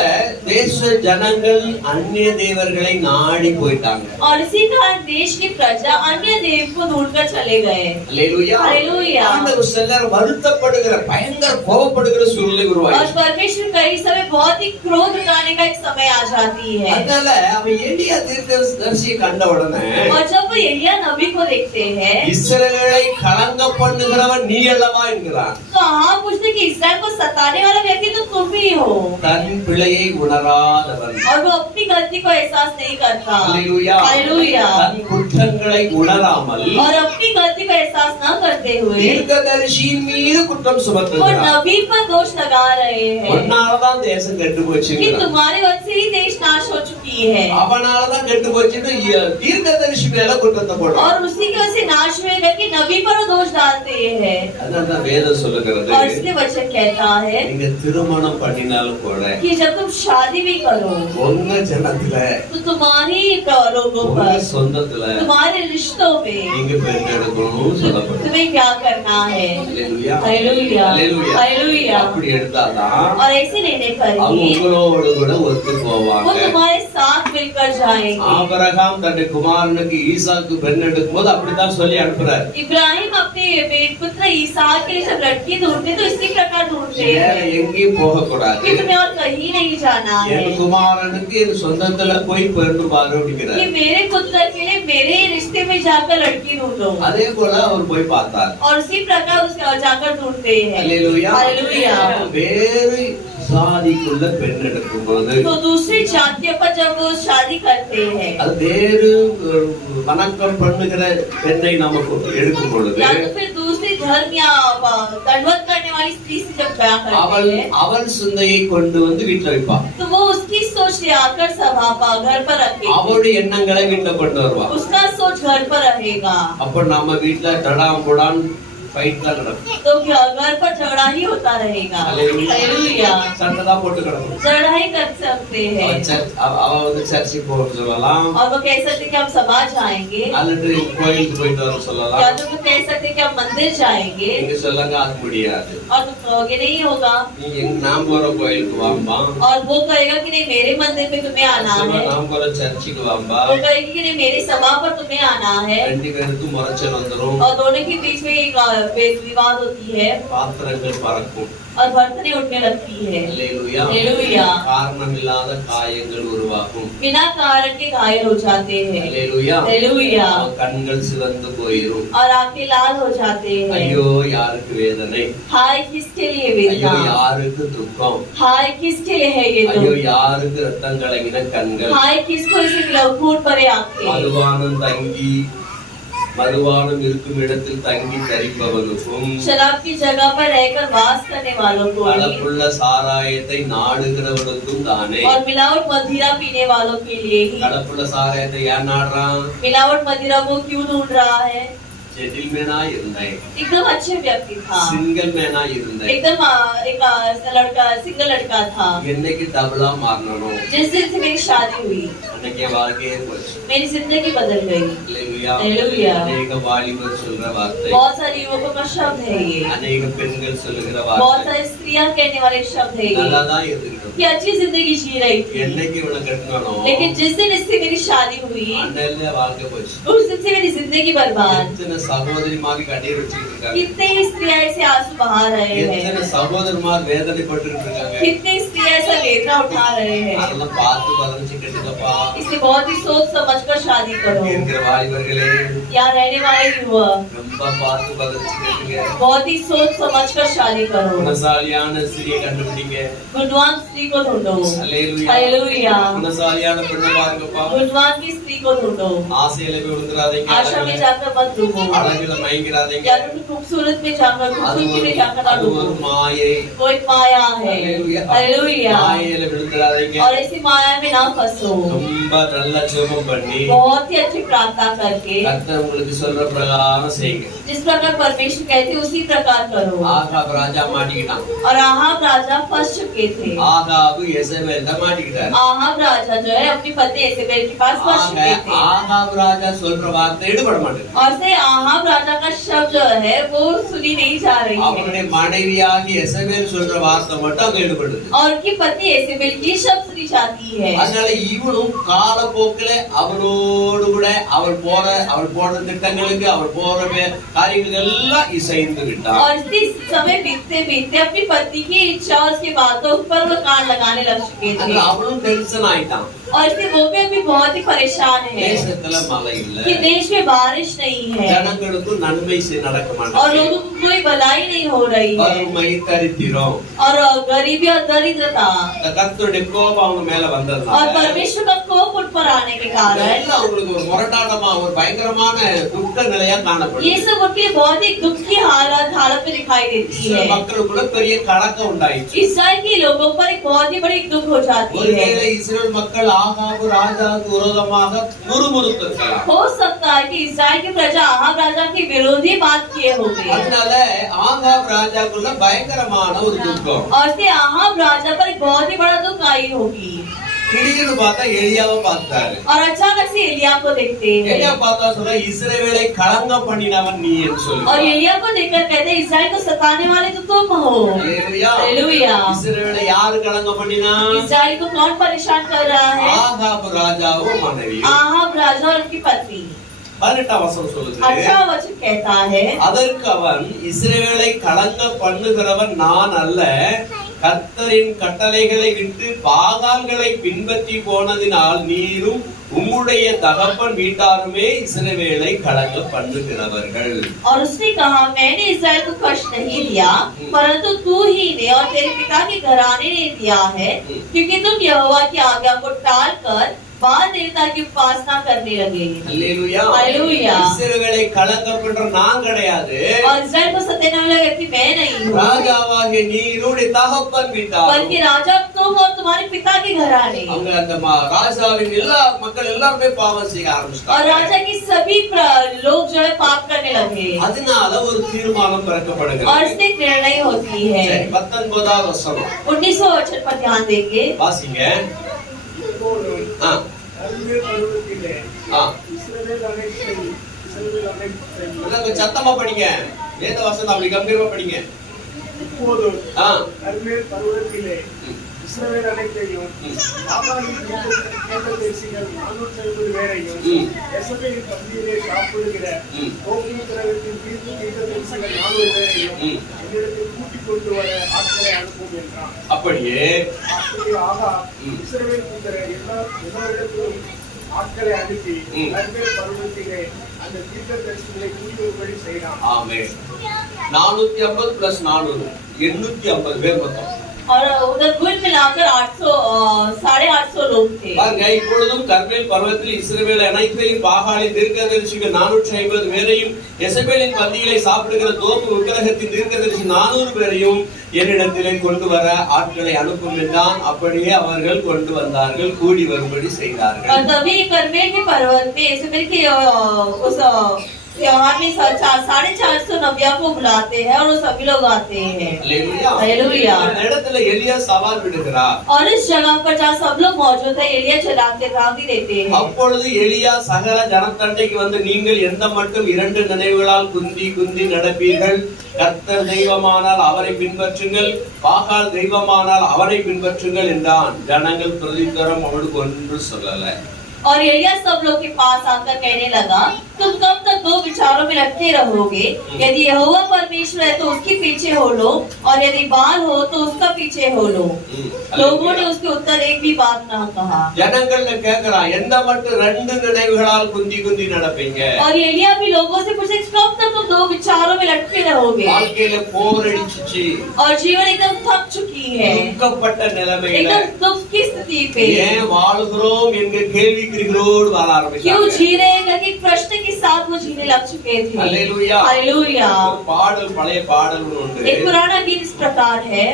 தேச ஜனங்கள் அந்நிய தேவர்களை நாடி போயிட்டாங்க. और इसी कारण देश की प्रजा अन्य देव को ढूंढकर चले गए। அல்லேலூயா. हालेलुया। ஆண்டவர் சிலர் வருத்தப்படுகிற பயங்கர கோபப்படுகிற சூழ்நிலை और உருவாயிடுச்சு. परमेश्वर कई समय बहुत ही क्रोध उठाने का एक समय आ जाती है। அதனால அவன் எலியா தீர்க்கதரிசியை கண்ட உடனே और जब वो एलिया नबी को देखते हैं இஸ்ரவேலை கலங்க பண்ணுகிறவன் நீ அல்லவா என்கிறான். तो हाँ पूछते कि इस्राएल को सताने वाला व्यक्ति तो तुम ही हो। தன் பிழையை உணராதவன். और वो अपनी गलती को एहसास नहीं करता। அல்லேலூயா. हालेलुया। தன் குற்றங்களை உணராமல் और अपनी गलती को एहसास न करते हुए தீர்க்கதரிசியின் மீது குற்றம் वो சுமத்துகிறான். नबी पर दोष लगा रहे हैं உன்னாலதான் தேசம் கெட்டு कि போச்சுங்கிறான். तुम्हारे वजह से ही देश नाश हो चुकी है। அவனாலதான் கெட்டு போச்சுன்னு தீர்க்கதரிசி மேல குற்றத்தை போடுறான். और उसी की वजह से नाश हुएगा कि नबी पर वो दोष डालते हैं। அதான் வேதம் சொல்லுகிறது. और इसलिए वचन कहता है நீங்க திருமணம் பண்ணினாலும் கூட कि जब तुम शादी भी करो உங்க ஜனத்துல तो तुम्हारी लोगों உங்க पर சொந்தத்துல तुम्हारे रिश्तों में நீங்க பெற்றெடுக்கணும்னு சொல்லப்படுது. तुम्हें क्या करना है। அல்லேலூயா. हालेलुया। அல்லேலூயா. हालेलुया। அப்படி எடுத்தாதான் और ऐसे लेने पर அவங்க ही உங்களோடு கூட ஒத்து वो போவாங்க. तुम्हारे साथ मिलकर जाएंगे। ஆபிரகாம் தன்னுடைய குமாரனுக்கு ஈசாக்கு பெண் எடுக்கும் போது அப்படித்தான் சொல்லி அனுப்புறாரு. इब्राहिम अपने पुत्र ईसाक के लिए जब लड़की ढूंढते तो इसी प्रकार ढूंढते வேற हैं எங்கேயும் போக கூடாது. कि तुम्हें और कहीं नहीं जाना है। என் குமாரனுக்கு என் சொந்தத்துல போய் பெண்ணு பாரு कि அப்படிங்கிறார். मेरे पुत्र के लिए मेरे रिश्ते में जाकर लड़की ढूंढो। அதே போல அவர் போய் பார்த்தார். और उसी प्रकार उसके जाकर ढूंढते हैं। அல்லேலூயா. हालेलुया। வேறு சாதிக்குள்ள பெண் எடுக்கும் போது तो दूसरी जातियों पर जब वो शादी करते हैं அது வேறு வணக்கம் பண்ணுகிற பெண்ணை நமக்கு எடுக்கும் பொழுது या तो फिर दूसरी धर्म या दंडवत करने वाली स्त्री से जब ब्याह அவள் करते हैं அவள் சிந்தையை கொண்டு வந்து வீட்டுல வைப்பா. तो वो उसकी सोच ले आकर सभा पर घर पर रखेगी। அவளுடைய எண்ணங்களை வீட்டுல கொண்டு வருவா. उसका सोच घर पर रहेगा அப்ப நம்ம வீட்டுல தடாம் புடான் ஃபைட் தான் நடக்கும். तो घर पर झगड़ा ही होता रहेगा। हालेलुया। சண்டை தான் போட்டு கிடக்கும். झगड़ा ही कर सकते हैं அவ வந்து சர்ச்சுக்கு போக சொல்லலாம், और वो कह सकते कि हम समाज जाएंगे அல்லது கோயிலுக்கு போயிட்டு வர या சொல்லலாம். तो वो कह सकते कि हम मंदिर जाएंगे நீங்க சொல்லுங்க அது முடியாது. और तुम कहोगे नहीं होगा। நீ நான் போற கோயிலுக்கு வாம்பா, और वो कहेगा कि नहीं मेरे मंदिर में तुम्हें आना है। நான் போற சர்ச்சுக்கு வாம்பா. वो कहेगी कि नहीं मेरी सभा पर तुम्हें आना है। ரெண்டு பேருக்கும் முறைச்சல் வந்துரும். और दोनों के बीच में एक विवाद होती है பாத்திரங்கள் பறக்கும். और बर्तनें उठने लगती है। அல்லேலூயா. हालेलुया। காரணமில்லாத காயங்கள் உருவாகும். बिना कारण के घायल हो जाते हैं। அல்லேலூயா. हालेलुया। கண்கள் சிவந்து போயிரும். और आंखें लाल हो जाते हैं। ஐயோ யாருக்கு வேதனை, हाय किसके लिए ஐயோ वेदना, யாருக்கு துக்கம், हाय किसके लिए है ये ஐயோ दुख, யாருக்கு ரத்தம் கலங்கின கண்கள். हाय किसको इसे लहूट भरे आंखें। மதுபானம் இருக்கும் இடத்தில் தங்கி தரிப்பவனுக்கும் शराब की जगह पर रहकर वास करने वालों को भी, கலப்புள்ள சாராயத்தை நாடுகிறவனுக்கும் தானே. और मिलावट मदिरा पीने वालों के लिए ही। கலப்புள்ள சாராயத்தை ஏன் நாடுறான்? मिलावट मदिरा वो क्यों ढूंढ रहा है। ஜென்டில்மேனா இருந்தேன், एकदम अच्छे व्यक्ति था, சிங்கிள் மேனா இருந்தேன், एकदम एक लड़का सिंगल लड़का था। என்னைக்கு டபுளா மாறணும், जिस दिन से मेरी शादी हुई அன்னைக்கே வாழ்க்கையே போச்சு. मेरी जिंदगी बदल गई। அல்லேலூயா. அல்லேலூயா. அநேக வாலிபர் சொல்ற வார்த்தை, बहुत सारे युवकों का शब्द है ये, அநேக பெண்கள் சொல்லுகிற बहुत வார்த்தை. सारी स्त्री दिया कहने वाले शब्द है ये, நல்லாதான் இருந்துக்கணும். कि अच्छी जिंदगी जी रही थी, என்னைக்கு இவனை கட்டினானோ लेकिन जिस दिन इससे मेरी शादी हुई அன்னையில வாழ்க்கை போச்சு. उस दिन से मेरी जिंदगी बर्बाद। எத்தனை சகோதரிமார் கண்ணீர் வச்சுட்டு இருக்காங்க, कितने स्त्रियां ऐसे आंसू बहा रहे हैं, எத்தனை சகோதரமார் வேதனைப்பட்டு இருக்காங்க. कितने स्त्रियां ऐसा वेदना उठा रहे हैं। அதெல்லாம் பார்த்து பதினஞ்சு கட்டுங்கப்பா. इसलिए बहुत ही सोच समझ कर शादी करो। இருக்கிற வாலிபர்களே यहाँ रहने वाले युवक ரொம்ப பார்த்து பதினஞ்சு கட்டுங்க. बहुत ही सोच समझ कर शादी करो। குணசாலியான ஸ்திரியை கண்டுபிடிங்க. गुणवान स्त्री को ढूंढो। அல்லேலூயா. हालेलुया। குணசாலியான பெண்ணை பாருங்கப்பா. गुणवान की स्त्री को ढूंढो। ஆசையில போய் விழுந்துறாதீங்க. आशा में जाकर मत डूबो, அழகுல மயங்கிறாதீங்க. या तो खूबसूरत में जाकर खूबसूरती में जाकर ना அது डूबो। ஒரு மாயை. कोई माया है। அல்லேலூயா. हालेलुया। மாயையில விழுந்துறாதீங்க. और ऐसी माया में ना फंसो। ரொம்ப நல்ல ஜெபம் பண்ணி बहुत ही अच्छी प्रार्थना करके கர்த்தர் உங்களுக்கு சொல்ற பிரகாரம் செய்யுங்க. जिस प्रकार परमेश्वर कहते उसी प्रकार करो। ஆகாப் ராஜா மாட்டிக்கிட்டான். और आहाब राजा फंस चुके थे। ஆகாபு எசபேல் தான் மாட்டிக்கிட்டார். आहाब राजा जो है अपनी पत्नी एजेबेल के पास फंस चुके थे। ஆகாப் ராஜா சொல்ற வார்த்தை எடுபட மாட்டேங்குது. और से आहाब राजा का शब्द जो है वो सुनी नहीं जा रही है, அவனுடைய மனைவியாகி எசபேல் சொல்ற வார்த்தை மட்டும் அங்க எடுபடுது. और उनकी पत्नी एजेबेल की शब्द सुनी जाती है। அதனால இவனும் காலப்போக்கில அவனோடு கூட அவள் போன திட்டங்களுக்கு அவள் போற காரியங்கள் எல்லாம் இசைந்து விட்டான். और इस समय बीतते बीतते अपनी पत्नी की इच्छा और उसकी बातों पर वो कान लगाने लग चुके थे। அதனால அவனும் டென்ஷன் ஆயிட்டான். और इससे वो भी अभी बहुत ही परेशान है தேசத்துல மழை இல்ல, कि देश में बारिश नहीं है ஜனங்களுக்கும் நன்மை நடக்க और மாட்டேங்குது. लोगों को कोई भलाई नहीं हो रही है, வறுமை தரித்திரம் और गरीबी और दरिद्रता கர்த்தருடைய கோபம் அவங்க மேல और வந்ததுனால परमेश्वर का कोप उन पर आने के कारण எல்லாம் அவங்களுக்கு ஒரு முரட்டாட்டமா ஒரு பயங்கரமான துக்க நிலையா காணப்படுது. ये सब उनके बहुत ही दुख की हालत में दिखाई देती சில है। மக்களுக்கு கூட பெரிய கலக்கம் உண்டாயிடுச்சு. इस्राएल के लोगों पर एक बहुत ही बड़ी दुख हो जाती है। ஒருவேளை இஸ்ரேல் மக்கள் ஆகாபு ராஜாவுக்கு விரோதமாக முறுமுறுத்திருக்கலாம். हो सकता है कि इस्राएल की प्रजा आहाब राजा के विरोधी बात किए होंगे, அதனால ஆகாப் ராஜாக்குள்ள பயங்கரமான ஒரு துக்கம். और से आहाब राजा पर एक बहुत ही बड़ा दुख आई होगी। திடீர்னு பார்த்தா எலியாவை பார்த்தாரு. और अचानक से एलिया को देखते எலியா हैं, பார்த்தா சொல்ற இஸ்ரவேலை களங்கம் பண்ணினவன் நீ என்று और சொல்லி. एलिया को देखकर कहते हैं इस्राएल को सताने वाले तो तुम हो। हालेलुया। இஸ்ரவேலை யாரு களங்கம் பண்ணினா? इस्राएल को कौन परेशान कर रहा है? ஆகாப் ராஜாவும் மனைவி. आहाब राजा और उनकी पत्नी। 18 வசனம் சொல்லுது. 18 वचन कहता है, அதற்கு அவன் இஸ்ரவேலை களங்க பண்ணுகிறவன் நான் அல்ல, கர்த்தரின் கட்டளைகளை விட்டு பாகால்களை பின்பற்றி போனதினால் நீரும் உம்முடைய தகப்பன் வீட்டாருமே இஸ்ரவேலை களங்க பண்ணுகிறவர்கள். और उसने कहा मैंने इस्राएल को कष्ट नहीं दिया, परंतु तू ही ने और तेरे पिता के घराने ने दिया है, क्योंकि तुम यहोवा की आज्ञा को टाल कर बाल देवता की उपासना करने लगे। அல்லேலூயா. हालेलुया। இஸ்ரவேலை களங்க பண்ற நான் கிடையாது, और इस्राएल को सताने वाला व्यक्ति मैं नहीं हूँ, ராஜாவாகிய நீருடைய தகப்பன் வீட்டார். बल्कि राजा तुम और तुम्हारे पिता के घराने। அவங்க அந்த ராஜாவின் எல்லா மக்கள் எல்லாருமே பாவம் செய்ய और ஆரம்பிச்சிட்டாங்க. राजा की सभी लोग जो है पाप करने लगे, அதனால ஒரு தீர்மானம் और பிறக்கப்படுகிறது. इससे एक निर्णय होती है। சரி, 19வது வசனம் 19वां वचन पर ध्यान देंगे। வாசிங்க. இப்போது ஆ, கர்மேல் பர்வதத்திலே ஆ. இஸ்ரவேல் அனைத்தையும் கொஞ்சம் சத்தமா படிங்க. வேத வசனம் அப்படி கம்பீரமா படிங்க. இப்போது ஆ, கர்மேல் பர்வதத்திலே இஸ்ரவேல் அனைத்தையும் ஆகாரின் தீர்க்கதரிசிகள் 450 பேரையும் எசபேலின் பந்தியிலே சாப்பிடுகிற தோப்பின் கிரகத்தின் தீர்க்கதரிசிகள் 400 பேரையும் என்னிடத்தில் கூட்டிக் கொண்டு வர ஆட்களை அனுப்பும் என்றான். அப்படியே ஆகாப் இஸ்ரவேல் புத்திர எல்லாரிடத்திலும் ஆட்களை அனுப்பி கர்மேல் பர்வதத்திலே அந்த தீர்க்கதரிசிகளை கூட்டும்படி செய்தான். ஆமென். 450 + 400 850 பேர் மொத்தம். और उधर कुल मिलाकर 850 लोग थे। பாருங்க, இப்பொழுதும் கர்மேல் பர்வதத்தில் இஸ்ரவேல் அனைத்தையும் பாகாலின் தீர்க்கதரிசிகள் 450 பேரையும் எசபேலின் பந்தியிலே சாப்பிடுகிற தோப்பு விக்கிரகத்தின் தீர்க்கதரிசி 400 பேரையும் என்னிடத்திலே கொண்டு வர ஆட்களை அனுப்பும் என்றான். அப்படியே அவர்கள் கொண்டு வந்தார்கள், கூடி வரும்படி செய்தார்கள். और तभी कर्मेल के पर्वत पे एसेबेल के उस त्योहार में 450 नबिया को बुलाते हैं और वो सभी लोग आते हैं। हालेलुया। அந்த இடத்துல எலியா சவால் விடுகிறார். और इस जगह पर जहाँ सब लोग मौजूद है एलिया चेतावनी देते हैं। அப்பொழுது எலியா சகல ஜனத்தண்டைக்கு வந்து நீங்கள் எந்த மட்டும் 2 நினைவுகளால் குந்தி குந்தி நடப்பீர்கள், கர்த்தர் தெய்வமானால் அவரை பின்பற்றுங்கள், பாகால் தெய்வமானால் அவரை பின்பற்றுங்கள் என்றான். ஜனங்கள் பிரதித்தரம் அவனுக்கு ஒன்று சொல்லல. और एलिया सब लोग के पास आकर कहने लगा, तुम कब तक 2 विचारों में लटके रहोगे? यदि यहोवा परमेश्वर है तो उसके पीछे हो लो, और यदि बाल हो तो उसका पीछे हो लो। लोगों ने उसके उत्तर एक भी बात न कहा। ஜனங்கள் கேக்குறான், எந்த மட்டும் 2 நினைவுகளால் குந்தி குந்தி நடப்பீங்க? और एलिया भी लोगों से पूछे, कब तक तुम 2 विचारों में लटके रहोगे? வாழ்க்கையில போரடிச்சிச்சு, और जीवन एकदम थक चुकी है, துக்கப்பட்ட நிலைமையில एकदम दुख की स्थिति पे ஏன் வாழுகிறோம் என்கிற கேள்விக்குறிகளோடு வாழ क्यों ஆரம்பிச்சாங்க. जी रहे हैं कि प्रश्न के साथ वो जीने लग चुके थे। हालेलुया। हालेलुया। ஒரு பாடல், பழைய பாடல் உண்டு. एक पुराना गीत इस प्रकार है,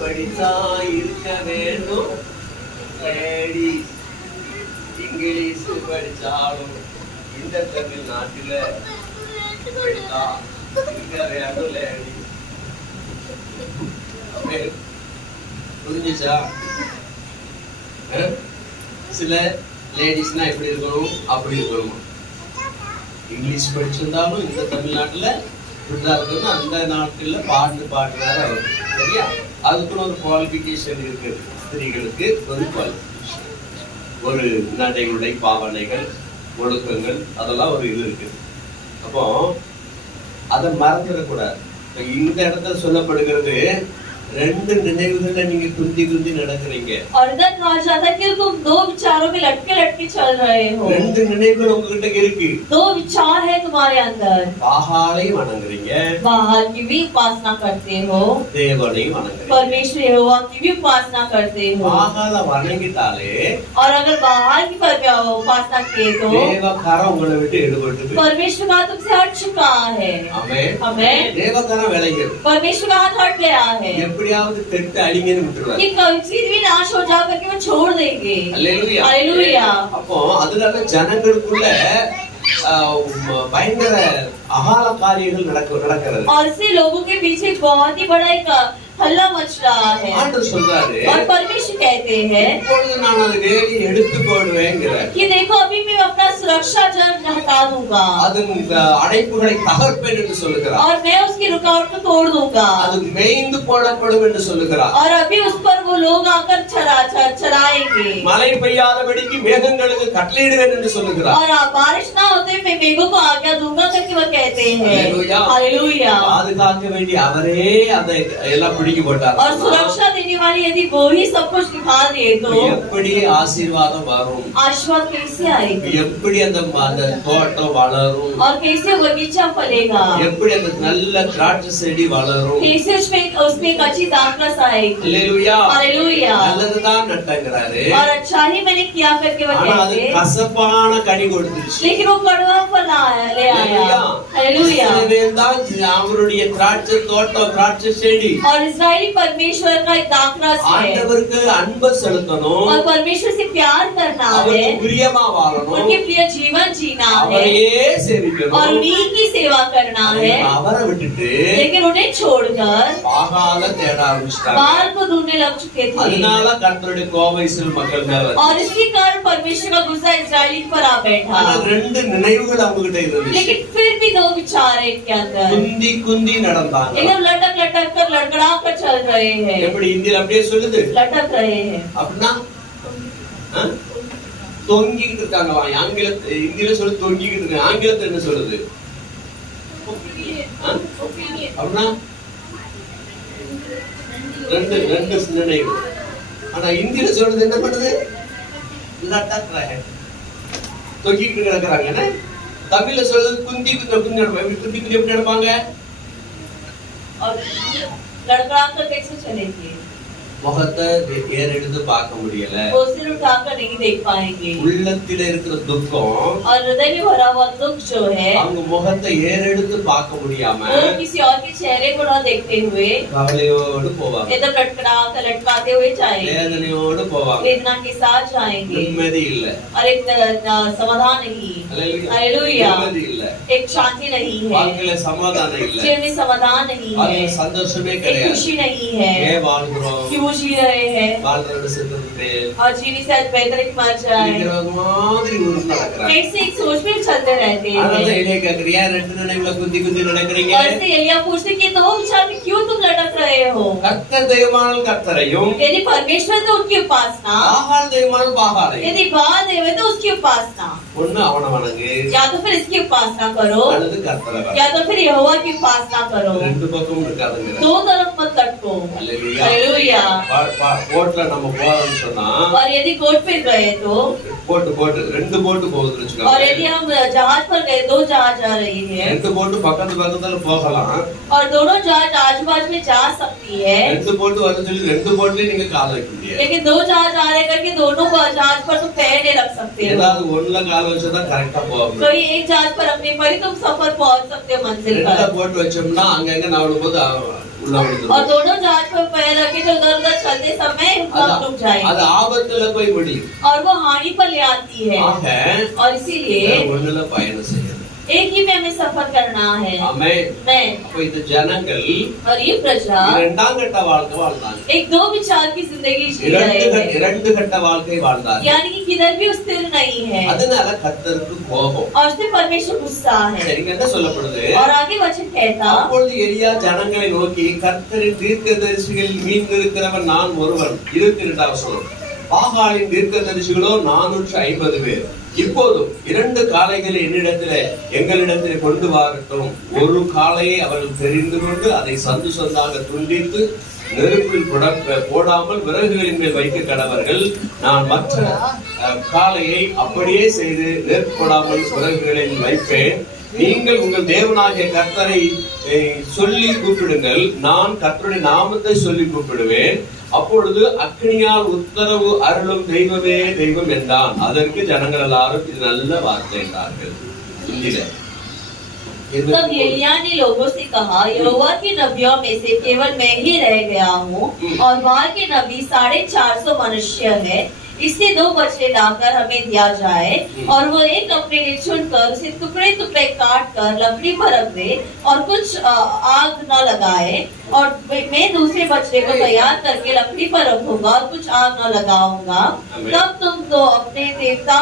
படிச்சா இருக்க வேண்டும் லேடிஸ், இங்கிலீஷ் படிச்சாலும் இந்த தமிழ்நாட்டில படித்தா இருக்க வேண்டும் லேடிஸ். புரிஞ்சுச்சா? சில லேடிஸ்னா எப்படி இருக்கணும், அப்படி இருக்கணும். இங்கிலீஷ் படிச்சிருந்தாலும் இந்த தமிழ்நாட்டுல இப்படிதான் இருக்கணும். அந்த நாட்டுல பாடுறாரு அவர். சரியா? அதுக்குன்னு ஒரு குவாலிபிகேஷன் இருக்கு. ஸ்திரீகளுக்கு ஒரு குவாலிபிகேஷன், ஒரு நடை உடை பாவனைகள் ஒழுக்கங்கள் அதெல்லாம் ஒரு இது இருக்கு. அப்போ அதை மறந்துடக்கூடாது. இந்த இடத்துல சொல்லப்படுகிறது 2 நினைவுகள்ல நீங்க குந்தி குந்தி நடக்கிறீங்க. और इधर कहा जाता है कि तुम 2 विचारों में लटके लटके चल रहे हो। 2 நினைவுகள் உங்ககிட்ட இருக்கு. 2 विचार है तुम्हारे अंदर। பாகாலை வணங்குறீங்க, बाल की भी उपासना करते हो, தேவனை வணங்குறீங்க. परमेश्वर यहोवा की भी उपासना करते हो। பாகால வணங்கிட்டாலே और अगर बाल की उपासना किए तो தேவகாரம் உங்களை விட்டு எடுபட்டு போயிடும். परमेश्वर का हाथ तुमसे हट चुका है। ஆமென். आमेन। தேவகாரம் விலகிடும். परमेश्वर का हाथ हट गया है எப்படியாவது தெட்டு அழிங்கன்னு விட்டுருவாரு. कि कभी भी नाश हो जा करके वो छोड़ देंगे। அல்லேலூயா. हालेलुया। அப்போ அதனால ஜனங்களுக்குள்ள பயங்கர அகால காரியங்கள் நடக்கிறது. और इससे लोगों के पीछे बहुत ही बड़ा एक हल्ला मच रहा है। ஆண்டவர் சொல்றாரு, और परमेश्वर कहते हैं இப்பொழுது நான் அதை வேலி எடுத்து போடுவேங்கிறார். कि देखो अभी मैं अपना सुरक्षा जल हटा दूंगा அதன் அடைப்புகளை தகர்ப்பேன் என்று சொல்லுகிறார். और मैं उसकी रुकावट को तोड़ दूंगा அது மேய்ந்து போடப்படும் என்று சொல்லுகிறார். और अभी उस पर वो लोग आकर चराएंगे மழை பெய்யாதபடிக்கு மேகங்களுக்கு கட்டளையிடுவேன் என்று சொல்லுகிறார். और बारिश ना होते मैं मेघों को आज्ञा दूंगा करके वो कहते हैं। हालेलुया। हालेलुया। பாதுகாக்க வேண்டிய அவரே அதை எல்லாம் பிடிக்கி போட்டார். और सुरक्षा देने वाली यदि वो ही सब कुछ दिखा दे तो எப்படி ஆசீர்வாதம் வரும், आशीर्वाद कैसे आएगी, எப்படி அந்த தோட்டம் வளரும், और कैसे बगीचा फलेगा, எப்படி அந்த நல்ல திராட்சை செடி வளரும். कैसे उसमें एक अच्छी दाखलस आएगी। அல்லேலூயா. हालेलुया। நல்லதுதான் நட்டங்கிறாரு. और अच्छा ही मैंने किया करके वो ஆனா அது कहते हैं, கசப்பான கனி கொடுத்துருச்சு. लेकिन वो कड़वा फल ले आया। हालेलुया। இஸ்ரவேல் தான் அவருடைய திராட்சை தோட்டம், திராட்சை செடி. और इस्राएली परमेश्वर का एक दाखलस है ஆண்டவருக்கு அன்பு செலுத்தணும், और परमेश्वर से प्यार करना है, அவருக்கு பிரியமா வாழணும், उनके प्रिय जीवन जीना है அவரையே और சேவிக்கணும். उन्हीं की सेवा करना है। அவரை விட்டுட்டு लेकिन उन्हें छोड़कर பாகால தேட ஆரம்பிச்சிட்டாங்க. बाल को ढूंढने लग चुके थे அதனால கர்த்தருடைய கோபம் இஸ்ரவேல் மக்கள் மேல और வந்துச்சு. इसी कारण परमेश्वर का गुस्सा इस्राएली पर आ बैठा। ஆனா 2 நினைவுகள் அவங்க கிட்ட இருந்துச்சு. लेकिन फिर भी 2 विचार है इनके अंदर, குந்தி குந்தி நடந்தாங்க. एकदम लटक लटक कर लड़खड़ा कर चल रहे हैं, எப்படி இந்தியில அப்படியே சொல்லுது लटक रहे हैं। அப்படின்னா தொங்கிட்டு இருக்காங்களா? இந்தியில சொல்லு தொங்கிட்டு இருக்காங்க. ஆங்கிலத்துல என்ன சொல்லுது அப்படின்னா ரெண்டு நினைவு. ஆனா இந்தியில சொல்றது என்ன பண்ணுது? தொங்கிட்டு கிடக்குறாங்க. தமிழ்ல சொல்றது குந்தி குந்தி எப்படி நடப்பாங்க? और लड़खड़ा कर कैसे चलेंगे? முகத்தை ஏறெடுத்து பார்க்க முடியல. वो सिर उठाकर नहीं देख पाएंगे உள்ளத்தில இருக்கிற துக்கம் और हृदय में भरा हुआ दुख जो है அவங்க முகத்தை ஏறெடுத்து பார்க்க முடியாம वो किसी और के चेहरे को न देखते हुए கவலையோடு போவாங்க, एकदम लटकाते हुए जाएंगे, வேதனையோடு போவாங்க, वेदना के साथ जाएंगे நிம்மதி இல்ல. और एक समाधान नहीं, हालेलुया, நிம்மதி இல்ல, एक शांति नहीं है, வாழ்க்கையில சமாதானம் இல்ல, जीवन में समाधान नहीं है, வாழ்க்கையில சந்தோஷமே एक கிடையாது. खुशी नहीं है, ஏன் வாழ்கிறோம்? क्यों जी रहे हैं வாழ்றத செத்துட்டு और जीने से बेहतर एक मर जाए, மாதிரி ஊருக்கு நடக்கிறாங்க. एक से एक सोच में चलते रहते அதனால हैं। எலியா கேக்குறீங்க, ஏன் ரெண்டு நினைவுல குந்தி குந்தி நடக்கிறீங்க? और इससे एलिया पूछते कि दो विचार में क्यों तुम लटक रहे हो? கர்த்தர் தெய்வமானால் கர்த்தரையும், यदि परमेश्वर तो उनकी उपासना, பாகால் தெய்வமானால் பாகாலையும். यदि बाल देव है तो उसकी उपासना, ஒண்ணு அவனை வணங்கு, या तो फिर इसकी उपासना करो அல்லது கர்த்தரை வணங்கு. या तो फिर यहोवा की उपासना करो, ரெண்டு பக்கமும் இருக்காதுங்க. दो तरफ मत लटको, அல்லேலூயா. हालेलुया। கோட்ல நம்ம போறோம்னு சொன்னா और यदि कोर्ट पे गए तो, போட்டு ரெண்டு போட்டு போகுதுன்னு और வச்சுக்கோங்க. यदि हम जहाज पर गए, दो जहाज जा रही है ரெண்டு போட்டு பக்கத்துல போகலாம், और दोनों जहाज आजू बाजू में जा सकती है, ரெண்டு போட்டு வர சொல்லி ரெண்டு போட்டுலயும் நீங்க கால வைக்க முடியாது. लेकिन दो जहाज आ रहे करके दोनों जहाज पर तुम पैर नहीं रख सकते हो। ஏதாவது ஒண்ணுல கால வச்சா கரெக்டா போகும். कोई एक जहाज पर रखने पर ही तुम सफर पहुंच सकते हो मंजिल ரெண்டா पर, போட்டு வச்சோம்னா அங்கங்க நவளும் போது உள்ள और விழுந்துரும். दोनों जहाज पर पैर रखे तो उधर उधर चलते समय हम डूब அது जाएंगे ஆபத்துல போய் முடியும். और वो हानि पर ले आती है। ஆக और इसीलिए ஒண்ணுல பயணம் செய்யணும். एक ही में हमें सफर करना है। ஆமென். मैं அப்ப இந்த ஜனங்கள் और ये प्रजा இரண்டாம் கட்ட வாழ்க்கை வாழ்ந்தாங்க. एक दो विचार की जिंदगी जी रहे हैं, இரண்டு கட்ட வாழ்க்கை வாழ்ந்தாங்க. यानी कि किधर भी स्थिर नहीं है அதனால கர்த்தருக்கு கோபம். और उससे परमेश्वर गुस्सा है। சரிங்க, என்ன சொல்லப்படுது? और आगे वचन कहता, அப்பொழுது எலியா ஜனங்களை நோக்கி, கர்த்தரின் தீர்க்கதரிசிகள் மீந்திருக்கிறவன் நான் ஒருவன். 22 வசனம். பாகாலின் தீர்க்கதரிசிகளோ 450 பேர். இப்போதும் 2 காளைகளை எங்களிடத்திலே கொண்டு வரட்டும். ஒரு காளையை அவர்கள் தெரிந்து கொண்டு அதை சந்து சந்தாக துண்டித்து நெருப்பில் போடாமல் விறகுகளின் மேல் வைக்க கடவர்கள். நான் மற்ற காளையை அப்படியே செய்து நெருப்பு போடாமல் விறகுகளில் வைப்பேன். நீங்கள் உங்கள் தேவனாகிய கர்த்தரை சொல்லி கூப்பிடுங்கள், நான் கர்த்தருடைய நாமத்தை சொல்லி கூப்பிடுவேன். அப்பொழுது அக்னியால் உத்தரவு அருளும் தெய்வமே தெய்வம் என்றான். அதற்கு ஜனங்கள் எல்லாரும் இது நல்ல வார்த்தை என்றார்கள். तब एलिय्याह ने लोगों से कहा, यहोवा के नबियों में से केवल मैं ही रह गया हूँ और वहाँ के नबी 450 मनुष्य है। इससे 2 बछड़े लाकर हमें दिया जाए और वो एक अपने लिए चुनकर उसे टुकड़े टुकड़े काट कर लकड़ी पर रख दे और कुछ आग न लगाए, और मैं दूसरे बछड़े को तैयार करके लकड़ी पर रखूंगा और कुछ आग न लगाऊंगा। तब तुम तो अपने देवता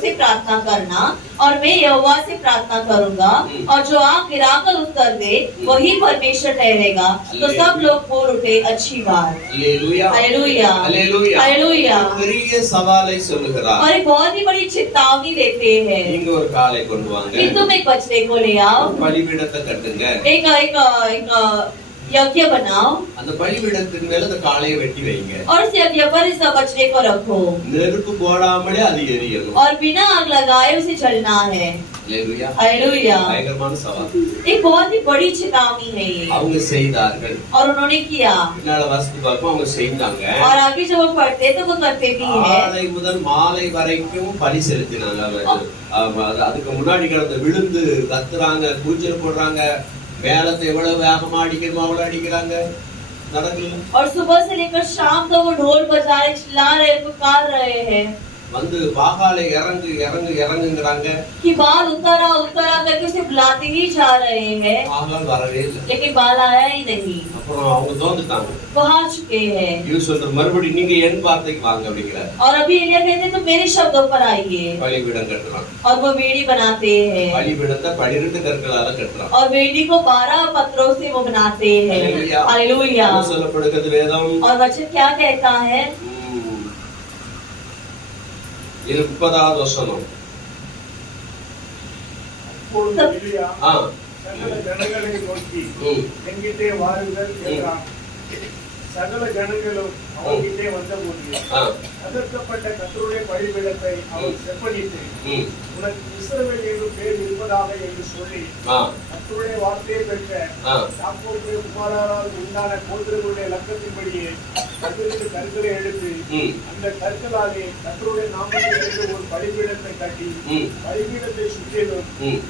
से प्रार्थना करना और मैं यहोवा से प्रार्थना करूंगा, और जो आग गिराकर उत्तर दे वही परमेश्वर ठहरेगा। तो सब लोग बोल उठे, अच्छी बात। Hallelujah, hallelujah, hallelujah, hallelujah. பெரிய சவாலை சொல்லுகிறார். और एक बहुत ही बड़ी चेतावनी देते हैं நீங்க ஒரு காளை கொண்டு வாங்க, कि तुम एक बछड़े को ले आओ, பலிபீடத்தை கட்டுங்க, एक एक एक यज्ञ बनाओ அந்த பலிபீடத்தின் மேல அந்த காளையை வெட்டி வைங்க, और उस यज्ञ पर इस बछड़े को रखो நெருப்பு போடாமலே அது எரியணும். और बिना आग लगाए उसे जलना है। Hallelujah, hallelujah. பயங்கரமான சவால். एक बहुत ही बड़ी चेतावनी है ये, அவங்க செய்தார்கள். और उन्होंने किया। பின்னால வாசித்து பார்ப்போம், அவங்க செய்தாங்க. और आगे जब वो पढ़ते तो वो करते भी है। காலை முதல் மாலை வரைக்கும் பலி செலுத்தினாங்க. அதுக்கு முன்னாடி கிடந்த விழுந்து கத்துறாங்க, கூச்சல் போடுறாங்க, மேலத்தை எவ்வளவு வேகமா அடிக்கணுமோ அவ்வளவு அடிக்கிறாங்க, நடக்கல. और सुबह से लेकर शाम तक वो ढोल बजा रहे, चिल्ला रहे, पुकार रहे हैं வந்து பாகாலை இறங்கு இறங்கு இறங்குங்கிறாங்க. कि बाल उतरा उतरा करके उसे बुलाते ही जा रहे हैं, பாகால் வரவே இல்லை. लेकिन बाल आया ही नहीं। அப்புறம் அவங்க தோந்துட்டாங்க. वो आ चुके हैं இது சொல்ற மறுபடி நீங்க என் வார்த்தைக்கு வாங்க அப்படிங்கிறார். और अभी एलिय्याह कहते हैं तो मेरे शब्दों पर आइए, பலிபீடம் கட்டுறான். और वो वेदी बनाते हैं பலிபீடத்தை 12 கற்களால கட்டுறான். और वेदी को 12 पत्थरों से वो बनाते हैं। हालेलुया। हालेलुया। என்ன சொல்லப்படுகிறது வேதம்? और वचन क्या कहता है? 30வது வசனம். அப்பொழுது எலியா ஆ, சகல ஜனங்களை நோக்கி, ம், எங்கிட்டே வாருங்கள் என்றான். சகல ஜனங்களும் அவன்கிட்டே வந்தபோது ஆ. அதற்கப்பட்ட கர்த்தருடைய பலிபீடத்தை அவன் செப்பனிட்டு ம். உனக்கு இஸ்ரவேல் என்று பேர் இருப்பதாக என்று சொல்லி ஆ. கர்த்தருடைய வார்த்தையை பெற்ற ஆ. யாக்கோபு குமாரரால் உண்டான கோத்திரங்களுடைய இலக்கத்தின்படியே 12 கற்களை எடுத்து ம். அந்த கற்களாலே கர்த்தருடைய நாமத்திற்கு ஒரு பலிபீடத்தை கட்டி ம். பலிபீடத்தை சுற்றிலும் ம்.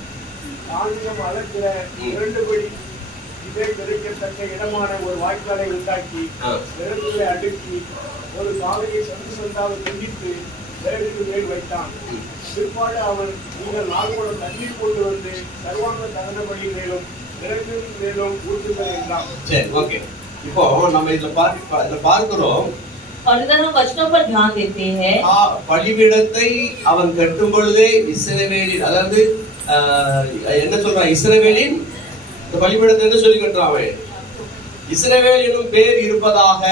தானியம் அளக்கிற 2 படி இதை கிடைக்கத்தக்க இடமான ஒரு வாய்க்காலை உண்டாக்கி ஆ. விறகுகளை அடுக்கி ஒரு காலையை சந்தாக துண்டித்து விறகுக்கு மேல் வைத்தான். பிற்பாடு அவன் நீங்கள் 4 குடம் தண்ணீர் கொண்டு வந்து சர்வாங்க தகன பலி மேலும் விறகின் மேலும் ஊற்றுங்கள் என்றான். சரி, ஓகே. இப்போ நம்ம இதுல பார்க்கிறோம், और इधर हम वचनों पर ध्यान देते हैं। பலிபீடத்தை அவன் கட்டும் பொழுதே இஸ்ரவேலின், அதாவது என்ன சொல்றான், இஸ்ரவேலின் இந்த பலிபீடத்தை என்ன சொல்லி கட்டுறான் அவன், இஸ்ரவேல் என்னும் பேர் இருப்பதாக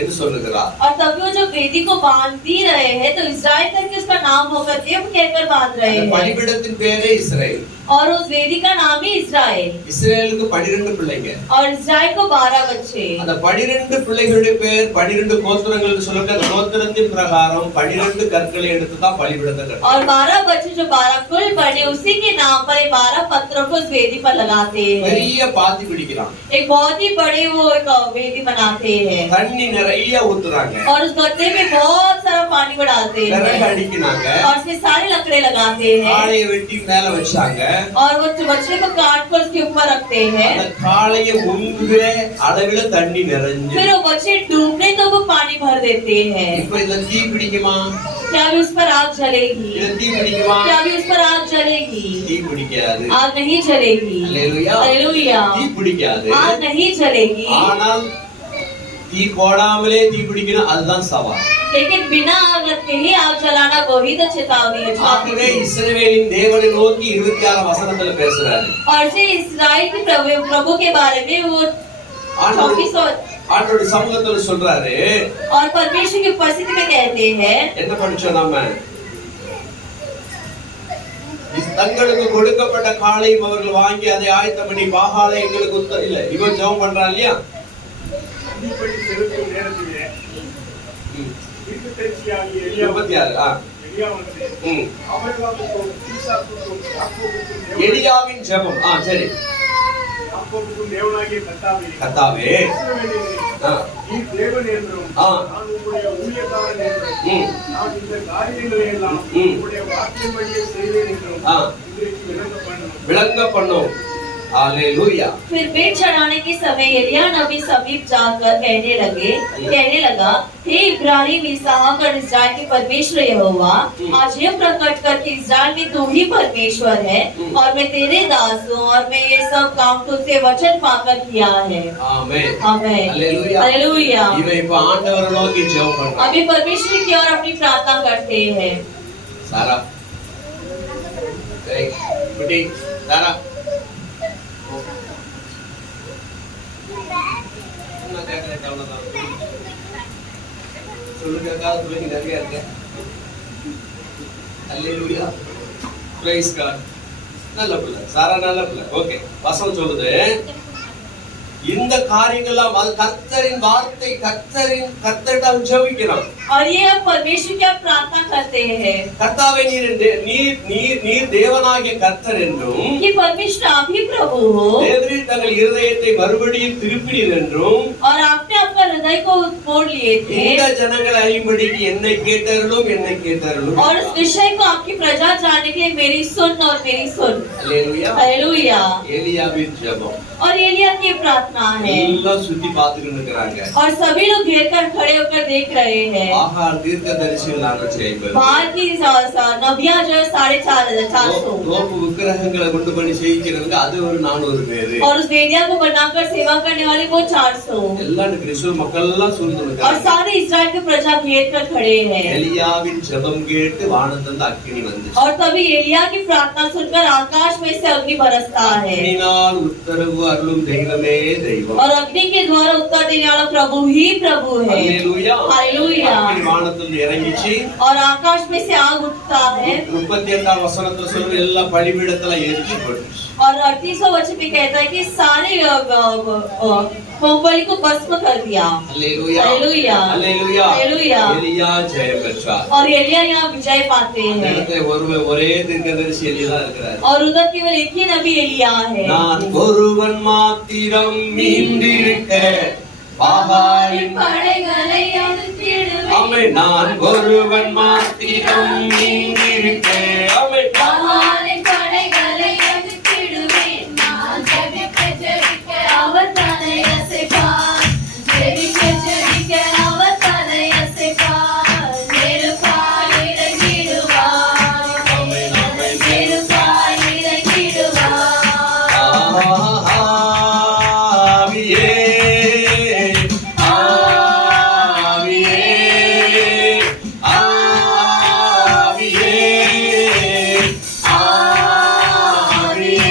என்று சொல்லுகிறார். और तब वो जो वेदी को बांधती रहे हैं तो इस्राएल करके उसका नाम होकर देव कहकर बांध रहे हैं। பலிபீடத்தின் பேரே இஸ்ரேல். और उस वेदी का नाम ही इस्राएल। இஸ்ரேலுக்கு 12 பிள்ளைங்க. और इस्राएल को 12 बच्चे। அந்த 12 பிள்ளைகளுடைய பேர் 12 கோத்திரங்களுக்கு சொல்லுங்க. கோத்திரத்தின் பிரகாரம் 12 கற்களை எடுத்து தான் பலிபீடத்தை கட்டுறாங்க. और 12 बच्चे जो 12 कुल बने उसी के नाम पर 12 पत्थरों को उस वेदी पर लगाते हैं। பெரிய பாத்தி பிடிக்கிறான். एक बहुत ही बड़े वो एक वेदी बनाते हैं। தண்ணி நிறைய ஊத்துறாங்க. और उस गड्ढे में बहुत सारा पानी को डालते விறகு हैं। அடிக்கிறாங்க. और उसमें सारे लकड़े लगाते हैं। காளையை வெட்டி மேல வச்சாங்க. और वो बच्चे को काट कर उसके ऊपर रखते हैं। அந்த காளையை முங்குகிற அளவில தண்ணி நிறைஞ்சு. फिर वो बच्चे डूबने तो वो पानी भर देते हैं। இப்ப இதுல தீ பிடிக்குமா? क्या भी उस पर आग जलेगी? இதுல தீ பிடிக்குமா? क्या भी उस पर आग जलेगी? தீ பிடிக்காது. आग नहीं जलेगी। அல்லேலூயா. हालेलुया। தீ பிடிக்காது. आग नहीं जलेगी। ஆனால் தீ போடாமலே தீ பிடிக்கணும், அதுதான் சவால். लेकिन बिना आग रखे ही आग जलाना वही तो चेतावनी है। ஆகவே இஸ்ரவேலின் தேவனை நோக்கி 26 வசனத்துல பேசுறாரு. और से इस्राएल के प्रभु के बारे में वो ஆண்டவருடைய சமூகத்துல சொல்றாரு. और परमेश्वर की उपस्थिति में कहते हैं, என்ன படிச்சோம் நாம, தங்களுக்கு கொடுக்கப்பட்ட காளையும் அவர்கள் வாங்கி அதை ஆயத்தம் பண்ணி பாகாலை எங்களுக்கு இல்ல இவன் ஜெபம் பண்றான் இல்லையா, இப்படி செலுத்தும் நேரத்திலே தீர்க்கதரிசியாகிய எலியா 26. எலியா வந்து ம். ஆபிரகாமுக்கும் ஈசாக்குக்கும் யாக்கோபுக்கும் எலியாவின் ஜெபம். சரி. யாக்கோபுக்கும் தேவனாகிய கர்த்தாவே, ஆ. நீர் தேவன் என்றும் ஆ. நான் உம்முடைய ஊழியக்காரன் என்றும் ம். நான் இந்த காரியங்களை எல்லாம் உம்முடைய வாக்கின்படியே செய்வேன் என்றும் ஆ. இன்றைக்கு விளங்க பண்ணணும். விளங்க பண்ணும். हालेलुया। फिर भेंट चढ़ाने के समय एलिया नबी समीप जाकर कहने लगा, हे इब्राहिम, इसहाक और इस्राएल के परमेश्वर यहोवा, आज यह प्रकट कर कि इस्राएल में तू ही परमेश्वर है और मैं तेरे दास हूँ और मैं ये सब काम तुझसे वचन पाकर किया है। आमेन। आमेन। हालेलुया। हालेलुया। इवे இப்ப ஆண்டவரை நோக்கி ஜெபம் பண்றாங்க. अभी परमेश्वर की ओर अपनी प्रार्थना करते हैं। सारा बेटी सारा சொல்லுங்க காதுல நிறைய இருக்கு. அல்லேலூயா. Praise God. நல்ல பிள்ளை, சாரா நல்ல பிள்ளை. ஓகே, வசனம் சொல்லுது, இந்த காரியங்கள்லாம் அது கர்த்தரின் வார்த்தை, கர்த்தரிடம் ஜெபிக்கிறான். और ये अब परमेश्वर की प्रार्थना करते हैं। கர்த்தாவே, நீர் தேவனாகிய கர்த்தர் என்றும், कि परमेश्वर आप ही प्रभु हो, தேவரீர் தங்கள் இருதயத்தை மறுபடியும் திருப்பினீர் என்றும், और आपने अपना हृदय को मोड़ लिए थे, இந்த ஜனங்கள் அறியும்படிக்கு என்னை கேட்டருளும். और उस विषय को आपकी प्रजा जानने के लिए मेरी सुन और मेरी सुन। அல்லேலூயா. हालेलुया। एलियाவின் ஜெபம். और एलिया की प्रार्थना है, எல்லாம் சுத்தி பார்த்துக்கிட்டு இருக்காங்க. और सभी लोग घेर कर खड़े होकर देख रहे हैं। ஆகார் தீர்க்கதரிசிகளான செய்வது, बाहर की नबियां जो है 450 தோப்பு விக்கிரகங்களை கொண்டு பண்ணி செய்கிறவங்க அது ஒரு 400 பேரு. और उस वेदिया को बनाकर सेवा करने वाले वो 400, எல்லாம் கிறிஸ்துவ மக்கள் எல்லாம் சூழ்ந்து और இருக்காங்க. सारे इस्राएल के प्रजा घेर कर खड़े हैं। எலியாவின் ஜெபம் கேட்டு வானத்திலிருந்து அக்கினி வந்துச்சு. और तभी एलिया की प्रार्थना सुनकर आकाश में से अग्नि बरसता है, அக்கினினால் உத்தரவு அருளும் தெய்வமே தெய்வம். और अग्नि के द्वारा उत्तर देने वाला प्रभु ही प्रभु है। அல்லேலூயா. हालेलुया। அக்கினி வானத்திலிருந்து இறங்கிச்சு. और आकाश में से आग उठता है, 38 வசனத்துல சொல்ற எல்லா பலிபீடத்துல எரிச்சு போட்டுச்சு. और 38 वचन में कहता है कि सारे मूंगफली को भस्म कर दिया। அல்லேலூயா हालेलुया அல்லேலூயா हालेलूया। எலியா ஜெயம் பெற்றார். और एलिया यहाँ विजय पाते இந்த हैं இடத்துல ஒரே தீர்க்கதரிசி எலியா தான் இருக்கிறார். और उधर केवल एक ही नबी एलिया है। நான் ஒருவன் மாத்திரம் மீண்டிருக்க பாகாலின் படைகளை அழித்திடுவேன் ஆமே நான் ஒருவன் மாத்திரம் மீண்டிருக்க ஆமே பகாலின் படைகளை அழித்திடுவேன் நான் ஜெபிக்க ஜெபிக்க அவர் தன்னை அசைப்பார் ஜெபிக்க ஜெபிக்க அவர் தன்னை அசைப்பார் நெருப்பாய் இறங்கிடுவார் ஆமென் ஆமென் நெருப்பாய் இறங்கிடுவார் ஆவியே ஆவியே ஆவியே ஆவியே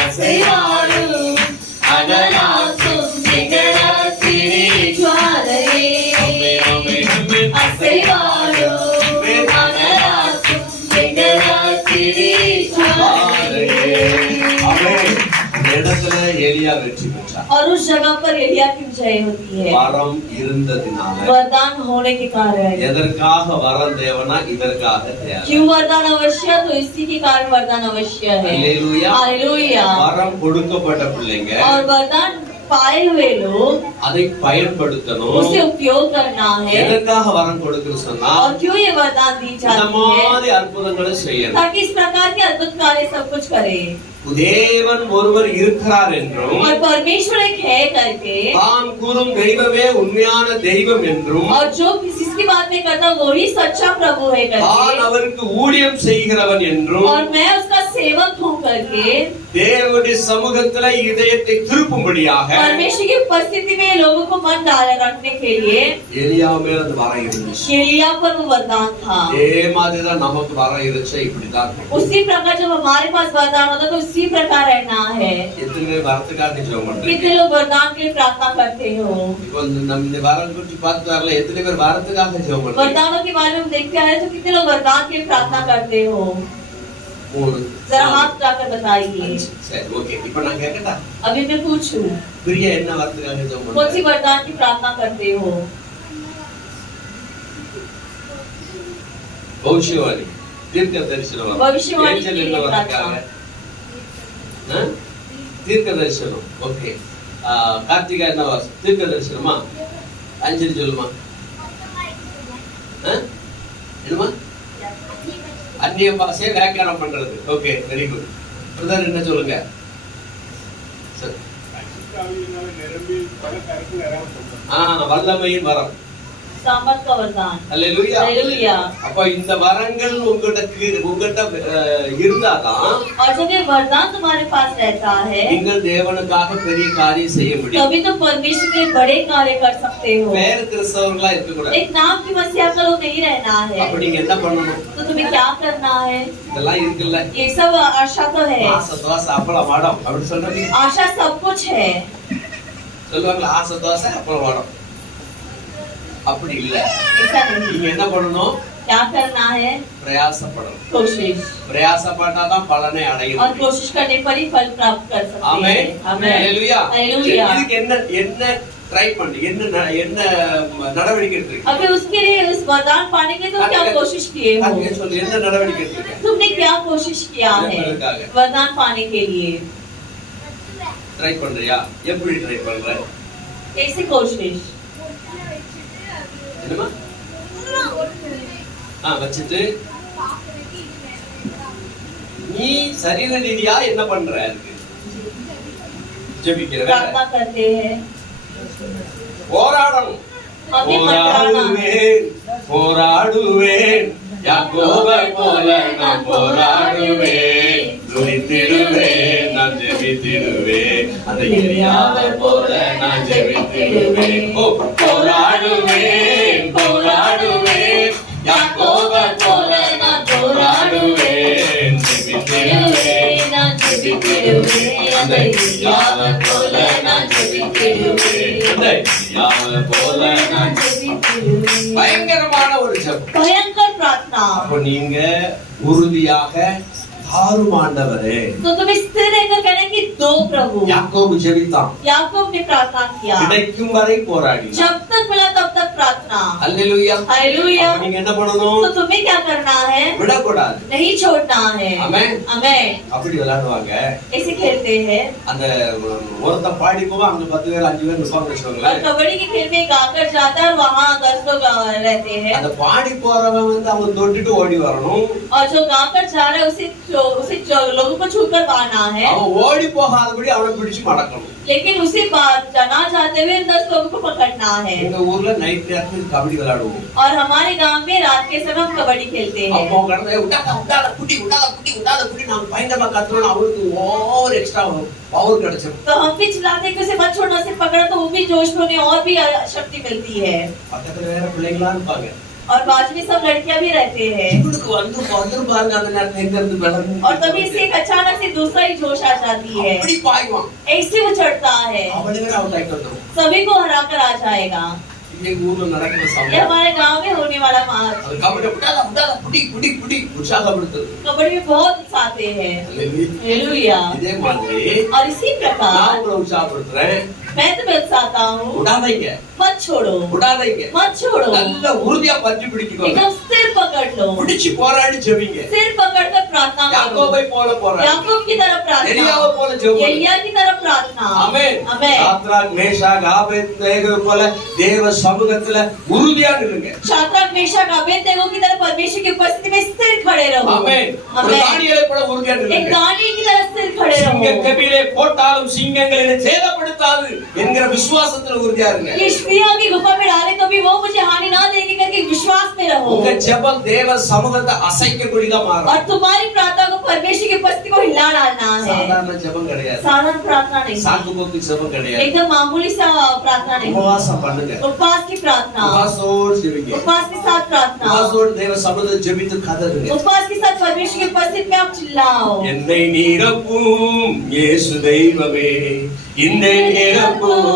அசைவாடும் அனலாக்கும் நிகழத்தினி ஜுவாலையே ஆமென் ஆமென் ஆமென் அசைவாடும் அனலாக்கும் நிகழத்தினி ஜுவாலையே ஆமென். இந்த இடத்துல எலியா வெற்றி பெற்றார். और उस जगह पर एलिया की विजय होती है வரம் இருந்ததினால वरदान होने के कारण। எதற்காக வரம் தேவனா இதற்காக தேவை. क्यों वरदान अवश्य तो इसी के कारण वरदान अवश्य है। அல்லேலூயா. हालेलुया। வரம் கொடுக்கப்பட்ட பிள்ளைங்க और वरदान पाए हुए लोग அதை பயன்படுத்தணும். उसे उपयोग करना है। எதற்காக வரம் கொடுக்கணும் சொன்னா और क्यों ये वरदान दी இந்த जाती है மாதிரி அற்புதங்களை செய்யணும். ताकि इस प्रकार के अद्भुत कार्य सब कुछ करे தேவன் ஒருவர் இருக்கிறார் என்றும் और परमेश्वर एक है करके தான் கூறும் தெய்வமே உண்மையான தெய்வம் என்றும் और जो जिसकी बात में करता हूँ वही सच्चा प्रभु है தான் करके அவருக்கு ஊழியம் செய்கிறவன் என்றும் और मैं उसका सेवक हूँ करके தேவனுடைய சமூகத்துல இதயத்தை திருப்பும்படியாக परमेश्वर की उपस्थिति में लोगों को मन डाले रखने के लिए எலியா மேல அது வரம் இருந்துச்சு. एलिया पर वो वरदान था। அதே மாதிரிதான் நமக்கு வரம் இருந்துச்சு. இப்படிதான் இருக்கும். उसी प्रकार जब हमारे पास वरदान होता है तो उसी प्रकार रहना है। எத்தனை பேர் வரத்துக்காக ஜெபம் பண்றீங்க? कितने लोग वरदान के लिए प्रार्थना करते हो? இப்போ நம்ம இந்த வரம் குறித்து பார்த்து வரல. எத்தனை பேர் வரத்துக்காக ஜெபம் பண்றீங்க? वरदानों के बारे में देखते आए तो कितने लोग वरदान के लिए प्रार्थना करते हो? 3 जरा हाथ उठाकर बताइए। சரி ஓகே. இப்போ நான் கேட்கட்டா? अभी मैं पूछूं பிரியா என்ன வரத்துக்காக ஜெபம் कौन सी பண்றீங்க? वरदान की प्रार्थना करते हो? பௌஷ்யவாணி தீர்க்க தரிசனம். भविष्यवाणी ஏஞ்சல் के என்ன लिए வரத்துக்காக? प्रार्थना। தீர்க்க தரிசனம். ஓகே. கார்த்திகா என்ன வாசம்? தீர்க்க தரிசனமா? அஞ்சலி சொல்லுமா? என்னமா? அந்நிய பாஷையை வியாக்கியானம் பண்றது. Okay very good. பிரதர் என்ன சொல்லுங்க? சரி. பரிசுத்தாவியினால நிரம்பி பல கருத்து நிறைவேற்றப்படும். வல்லமையின் வரம். सामर्थ का वरदान। அல்லேலூயா. हालेलुया। அப்ப இந்த வரங்கள் உங்ககிட்ட இருந்தாதான் और जब ये वरदान तुम्हारे पास रहता है நீங்கள் தேவனுக்காக பெரிய காரியம் செய்ய முடியும். तभी तुम परमेश्वर के बड़े कार्य कर सकते हो। வேற கிறிஸ்தவர்களா இருக்க கூடாது. एक नाम की मसीहा का लोग नहीं रहना है। அப்ப நீங்க என்ன பண்ணணும்? तो तुम्हें क्या करना है? இதெல்லாம் இருக்குல்ல. ये सब आशा तो है। ஆசை தோசை அப்பளம் வடம் அப்படி சொல்றீங்க. आशा सब कुछ है। சொல்லுவாங்க ஆசை தோசை அப்பளம் வடம். அப்படி இல்ல. ऐसा नहीं। நீங்க என்ன பண்ணணும்? क्या करना है? பிரயாசப்படணும். कोशिश। பிரயாசப்பட்டாதான் பலனை அடைய और முடியும். कोशिश करने पर ही फल प्राप्त कर सकते ஆமென். हैं। आमेन। ஹalleluya. हालेलुया। இதுக்கு என்ன ட்ரை பண்ணி என்ன நடவடிக்கை எடுத்துருக்கீங்க? अभी उसके लिए उस वरदान पाने के लिए तुम क्या कोशिश किए हो? அதுக்கு சொல்லு என்ன நடவடிக்கை எடுத்துருக்கீங்க? तुमने क्या कोशिश किया है वरदान पाने के लिए? ட்ரை பண்றியா? எப்படி ட்ரை பண்ற? कैसी कोशिश? என்னமா? வச்சிட்டு நீ சரீர ரீதியா என்ன பண்ற? அதுக்கு ஜெபிக்கிற வேலை. प्रार्थना करते हैं। போராடணும். हमें मंत्राना போராடுவேன் யாக்கோபை போல நான் போராடுவேன். துதித்திடுவேன் நான் ஜெபித்திடுவேன். அந்த எலியாவை போல நான் ஜெபித்திடுவேன். போராடுவேன் போராடுவேன் யாக்கோபை போல நான் போராடுவேன். ஜெபித்திடுவேன் நான் ஜெபித்திடுவேன் அந்த எலியாவை போல நான் ஜெபித்திடுவேன். அந்த எலியாவை போல நான் ஜெபித்திடுவேன்। பயங்கரமான ஒரு ஜெபம். भयंकर प्रार्थना। அப்போ நீங்க உறுதியாக தாரும் ஆண்டவரே. तो तुम स्थिर रहकर कहना कि दो प्रभु। யாக்கோபு ஜெபித்தான். याकूब ने प्रार्थना किया, கிடைக்கும் வரை போராடி. जब तक मिला तब तक प्रार्थना। அல்லேலூயா. हालेलुया। அப்ப நீங்க என்ன பண்ணணும்? तो तुम्हें क्या करना है? விடக்கூடாது. नहीं छोड़ना है। ஆமென். आमेन। அப்படி விளையாடுவாங்க. ऐसे खेलते हैं। அந்த ஒருத்த பாடி போவா, அங்க 10 பேர் 5 பேர் நிப்பாங்க और வச்சுக்கோங்களேன். कबड्डी के खेल में गाकर जाता है और वहाँ 10 लोग रहते हैं। அந்த பாடி போறவன் வந்து அவங்க தொட்டுட்டு ஓடி வரணும். और जो गाकर जा रहा है उसे लोगों को छूकर पाना है। அவன் ஓடி போகாதபடி அவனை பிடிச்சு மடக்கணும். लेकिन उसे ना जाते हुए 10 लोगों को पकड़ना है। எங்க ஊர்ல நைட் நேரத்துல கபடி விளையாடுவோம். और हमारे गांव में रात के समय हम कबड्डी खेलते हैं। அப்போ கடந்து உடாத குட்டி நான் பயங்கரமா கத்துறோம். அவருக்கு ஓவர் எக்ஸ்ட்ரா பவர் கிடைச்சது. तो हम भी चिल्लाते हैं कि उसे मत छोड़ना, उसे पकड़ा तो वो भी जोश में उन्हें और भी शक्ति मिलती है। பக்கத்துல வேற பிள்ளைங்களா இருப்பாங்க. और बाजू में सब लड़कियां भी रहते हैं। இவனுக்கு வந்து பாருங்க அந்த நேரத்துல எங்க இருந்து பிளந்து. और तभी से एक अचानक से दूसरा ही जोश आ जाती है। அப்படி பாய்வான். ऐसे वो चढ़ता है, அவளே வேற அவுட் ஆயிட்டு வந்துரும். सभी को हराकर आ जाएगा। இன்னைக்கு ஊர்ல நடக்கிற ये சம்பவம். हमारे गांव में होने वाला मार्च। அது கபடி உடாத குட்டி உற்சாகப்படுத்துது. कबड्डी में बहुत उत्साहते हैं। हालेलुया। இதே மாதிரி और इसी நான் प्रकार உங்களை உற்சாகப்படுத்துறேன். मैं तुम्हें उत्साहता हूँ, உடாதீங்க मत छोड़ो, உடாதீங்க. मत छोड़ो, நல்ல உறுதியா பற்றி பிடிச்சுக்கோங்க. एकदम सिर पकड़ लो, பிடிச்சு போராடி ஜெபிங்க. सिर पकड़कर प्रार्थना करो। யாக்கோபை போல போராடி. याकूब की तरह प्रार्थना, எலியாவை போல ஜெபம். एलिया की तरह प्रार्थना। ஆமென். आमेन। சாத்ராக் மேஷாக் ஆபேத்நேகோ போல தேவ சமூகத்துல உறுதியா நில்லுங்க. शाद्रक मेशक अबेदनेगो की तरह परमेश्वर की उपस्थिति में स्थिर खड़े रहो। ஆமென். ஒரு आमेन। தானியேலை போல உறுதியா एक நில்லுங்க. दानियेल की तरह स्थिर खड़े சிங்க रहो। கபிலே போட்டாலும் சிங்கங்கள் என்னை சேதப்படுத்தாது என்கிற விசுவாசத்துல உறுதியா இருங்க. ये स्त्रियों की गुफा में डाले तो भी वो मुझे हानि ना देगी करके विश्वास में रहो। உங்க ஜெபம் தேவ சமூகத்தை அசைக்கக்கூடியதா மாறும். और तुम्हारी प्रार्थना को परमेश्वर की उपस्थिति को हिला डालना है। சாதாரண ஜெபம் கிடையாது. साधारण प्रार्थना नहीं, சாக்கு போக்கு ஜெபம் கிடையாது. एकदम मामूली सा प्रार्थना नहीं, உபவாசம் பண்ணுங்க. उपवास की प्रार्थना, உபவாசோடு ஜெபிங்க. उपवास के साथ प्रार्थना, உபவாசோடு தேவ சமூகத்தை ஜெபித்து கதறுங்க. उपवास के साथ परमेश्वर की उपस्थिति में आप चिल्लाओ। என்னை நிரப்பும் இயேசு தெய்வமே, என்னை நிரப்பும்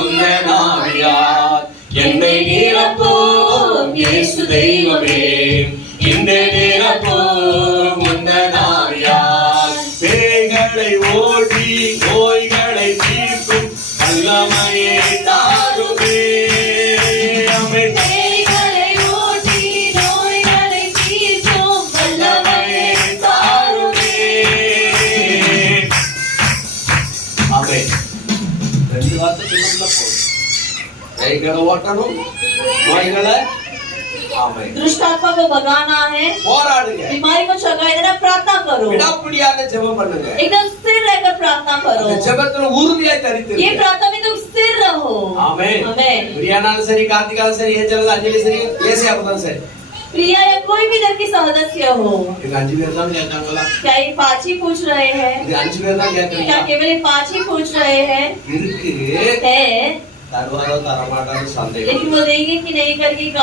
உந்தன் ஆவியால். என்னை நிரப்பும் இயேசு தெய்வமே, என்னை நிரப்பும் உந்தன் ஆவியால். பேய்களை ஓட்டி நோய்களை தீர்க்கும் வல்லமையை தாருமே. ஆமென். பேய்களை ஓட்டி நோய்களை தீர்க்கும் வல்லமையை தாருமே. ஆமென். 2 வார்த்தை சொன்னா போதும். பேய்களை ஓட்டணும், நோய்களை ஆமென் दुष्ट आत्मा को भगाना है, போராடுங்க. बीमारी को छुड़ाना है, प्रार्थना करो, விடாப்பிடியாக ஜெபம் பண்ணுங்க. एकदम स्थिर रहकर प्रार्थना करो। அந்த ஜெபத்துல உறுதியாய் ये தரித்திருங்க. प्रार्थना में तुम स्थिर रहो। ஆமென். आमेन। பிரியானாலும் சரி, கார்த்திகாலும் சரி, ஏஞ்சலும் அஞ்சலி சரி, ஏசியா இருந்தாலும் சரி. प्रिया या कोई भी दल के सदस्य हो, இது 5 பேர் தான் கேட்காங்களா? क्या ये 5 ही पूछ रहे हैं? இது 5 பேர் தான் क्या கேட்கறீங்களா? केवल ये 5 ही पूछ रहे हैं? இருக்கு. है, தருவாரோ தரமாட்டாரோ சந்தேகம். लेकिन वो देंगे कि नहीं करके एक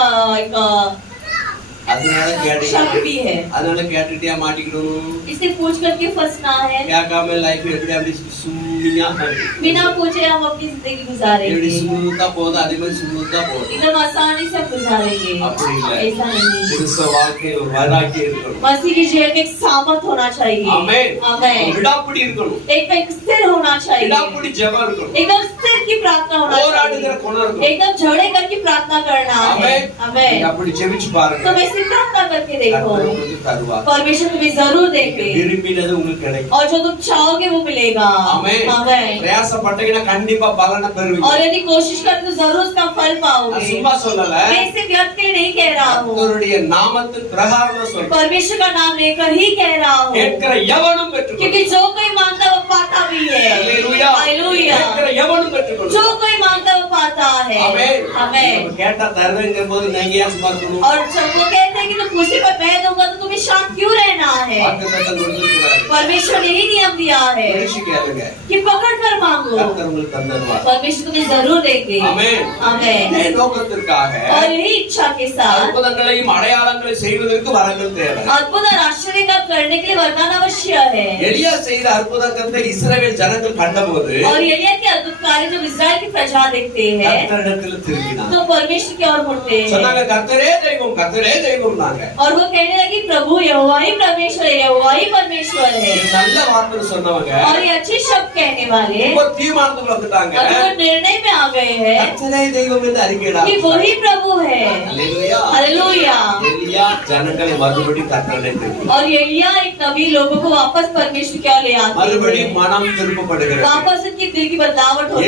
அதனால கேட்டு शक भी है। அதனால கேட்டுட்டியா மாட்டிக்கணும். इसे पूछ करके फंसना है, கேட்காம லைஃப் எப்படி அப்படி சும்மியா போகுது. बिना पूछे हम अपनी जिंदगी எப்படி गुजारेंगे, சுமூத்தா போகுது அதே மாதிரி சுமூத்தா போகுது. एकदम आसानी से हम गुजारेंगे। அப்படி இல்ல. ऐसा नहीं, கிறிஸ்தவ வாழ்க்கையில் ஒரு வைராக்கியம் இருக்கணும். मसीह की जीवन में एक सामर्थ होना चाहिए। ஆமென். आमेन। விடாப்பிடி இருக்கணும். एक स्थिर होना चाहिए, விடாப்பிடி ஜெபம் இருக்கணும். एकदम स्थिर की प्रार्थना होना போராடுகிற चाहिए, குணம் இருக்கணும். एकदम झड़े करके प्रार्थना करना है। ஆமென். आमेन। நீங்க அப்படி ஜெபிச்சு பாருங்க. तो वैसे प्रार्थना करके देखो, கர்த்தர் உங்களுக்கு தருவார். परमेश्वर तुम्हें जरूर देंगे, விரும்பினது உங்களுக்கு கிடைக்கும். और जो तुम चाहोगे वो मिलेगा। ஆமென். आमेन। பிரயாசப்பட்டீங்கன்னா கண்டிப்பா பலனை பெறுவீங்க. और यदि कोशिश करें तो जरूर उसका फल நான் पाओगे। சும்மா சொல்லல. मैं इसे व्यर्थ के लिए नहीं कह रहा हूँ, கர்த்தருடைய நாமத்தின் பிரகாரம் நான் சொல்றேன். परमेश्वर का नाम लेकर ही कह रहा हूँ, கேட்கிற எவனும் பெற்றுக்கொள்ளும். क्योंकि जो कोई मांगता वो पाता भी है। அல்லேலூயா. हालेलुया। கேட்கிற எவனும் பெற்றுக்கொள்ளும். जो कोई मांगता वो पाता है। ஆமென். आमेन। நம்ம கேட்டா தருவேங்கிற போது நீங்க ஏன் சும்மா இருக்கணும்? और जब वो कहते हैं कि तुम खुशी पर मैं दूंगा तो तुम्हें शांत क्यों रहना है? வாக்குத்தத்தம் கொடுத்திருக்கிறாரு. परमेश्वर ने ही नियम दिया है பிடிச்சு கேளுங்க. कि पकड़ कर मांगो, கர்த்தர் உங்களுக்கு தந்துருவார். परमेश्वर तुम्हें जरूर देंगे। ஆமென். आमेन। இதே நோக்கத்திற்காக और यही इच्छा के साथ அற்புதங்களையும் அடையாளங்களையும் செய்வதற்கு வரங்கள் தேவை. अद्भुत और आश्चर्य का करने के लिए वरदान अवश्य है। எலியா செய்த அற்புதத்தை இஸ்ரவேல் ஜனங்கள் கண்டபோது और एलिया के अद्भुत कार्य जो इस्राएल की प्रजा देखते हैं, கர்த்தருடைய இடத்துல திரும்பினாங்க. तो परमेश्वर की ओर मुड़ते हैं சொன்னாங்க கர்த்தரே தெய்வம்னாங்க. और वो कहने लगी प्रभु यहोवा ही परमेश्वर है, यहोवा ही परमेश्वर है। இது நல்ல வார்த்தை சொன்னவங்க और ये अच्छे शब्द कहने वाले ஒரு தீர்மானத்துக்கு வந்துட்டாங்க. और वो निर्णय में आ गए हैं கர்த்தரே தெய்வம் என்று அறிக்கையிடாங்க. कि वही प्रभु है। அல்லேலூயா. हालेलुया। எலியா ஜனங்களை மறுபடி கர்த்தரை திருப்பி और एलिया एक नबी लोगों को वापस परमेश्वर की ओर ले आते மறுபடி हैं, மனம் திருப்பப்படுகிறது. वापस उनकी दिल की बदलावट होती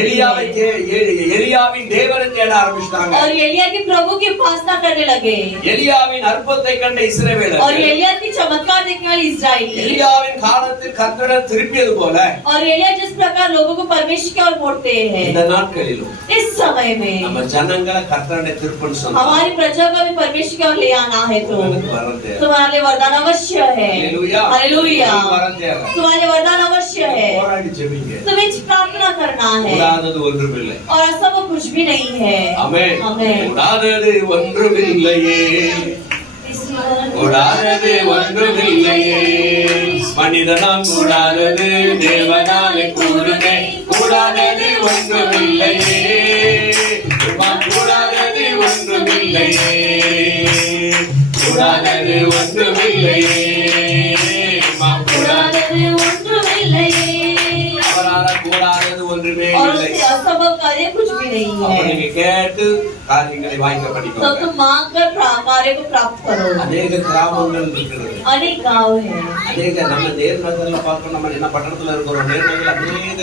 எலியாவின் தேவனை தேட ஆரம்பிச்சிட்டாங்க. और एलिया के प्रभु की उपासना करने लगे எலியாவின் அற்புதத்தை கண்ட और இஸ்ரவேலர்கள் एलिया की चमत्कार देखने वाले इस्राएली எலியாவின் காலத்தில் கர்த்தரை திருப்பியது போல और एलिया जिस प्रकार लोगों को परमेश्वर की ओर मोड़ते हैं இந்த नाட்களிலும் इस समय में நம்ம ஜனங்களை கர்த்தரை திருப்பன்னு சொன்னா हमारी प्रजा को भी परमेश्वर की ओर ले आना है तो உங்களுக்கு வரதே. तुम्हारे लिए वरदान अवश्य है। हालेलुया. हालेलुया। வரதே. तुम्हारे लिए वरदान अवश्य है। போராடி ஜெபிங்க. तुम्हें प्रार्थना करना है கூடாதது ஒன்றுமில்லை. और ऐसा वो कुछ भी नहीं है। ஆமென். ஆமென்। கூடாதது ஒன்றுமில்லையே. கூடாதது ஒன்றுமில்லையே. மனிதனால் கூடாதது தேவனாலே கூடுமே. கூடாதது ஒன்றுமில்லையே. கூடாதது ஒன்றுமில்லையே. கூடாதது ஒன்றுமில்லையே. கூடாதது ஒன்றுமில்லையே அவரால கூடாதது ஒன்றுமே और இல்லை. उससे असंभव कार्य कुछ भी नहीं அப்ப है। நீங்க கேட்டு காரியங்களை வாய்க்க तो படிக்கோங்க. तुम मांग कर कार्य को प्राप्त करो। அநேக கிராமங்கள் இருக்கிறது. अनेक गाँव है, அநேக நம்ம நேர்நகர்ல பார்க்கணும். நம்ம என்ன பட்டணத்துல இருக்கிறோம். நேர்நகர் அநேக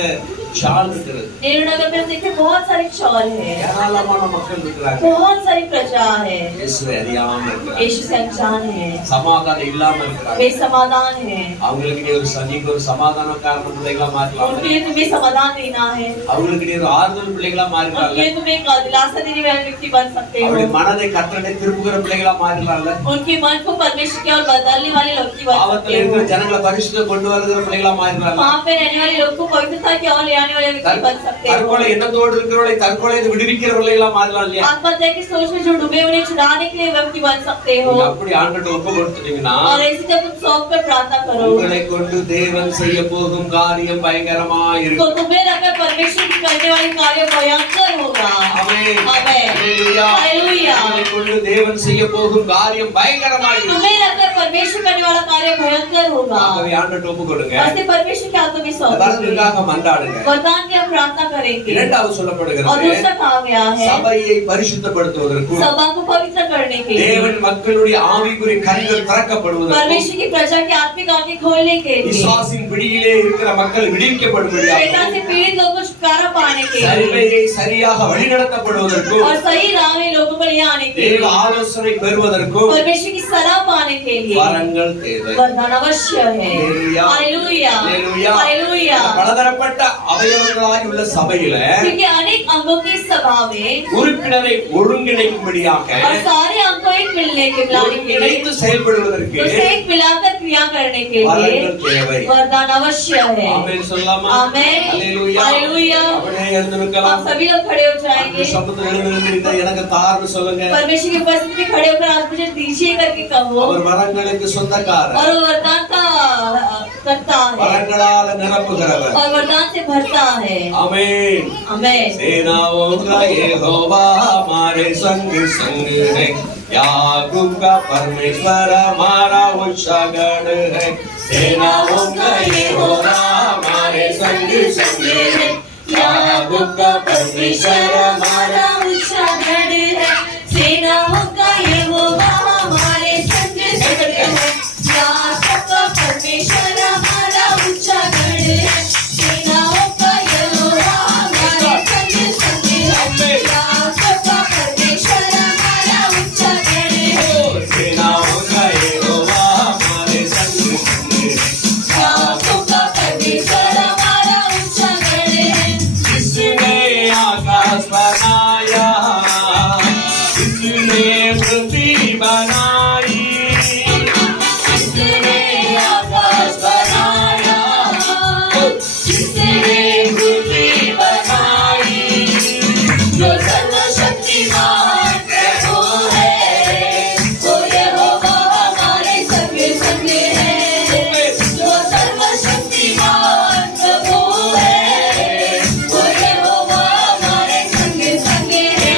ஷால் இருக்கிறது. नेहरू में देखे बहुत सारे शॉल है, ஏராளமான மக்கள் இருக்கிறாங்க. बहुत सारी प्रजा है, இயேசுவை அறியாம இருக்கிறாங்க. यीशु से अनजान है, சமாதானம் இல்லாம இருக்கிறாங்க. बेसमाधान है। அவங்களுக்கு நீ நீங்க ஒரு சமாதான காரணம் பிள்ளைகளா மாறலாம். उनके लिए तुम्हें समाधान देना है, அவங்களுக்கு நீ ஒரு ஆறுதல் பிள்ளைகளா उनके மாறிடலாம். लिए तुम्हें एक दिलासा देने वाले व्यक्ति बन सकते அவருடைய हो, மனதை கர்த்தரை திருப்புகிற பிள்ளைகளா மாறிடலாம்ல. उनके मन को परमेश्वर की ओर बदलने वाले व्यक्ति बन பாவத்துல सकते இருக்கிற हो, ஜனங்களை பரிசுத்த கொண்டு வருகிற பிள்ளைகளா மாறிடலாம்ல. वहाँ पे रहने वाले लोग को पवित्रता की ओर ले आने वाले व्यक्ति बन सकते हो, தற்கொலை எண்ணத்தோடு இருக்கிறவர்களை தற்கொலை விடுவிக்கிறவர்களா மாறலாம் இல்லையா? आत्महत्या की सोच में जो डूबे उन्हें छुड़ाने के लिए व्यक्ति बन सकते हो। நீங்க அப்படி ஆண்டவர்ட்ட ஒப்பு கொடுத்துட்டீங்கன்னா और ऐसे जब तुम सौंप कर प्रार्थना करो உங்களை கொண்டு தேவன் செய்ய போகும் காரியம் பயங்கரமா तो இருக்கும். तुम्हें रखकर परमेश्वर की करने वाली कार्य भयंकर होगा। ஆமென். आमेन। அல்லேலூயா. हालेलुया। உங்களை கொண்டு தேவன் செய்ய போகும் காரியம் பயங்கரமா இருக்கும். तुम्हें रखकर परमेश्वर करने वाला कार्य भयंकर होगा। ஆகவே ஆண்டவர்ட்ட ஒப்பு கொடுங்க. ऐसे परमेश्वर के हाथों में सौंप दो। வரதுக்காக மன்றாடுங்க. वरदान की हम प्रार्थना करेंगे। இரண்டாவது और சொல்லப்படுகிறது दूसरा कहा गया है சபையை பரிசுத்தப்படுத்துவதற்கு सभा को पवित्र करने के लिए, தேவன் மக்களுடைய ஆவிக்குரிய கண்கள் திறக்கப்படுவதற்கு परमेश्वर की प्रजा की आत्मिक आंखें खोलने के लिए, விசுவாசின் பிடியிலே இருக்கிற மக்கள் விடுவிக்கப்படும்படியாக शैतान से पीड़ित लोगों को छुटकारा पाने के लिए சரிவையை சரியாக வழிநடத்தப்படுவதற்கும் और सही राह में लोगों को ले आने के தேவ लिए, ஆலோசனை பெறுவதற்கும் परमेश्वर की सलाह पाने के लिए வரங்கள் தேவை. वरदान अवश्य है। हालेलुया। हालेलुया। हालेलुया. हालेलुया। பலதரப்பட்ட அவயவங்களாய் உள்ள சபையில क्योंकि अनेक अंगों की सभा में உறுப்பினரை ஒருங்கிணைக்கும்படியாக और सारे अंगों एक मिलने के मिलाने के लिए, ஒருங்கிணைத்து செயல்படுவதற்கு तो से एक मिलाकर क्रिया करने के लिए வரங்கள் தேவை. वरदान अवश्य है। ஆமென் சொல்லலாமா? आमेन। அல்லேலூயா. हालेलूया। அப்படியே आप எழுந்திருக்கலாம். सभी लोग खड़े हो जाएंगे, சம்பத்துல எழுந்திருந்து எனக்கு தார்னு சொல்லுங்க. परमेश्वर की उपस्थिति में खड़े होकर आज मुझे दीजिए करके कहो। அவர் வரங்களுக்கு சொந்தக்காரர். और वो वरदान का करता है வரங்களால நிரப்புகிறவர். और वरदान से भरता है। आमीन. आमेन। सेनाओं का यहोवा हमारे संग संग है. याकूब का परमेश्वर हमारा उच्चागढ़ है. सेनाओं का यहोवा हमारे संग संग है. याकूब का परमेश्वर हमारा उच्चागढ़ है। सेनाओं का यहोवा हमारे संग संग है। याकूब का परमेश्वर हमारा उच्चागढ़ है। सेनाओं का यहोवा हमारे संग संग है। याकूब का परमेश्वर हमारा उच्चागढ़ है। सेनाओं का यहोवा हमारे संग संग है. याकूब का परमेश्वर हमारा उच्चागढ़ है। जिसने आकाश बनाया, जिसने पृथ्वी बनाई, जिसने आकाश बनाया, जिसने पृथ्वी बनाई, जो सर्वशक्तिमान प्रभु है, वो यहोवा हमारे संग संग है। जो सर्वशक्तिमान प्रभु है, वो यहोवा हमारे संग संग है।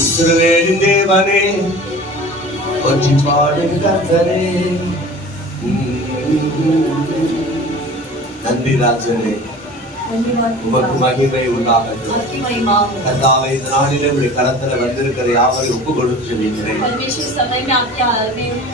இஸ்ரவேலின் தேவனே போற்றி பாடு கர்த்தரே. நன்றி ராஜனே, உமக்கு மகிமை உண்டாகட்டும். आपकी महिमा हो। கர்த்தாவே, இந்த நாளிலே உடைய கரத்துல வந்திருக்கிற யாவரையும் ஒப்பு கொடுத்து சொல்லிக்கிறேன். परमेश्वर इस समय में आपके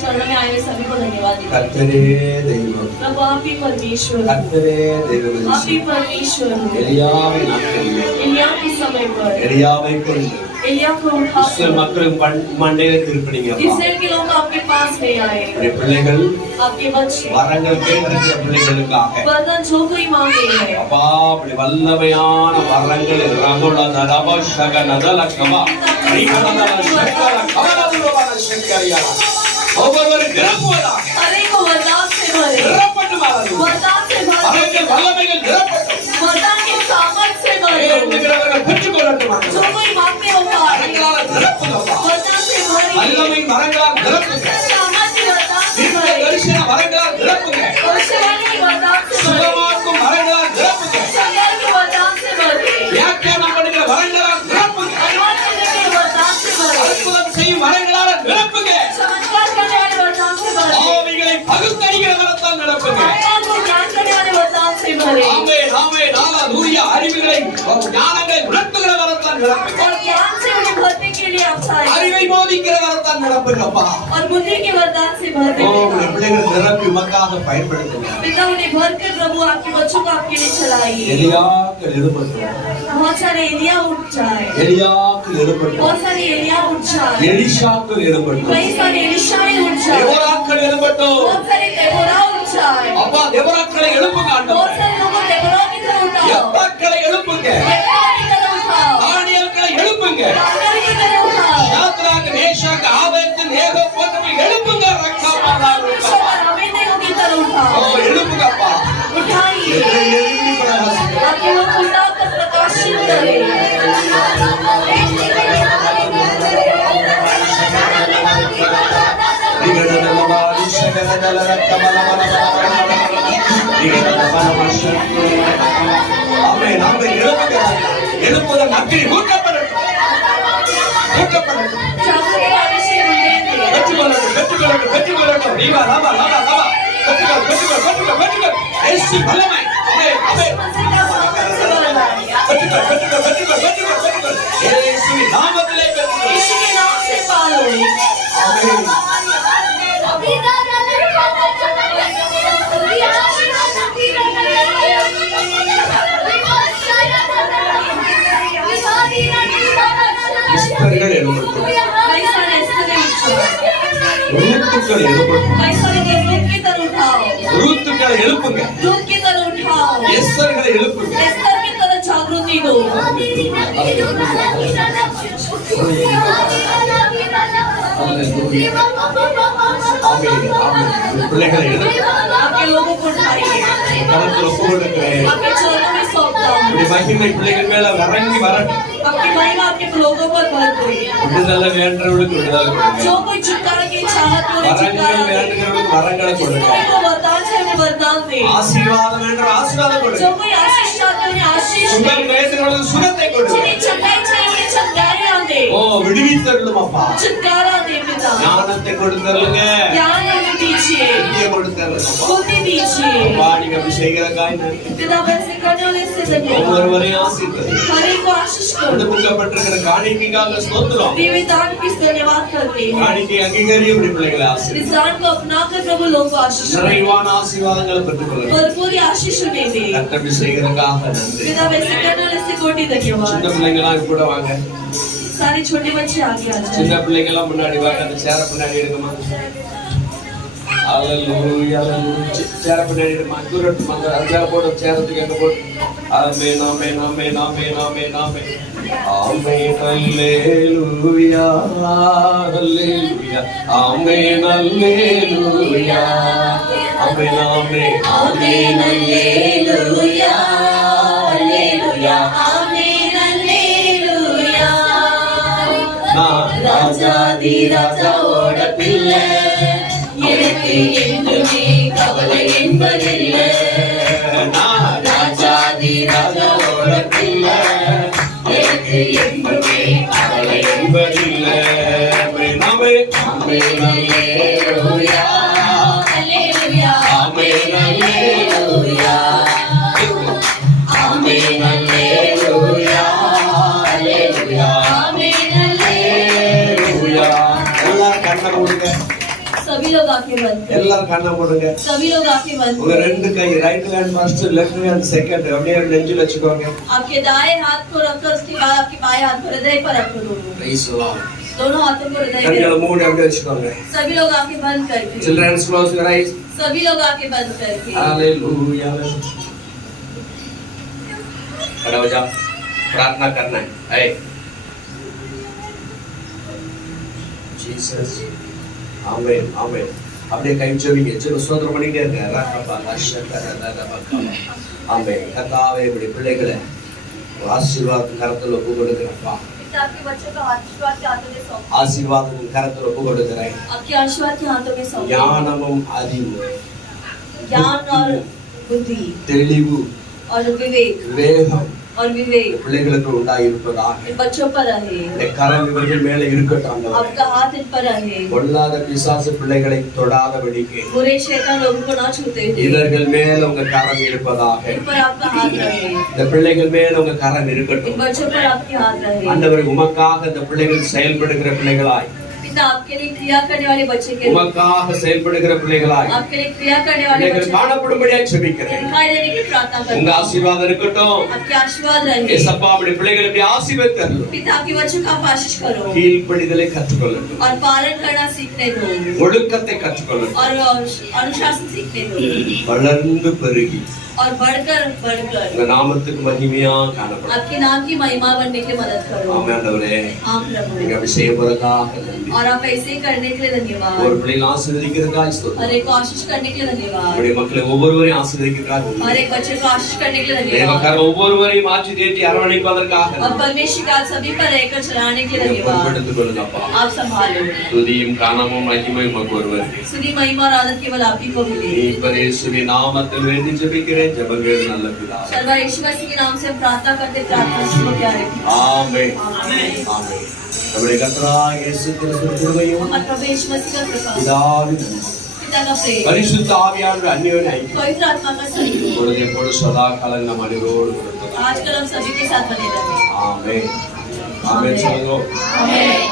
चरणों में आए हुए सभी को धन्यवाद देते हैं। கர்த்தரே தெய்வம், प्रभु आप ही परमेश्वर हो। கர்த்தரே தெய்வம். आप ही परमेश्वर हो। எலியாவை நாட்களிலே एलिया के समय पर எலியாவை கொண்டு एलिया को उठा இஸ்ரவேல் மக்களும் மண்டையில திருப்பினீங்க. इस्राएल के लोग आपके पास ले आए। உடைய பிள்ளைகள் आपके बच्चे வரங்கள் கேட்டிருக்கிற பிள்ளைகளுக்காக वरदान जो कोई मांगे हैं அப்பா அப்படி வல்லமையான வரங்கள் ரகுல நரப ஷக நதல கபா ரிகனல ஷக்கல கவலதுலவன ஷக்கரியா ஒவ்வொருவரும் நிரப்புவதாக. हर एक को वरदान से भरे, நிரப்பட்டு மாறும். वरदान से भरे, வரங்கள் வல்லமைகள் நிரப்பட்டு वरदान के सामर्थ से भरे। வேண்டுகிறவர்கள் பெற்றுக்கொள்ளட்டும். जो कोई मांगते होगा வரங்களால் நிரப்புங்கப்பா. वरदान से भरे, வல்லமை வரங்களால் நிரப்புங்க. सामर्थ्य वरदान से தீர்க்க भरे, தரிசன வரங்களால் நிரப்புங்க. भविष्यवाणी के वरदान से भरे, சுகமாக்கும் வரங்களால் நிரப்புங்க. संज्ञा के वरदान से भरे, வியாக்கியானம் பண்ணுகிற வரங்களால் நிரப்புங்க. अनुवाद करने के वरदान से भरे, அற்புதம் செய்யும் வரங்களால் நிரப்புங்க. चमत्कार करने वाले वरदान से भरे, ஆவிகளை பகுத்தறிகிற வரத்தால் நிரப்புங்க. आत्मा को ज्ञान करने वाले वरदान से भरे, ஆமென் ஆமென். நாலாதூரிய அறிவுகளை ஞானங்களை உணர்த்துகிற வரத்தால் நிரப்புங்க. और ज्ञान से उन्हें भरने के लिए आप साए, அறிவை போதிக்கிற வரத்தால் நிரப்புங்கப்பா. और बुद्धि के वरदान से भर ஓ, देंगे। உங்களுடைய பிள்ளைகள் நிரப்பி உமக்காக பயன்படுத்துங்க. पिता उन्हें भर कर प्रभु आपके बच्चों को आपके लिए चलाइए। எலியாக்கள் எழுப்பட்டும். बहुत सारे एलिया उठ जाए, எலியாக்கள் எழுப்பட்டும். बहुत सारे एलिया उठ जाए, எலிஷாக்கள் எழுப்பட்டும். कई सारे एलिशाए उठ जाए, தேவராக்கள் எழுப்பட்டும். बहुत सारे देबोरा उठ जाए, அப்பா தேவராக்களை எழுப்புங்க बहुत ஆண்டவரே. सारे लोगों देबोरा की तरह उठाओ, எப்பாக்களை எழுப்புங்க. यहोवा की तरह उठाओ, தானியேல்களை எழுப்புங்க. दानियेल की तरह उठाओ, சாத்ராக், மேஷாக், ஆபேத்நேகோ போன்றவை எழுப்புங்க. ரக்காபாலாரு. परमेश्वर और अबेदनेगो की तरह ஓ, उठाओ, எழுப்புங்கப்பா. उठाइए, எழுப்பி பிரகாசிங்க. आपके लोग उठाकर प्रकाशित करें। ஆமென் ஆமென். எழுப்புங்க. எழுப்புதல் அக்கினி ஊற்றப்படட்டும். ஊற்றப்படட்டும். जागृति का अभिषेक उन्हें दे। பெற்றுக்கொள்ளட்டும், பெற்றுக்கொள்ளட்டும், பெற்றுக்கொள்ளட்டும். ரீவா, ரபா, லபா, லபா. பெற்றுக்கொள், பெற்றுக்கொள், பெற்றுக்கொள், பெற்றுக்கொள். இயேசு வல்லமை. ஆமென், ஆமென். मसीह का सामर्थ्य से भरना है। பெற்றுக்கொள், பெற்றுக்கொள், பெற்றுக்கொள், பெற்றுக்கொள், பெற்றுக்கொள். இயேசுவின் நாமத்திலே பெற்றுக்கொள். यीशु के नाम से पालो। ஆமென். இஸ்தர்கள் எழுப்பட்டும். कई सारे ऐसे उठाओ, ரூத்துக்கள் எழுப்பட்டும். कई सारे रूप की तरह उठाओ, ரூத்துக்களை எழுப்புங்க. रूप की तरह उठाओ, எஸ்தர்களை எழுப்புங்க. एस्तर की तरह जागृति दो। ஆமென், ஆமென். பிள்ளைகளை எழுப்புங்க. आपके लोगों को उठाइए, கரத்தில் ஒப்பு கொடுக்கிறேன். आपके चरणों में सौंपता हूँ। உம்முடைய மகிமை பிள்ளைகள் மேல இறங்கி வரட்டும். आपकी महिमा आपके लोगों पर भर दो। விடுதலை வேண்டவர்களுக்கு விடுதலை கொடுங்க. जो कोई छुटकारा की चाहत हो, வரங்கள் छुटकारा दे। வேண்டுகிறவர்களுக்கு வரங்களை கொடுங்க. कोई को वरदान चाहिए, उन्हें वरदान दे। ஆசீர்வாதம் வேண்ட ஆசீர்வாதம் கொடுங்க. जो कोई आशीष चाहते हैं, उन्हें आशीष दे। சுகம் வேண்டுகிறவர்களுக்கு சுகத்தை கொடுங்க. जिन्हें चंगाई चाहिए, उन्हें चंगाइयाँ दे। ஓ, விடுவித்தருளும் அப்பா. छुटकारा दे पिता। ஞானத்தை கொடுத்தருளுங்க. ज्ञान हमें दीजिए, புத்தியை கொடுத்தருளுங்க அப்பா. बुद्धि दीजिए। அப்பா, நீங்க அப்படி செய்கிறக்காய் நன்றி. पिता वैसे करने वाले से धन्यवाद। ஒவ்வொருவரையும் ஆசீர்வதி. हर एक को आशीष करो। கொடுக்கப்பட்டிருக்கிற காணிக்கைக்காக ஸ்தோத்திரம். जीवित दान की धन्यवाद करते हैं। காணிக்கை அங்கீகரி உடைய பிள்ளைகளை ஆசீர்வதி. इस दान को अपनाकर प्रभु लोगों को आशीष दे। நிறைவான ஆசீர்வாதங்களை பெற்றுக்கொள்ளுங்க. भरपूरी आशीष उन्हें दे। கர்த்தர் செய்கிறதுக்காக நன்றி. पिता वैसे करने वाले से कोटि धन्यवाद। சின்ன பிள்ளைங்களாம் கூட வாங்க. सारे छोटे बच्चे आगे आ சின்ன जाए। பிள்ளைங்களாம் முன்னாடி வாங்க. அந்த சேர பின்னாடி எடுக்குமா. ஹalleluya. சேர பின்னாடி எடுமா. தூரட்டு மங்க அங்க போடு சேரத்துக்கு எங்க போடு. ஆமென் ஆமென் ஆமென் ஆமென் ஆமென் ஆமென். ஆமென் அல்லேலூயா அல்லேலூயா ஆமென் அல்லேலூயா ஆமென் ஆமென் आमीन हालेलुया हालेलुया आमीन हालेलुया ராஜாதி ராஜாவோட பிள்ளை எனக்கு என்றுமே கவலை என்பதில்லை ராஜாதி ராஜாவோட பிள்ளை எனக்கு என்பதில்லை. ஆமென், ஆமென். ஆமென், அல்லேலூயா. அல்லேலூயா ஆமென், அல்லேலூயா. ஆமென், அல்லேலூயா. அல்லேலூயா. ஆமென் அல்லேலூயா. எல்லாரும் கண்ணை மூடுங்க. सभी लोग आंखें बंद करें எல்லாரும் கண்ணை மூடுங்க. सभी लोग आंखें बंद உங்க करें ரெண்டு கை right hand first left hand second அப்படியே நெஞ்சில வச்சுக்கோங்க. आपके दाएं हाथ को रखकर उसके बाद आपके बाएं हाथ को हृदय पर रखो Praise the Lord. दोनों हाथों को हृदय पे கண்களை रखो மூடி அப்படியே வச்சுக்கோங்க. सभी लोग आंखें बंद करके Children close your eyes. सभी लोग आंखें बंद करके हालेलुया. खड़ा हो जाओ. प्रार्थना करना है. जीसस. आमेन, आमेन. அப்படியே கை ஜெபிங்க. ஜெப ஸ்தோத்திரம் பண்ணிட்டே இருங்க. ரகபா லஷகரதபகா. ஆமென். கர்த்தாவே இப்படி பிள்ளைகளை ஆசீர்வாதத்தின் கரத்தில் ஒப்பு கொடுக்கிறப்பா. आपके बच्चों को आशीर्वाद के हाथों में सौंप ஆசீர்வாதத்தின் கரத்தில் ஒப்பு கொடுக்கிறேன். आपके आशीर्वाद के हाथों में सौंप ஞானமும் அறிவும் ज्ञान और बुद्धि தெளிவு और विवेक வேகம் और विवेक பிள்ளைகளுக்கு உண்டாயிருப்பதாக. इन बच्चों पर रहे இந்த கரம் இவர்கள் மேலே இருக்கட்டும் ஆண்டவரே. आपका हाथ इन पर रहे பொல்லாத பிசாசு பிள்ளைகளை தொடாதபடிக்கு बुरे शैतान लोगों को ना छूते हुए இவர்கள் மேல உங்க கரம் இருப்பதாக. इन पर आपका हाथ रहे இந்த பிள்ளைகள் மேல உங்க கரம் इन இருக்கட்டும் बच्चों पर आपके हाथ रहे ஆண்டவரே. உமக்காக இந்த பிள்ளைகள் செயல்படுகிற பிள்ளைகளாய், पिता आपके लिए क्रिया करने वाले बच्चे के लिए உமக்காக செயல்படுகிற பிள்ளைகளாய் आपके लिए क्रिया करने वाले பிள்ளைகள் बच्चे காணப்படும்படியா ஜெபிக்கிறேன். दिखाई देने की प्रार्थना உங்க करता हूं ஆசீர்வாதம் இருக்கட்டும். आपके आशीर्वाद रहे ஏசப்பா அப்படி பிள்ளைகளை இப்படி ஆசீர்வதித்தருளும். पिता आपके बच्चों का आप आशीष करो கீழ்ப்படிதலை கற்றுக்கொள்ளட்டும். और पालन करना सीखने दो ஒழுக்கத்தை கற்றுக்கொள்ளட்டும். और अनुशासन सीखने दो வளர்ந்து பெருகி और बढ़कर உங்க நாமத்துக்கு மகிமையா காணப்படும். आपके नाम की महिमा बनने की मदद करो ஆமென் ஆண்டவரே. आप प्रभु நீங்க அப்படி செய்யப்படுறதாக நன்றி. और आप ऐसे ही करने के लिए ஒரு धन्यवाद பிள்ளைகளை ஆசீர்வதிக்கிறதுக்காக और ஸ்தோத்திரம். एक को आशीष करने के लिए धन्यवाद நம்முடைய மக்களை ஒவ்வொருவரையும் ஆசீர்வதிக்கிறதுக்காக और நன்றி. एक बच्चे को आशीष करने के लिए धन्यवाद தேவக்கார ஒவ்வொருவரையும் மாற்றி தேற்றி அரவணைப்பதற்காக और நன்றி. परमेश्वर का सभी पर रहकर चलाने के लिए நீங்க धन्यवाद பொறுப்பெடுத்துக் கொள்ளுங்கப்பா. आप संभालो துதியும் காணமும் மகிமையும் உமக்கு ஒருவருக்கு. सुधी महिमा और आदर केवल आप ही को मिले இப்ப இயேசுவின் நாமத்தில் வேண்டி ஜெபிக்கிறேன். ஜெபங்கள் நல்ல பிதாவே. सर्व यीशु मसीह के नाम से हम प्रार्थना करते प्रार्थना सुनो प्यारे ஆமென். ஆமென். நம்முடைய கர்த்தராகிய இயேசு கிறிஸ்துவின் கிருபையும் हमारे प्रभु यीशु मसीह का कृपा பிதாவின் அன்பும் पिता का प्रेम பரிசுத்த ஆவியானவர் அந்யோன்ய ஐக்கியம் पवित्र आत्मा का सहयोग இப்பொழுது எப்பொழுது சதா காலம் நம் அனைவரோடு இருப்பதாக. आजकल हम सभी के साथ बने रहे ஆமென். ஆமென் சொல்லுங்க. आमीन